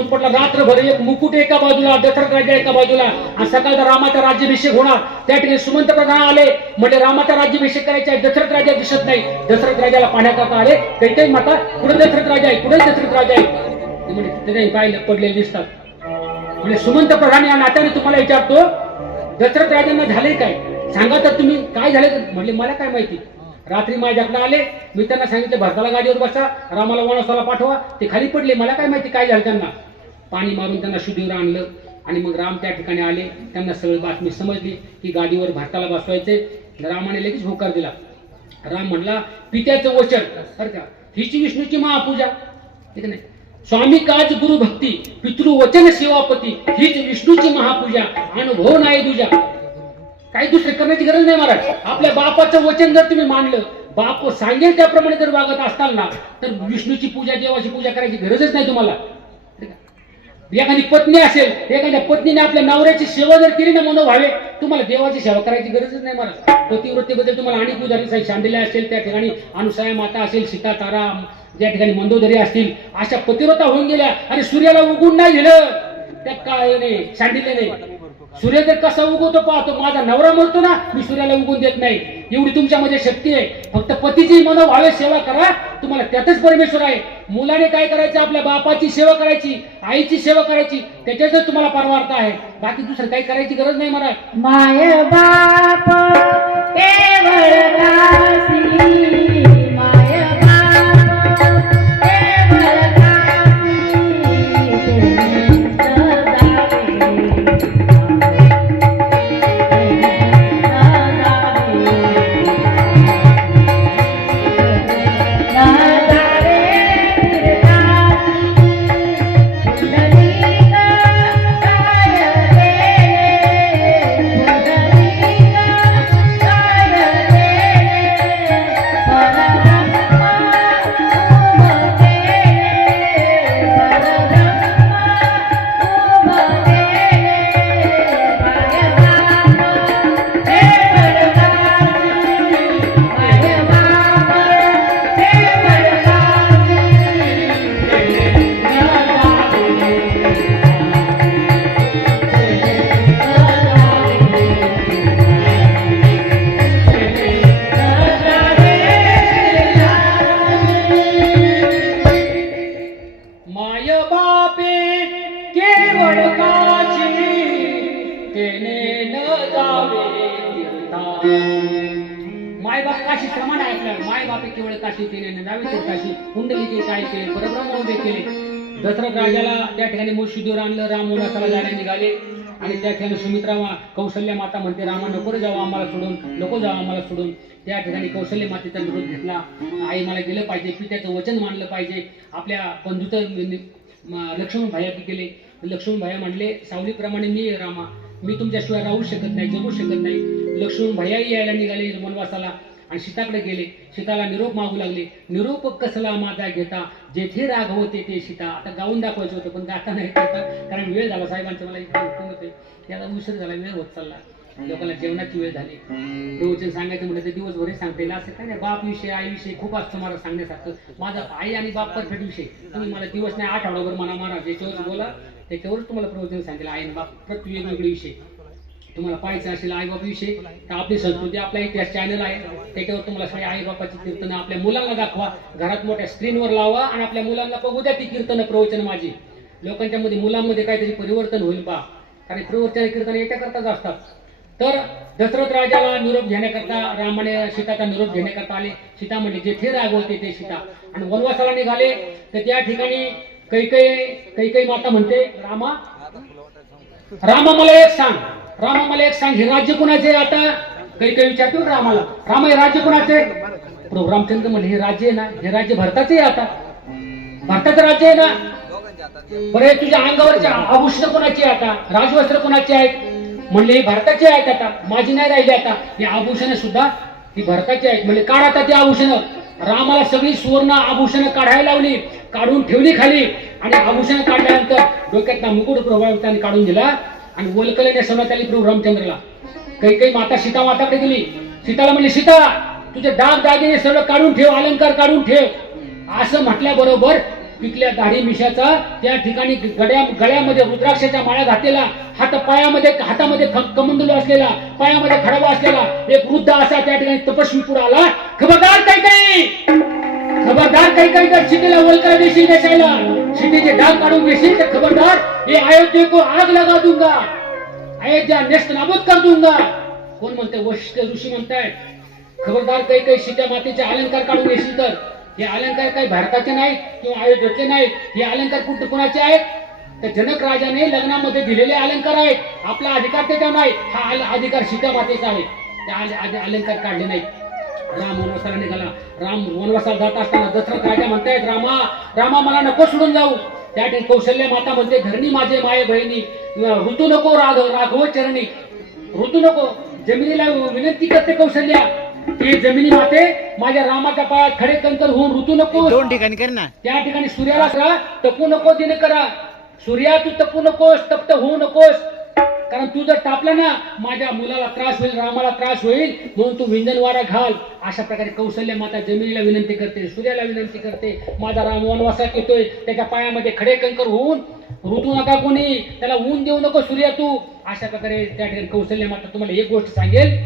पडला. रात्रभर एक मुकुट एका बाजूला दशरथ राजा एका बाजूला आणि सकाळचा रामाचा राज्याभिषेक होणार. त्या ठिकाणी सुमंत प्रधान आले म्हणजे रामाचा राज्याभिषेक करायचा आहे. दशरथ राजा दिसत नाही. दशरथ राजाला पाहण्याकरता आले काही माता कुठे दशरथ राजा आहे म्हणजे पाहिलं पडलेले दिसतात. म्हणजे सुमंत प्रधान या नात्याने तुम्हाला विचारतो दशरथ राजांना झाले काय सांगा तर तुम्ही काय झाले म्हणले मला काय माहिती. रात्री माझ्याकडे आले मी त्यांना सांगितलं भारताला गाडीवर बसा रामाला वनवासाला पाठवा ते खाली पडले मला काय माहिती काय झालं. त्यांना पाणी मारून त्यांना शुद्धीवर आणलं आणि मग राम त्या ठिकाणी आले. त्यांना सगळी बातमी समजली की गाडीवर भारताला बसवायचे. रामाने लगेच होकार दिला. राम म्हणला पित्याचं वचन बरं का हीची विष्णूची महापूजा ठीक नाही. स्वामी काज गुरु भक्ती पितृवचन सेवापती हीच विष्णूची महापूजा अनुभव नाही तुझ्या. काही दुसरे करण्याची गरज नाही महाराज. आपल्या बापाचं वचन जर तुम्ही मानलं बाप सांगेल त्याप्रमाणे जर वागत असताल ना तर विष्णूची पूजा देवाची पूजा करायची गरजच नाही तुम्हाला. एखादी पत्नी असेल एखाद्या पत्नीने आपल्या नवऱ्याची सेवा जर केली ना मनोभावे तुम्हाला देवाची सेवा करायची गरजच नाही महाराज. पतिव्रतेबद्दल तुम्हाला अनेक उदाहरण शांडिल्या असेल त्या ठिकाणी अनुसया माता असेल सीता तारा ज्या ठिकाणी मंदोदरी असतील अशा पतिव्रता होऊन गेल्या. आणि सूर्याला उगून नाही दिलं त्यात काय नाही शांडिल्य नाही. सूर्य जर कसा उगवतो पाहतो माझा नवरा म्हणतो ना मी सूर्याला उगवून देत नाही. एवढी तुमच्यामध्ये शक्ती आहे. फक्त पतीची मनोभावे सेवा करा तुम्हाला त्यातच परमेश्वर आहे. मुलाने काय करायचं आपल्या बापाची सेवा करायची आईची सेवा करायची त्याच्यातच तुम्हाला परमार्थ आहे. बाकी दुसरं काही करायची गरज नाही मला. माय बाप केवळ दासी माय बाप केवळ दासी बाप काशी समान आहे आपल्या माय बापे केवळ काशी केले नव्हे तर काशी कुंडलीचे काय केले परब्रह्म उभे केले. दशरथ राजाला त्या ठिकाणी मोशीदूर आणलं. राम वनवासाला जायला निघाले आणि त्या ठिकाणी सुमित्रा कौशल्य माता म्हणते रामा नको रे जाऊ आम्हाला सोडून, नको जाऊ आम्हाला सोडून. त्या ठिकाणी कौशल्य मातेचा विरोध घेतला. आई मला गेलं पाहिजे, पित्याचं वचन मानलं पाहिजे. आपल्या बंधूचं लक्ष्मण भाया केले. लक्ष्मण भाया म्हणले सावलीप्रमाणे मी रामा, मी तुमच्याशिवाय राहू शकत नाही, जगू शकत नाही. लक्ष्मण भैयाही यायला निघाले वनवासाला आणि सीताकडे गेले. सीताला निरोप मागू लागले. निरोप कसला माझा घेता, जेथे राघव ते सीता. आता गाऊन दाखवायचं होतं पण गाता नाही कारण वेळ झाला. साहेबांचं मला इतकं हुकूम होते, याला उशीर झाला, वेळ होत चालला. लोकांना जेवणाची वेळ झाली. प्रवचन सांगायचं म्हटलं तर दिवसभरही सांगता येईल असं काय नाही. बाप विषय आई विषय खूप असतं मला सांगण्यासारखं. माझा आई आणि बाप परफेक्ट विषय. तुम्ही मला दिवस नाही आठवडाभर म्हणा महाराज याच्यावर बोला, त्याच्यावरच तुम्हाला प्रवचन सांगितलं. आई आणि बाप प्रत्येक वेगवेगळे विषय तुम्हाला पाहायचं असेल. आई बाप विषय तर आपली संस्कृती आपला इतिहास चॅनल आहे, त्याच्यावर तुम्हाला सगळी आई बापाची कीर्तनं आपल्या मुलांना दाखवा, घरात मोठ्या स्क्रीनवर लावा आणि आपल्या मुलांना बघू द्या ती कीर्तनं प्रवचन माझी. लोकांच्या मध्ये मुलांमध्ये काहीतरी परिवर्तन होईल बा, कारण प्रवचन कीर्तन याच्या करताच असतात. तर दशरथ राजाला निरोप घेण्याकरता रामाने सीताचा निरोप घेण्याकरता आले. सीता म्हणजे जेथे रागवते ते सीता आणि वनवासाला निघाले. तर त्या ठिकाणी कैकेयी माता म्हणते रामा मला एक सांग, रामा मला एक सांग, हे राज्य कुणाचे आता? कैकेयी विचारतो रामाला, रामा हे राज्य कुणाचे? प्रभू रामचंद्र म्हणले हे राज्य आहे ना, हे राज्य भरताचे आहे. आता भारताचं राज्य आहे ना. बरे तुझ्या अंगावरचे आभूषण कोणाची आता? राजवस्त्र कोणाचे आहेत? म्हणले हे भारताचे आहेत. आता माझी नाही राहिली. आता ही आभूषण सुद्धा ही भारताची आहेत. म्हणजे काढ आता ती आभूषण. रामाला सगळी सुवर्ण आभूषण काढायला लावली, काढून ठेवली खाली आणि आभूषण काढल्यानंतर डोक्यातला मुकुट प्रभावितांनी काढून दिला आणि वलकले नेसवण्यात आली प्रभू रामचंद्रला. कैकेयी माता सीता माताकडे गेली. सीताला म्हणली सीता तुझे दाग दागिने सगळं काढून ठेव, अलंकार काढून ठेव. असं म्हटल्याबरोबर पिकल्या दाढी मिशाचा त्या ठिकाणी गळ्यामध्ये रुद्राक्षाच्या माळा घातलेला, हातामध्ये कमंडलू असलेला, पायामध्ये खडावा असलेला एक वृद्ध असा त्या ठिकाणी तपस्वी पुढे आला. खबरदार कैकेयी, खबरदार कैकेयी, जर सीतेला वलकर देशील नेसायला, सीतेचे डाग काढून देशील तर खबरदार ये अयोध्या को आग लगा दूंगा, अयोध्या नेस्त नाबूद कर दूंगा. कोण म्हणते? वशिष्ठ ऋषी म्हणताय खबरदार कैकेयी सीता मातेचे अलंकार काढून देशील तर. हे अलंकार काही भारताचे नाहीत किंवा अयोध्येचे नाहीत. हे अलंकार कुठे कुणाचे आहेत? तर जनक राजाने लग्नामध्ये दिलेले अलंकार आहेत. आपला अधिकार त्याचा नाही, हा अधिकार सीता मातेचा आहे. त्या अलंकार काढले नाहीत. राम वनवासाला निघाला. राम वनवासाला जात असताना दशरथ राजा म्हणतायत रामा मला नको सोडून जाऊ. त्या ठिकाणी कौशल्य माता म्हणते धरणी माझे माये बहिणी, ऋतू नको राघव चरणी, ऋतू नको. जमिनीला विनंती करते कौशल्या की जमिनी माते माझ्या रामाच्या पायात खडे कंकर होऊन ऋतू नको. दोन ठिकाणी कर ना. त्या ठिकाणी सूर्याला करा तपू नको, दिन करा. सूर्या तू तपू नकोस, तप्त होऊ नकोस, कारण तू जर तापला ना माझ्या मुलाला त्रास होईल, रामाला त्रास होईल, म्हणून तू विंधन वारा घाल. अशा प्रकारे कौशल्य माता जमिनीला विनंती करते, सूर्याला विनंती करते. माझा राम वनवासात येतोय, त्याच्या पायामध्ये खडे कंकर होऊन ऋतू नका कोणी, त्याला ऊन देऊ नको सूर्या तू. अशा प्रकारे त्या ठिकाणी कौशल्य माता तुम्हाला एक गोष्ट सांगेल.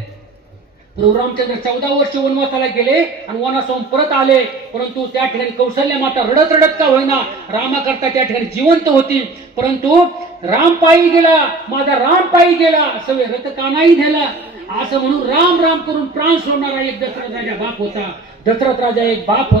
प्रभू रामचंद्र 14 वर्ष वनवासाला गेले आणि वनासून परत आले, परंतु त्या ठिकाणी कौशल्य माता रडत रडत का होईना रामाकरता त्या ठिकाणी जिवंत होती. परंतु राम पायी गेला, माझा राम पायी गेला, सवय रथ कानाही नेला असं म्हणून राम राम करून प्राण सोडणारा एक दशरथ राजा बाप होता. दशरथ राजा एक बाप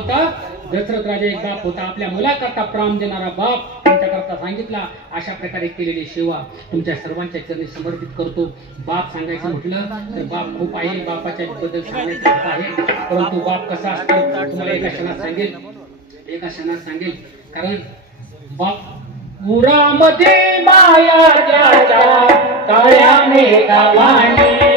होता. आपल्या मुलाकरता प्राण देणारा बाप त्यांच्याकरता सांगितला. अशा प्रकारे केलेली सेवा तुमच्या सर्वांच्या चरणी समर्पित करतो. बाप सांगायचं म्हटलं तर बाप खूप आहे, बापाच्या बद्दल सांगायचं आहे, परंतु बाप कसा असतो तुम्हाला एका क्षणात सांगेल. कारण बाप उरामध्ये माया त्याच्या काळ्या मेघावाणी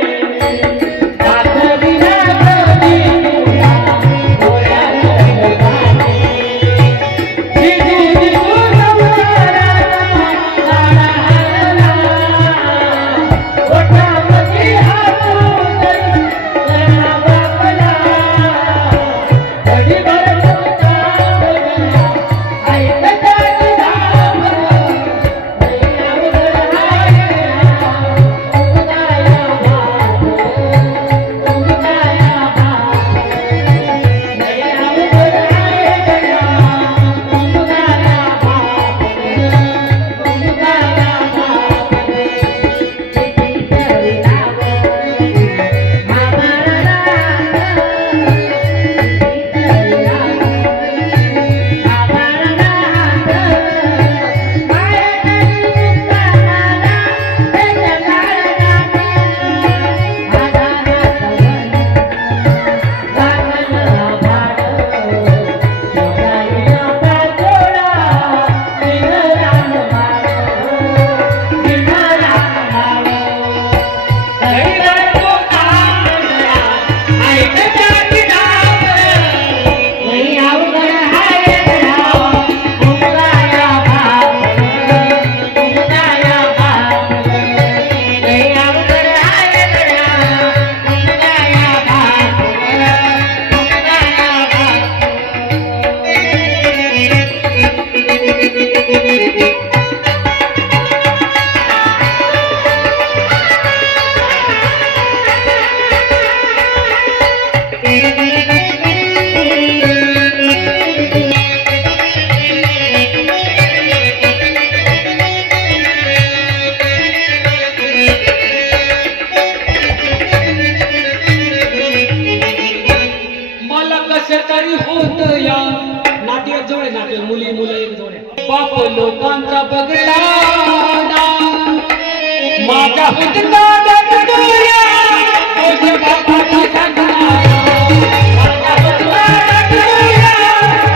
तरी होत या नाती एक जवळ आहे, नाते मुली मुलं एक जवळ आहे. बाप लोकांचा बगडा माझ्या हुंदका दगडूया तुझ्या बापाचा सगळा माझ्या हुंदका दगडूया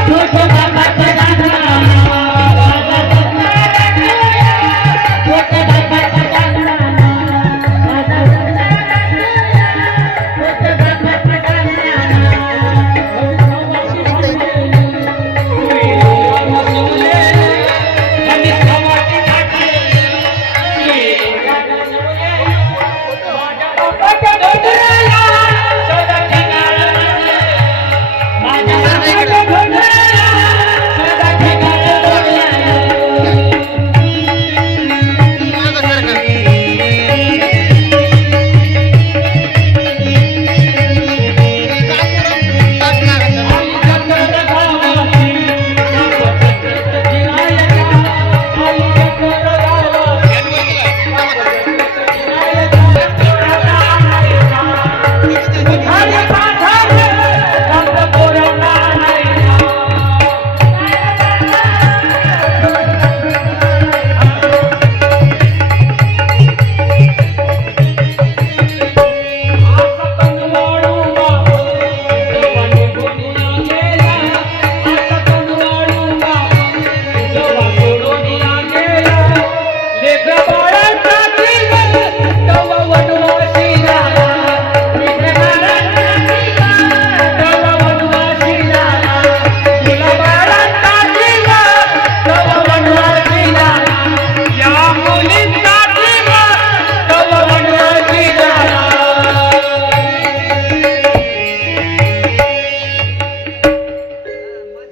तुझ्या बापाचा सगळा माझ्या हुंदका दगडूया तुझ्या बापाचा सगळा माझ्या हुंदका दगडूया तुझ्या बापाचा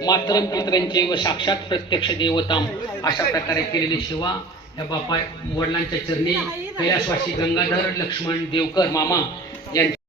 मातरम पितरांचे व साक्षात प्रत्यक्ष देवताम अशा प्रकारे केलेली सेवा या बापा वडिलांच्या चरणी कैलासवासी गंगाधर लक्ष्मण देवकर मामा यांच्या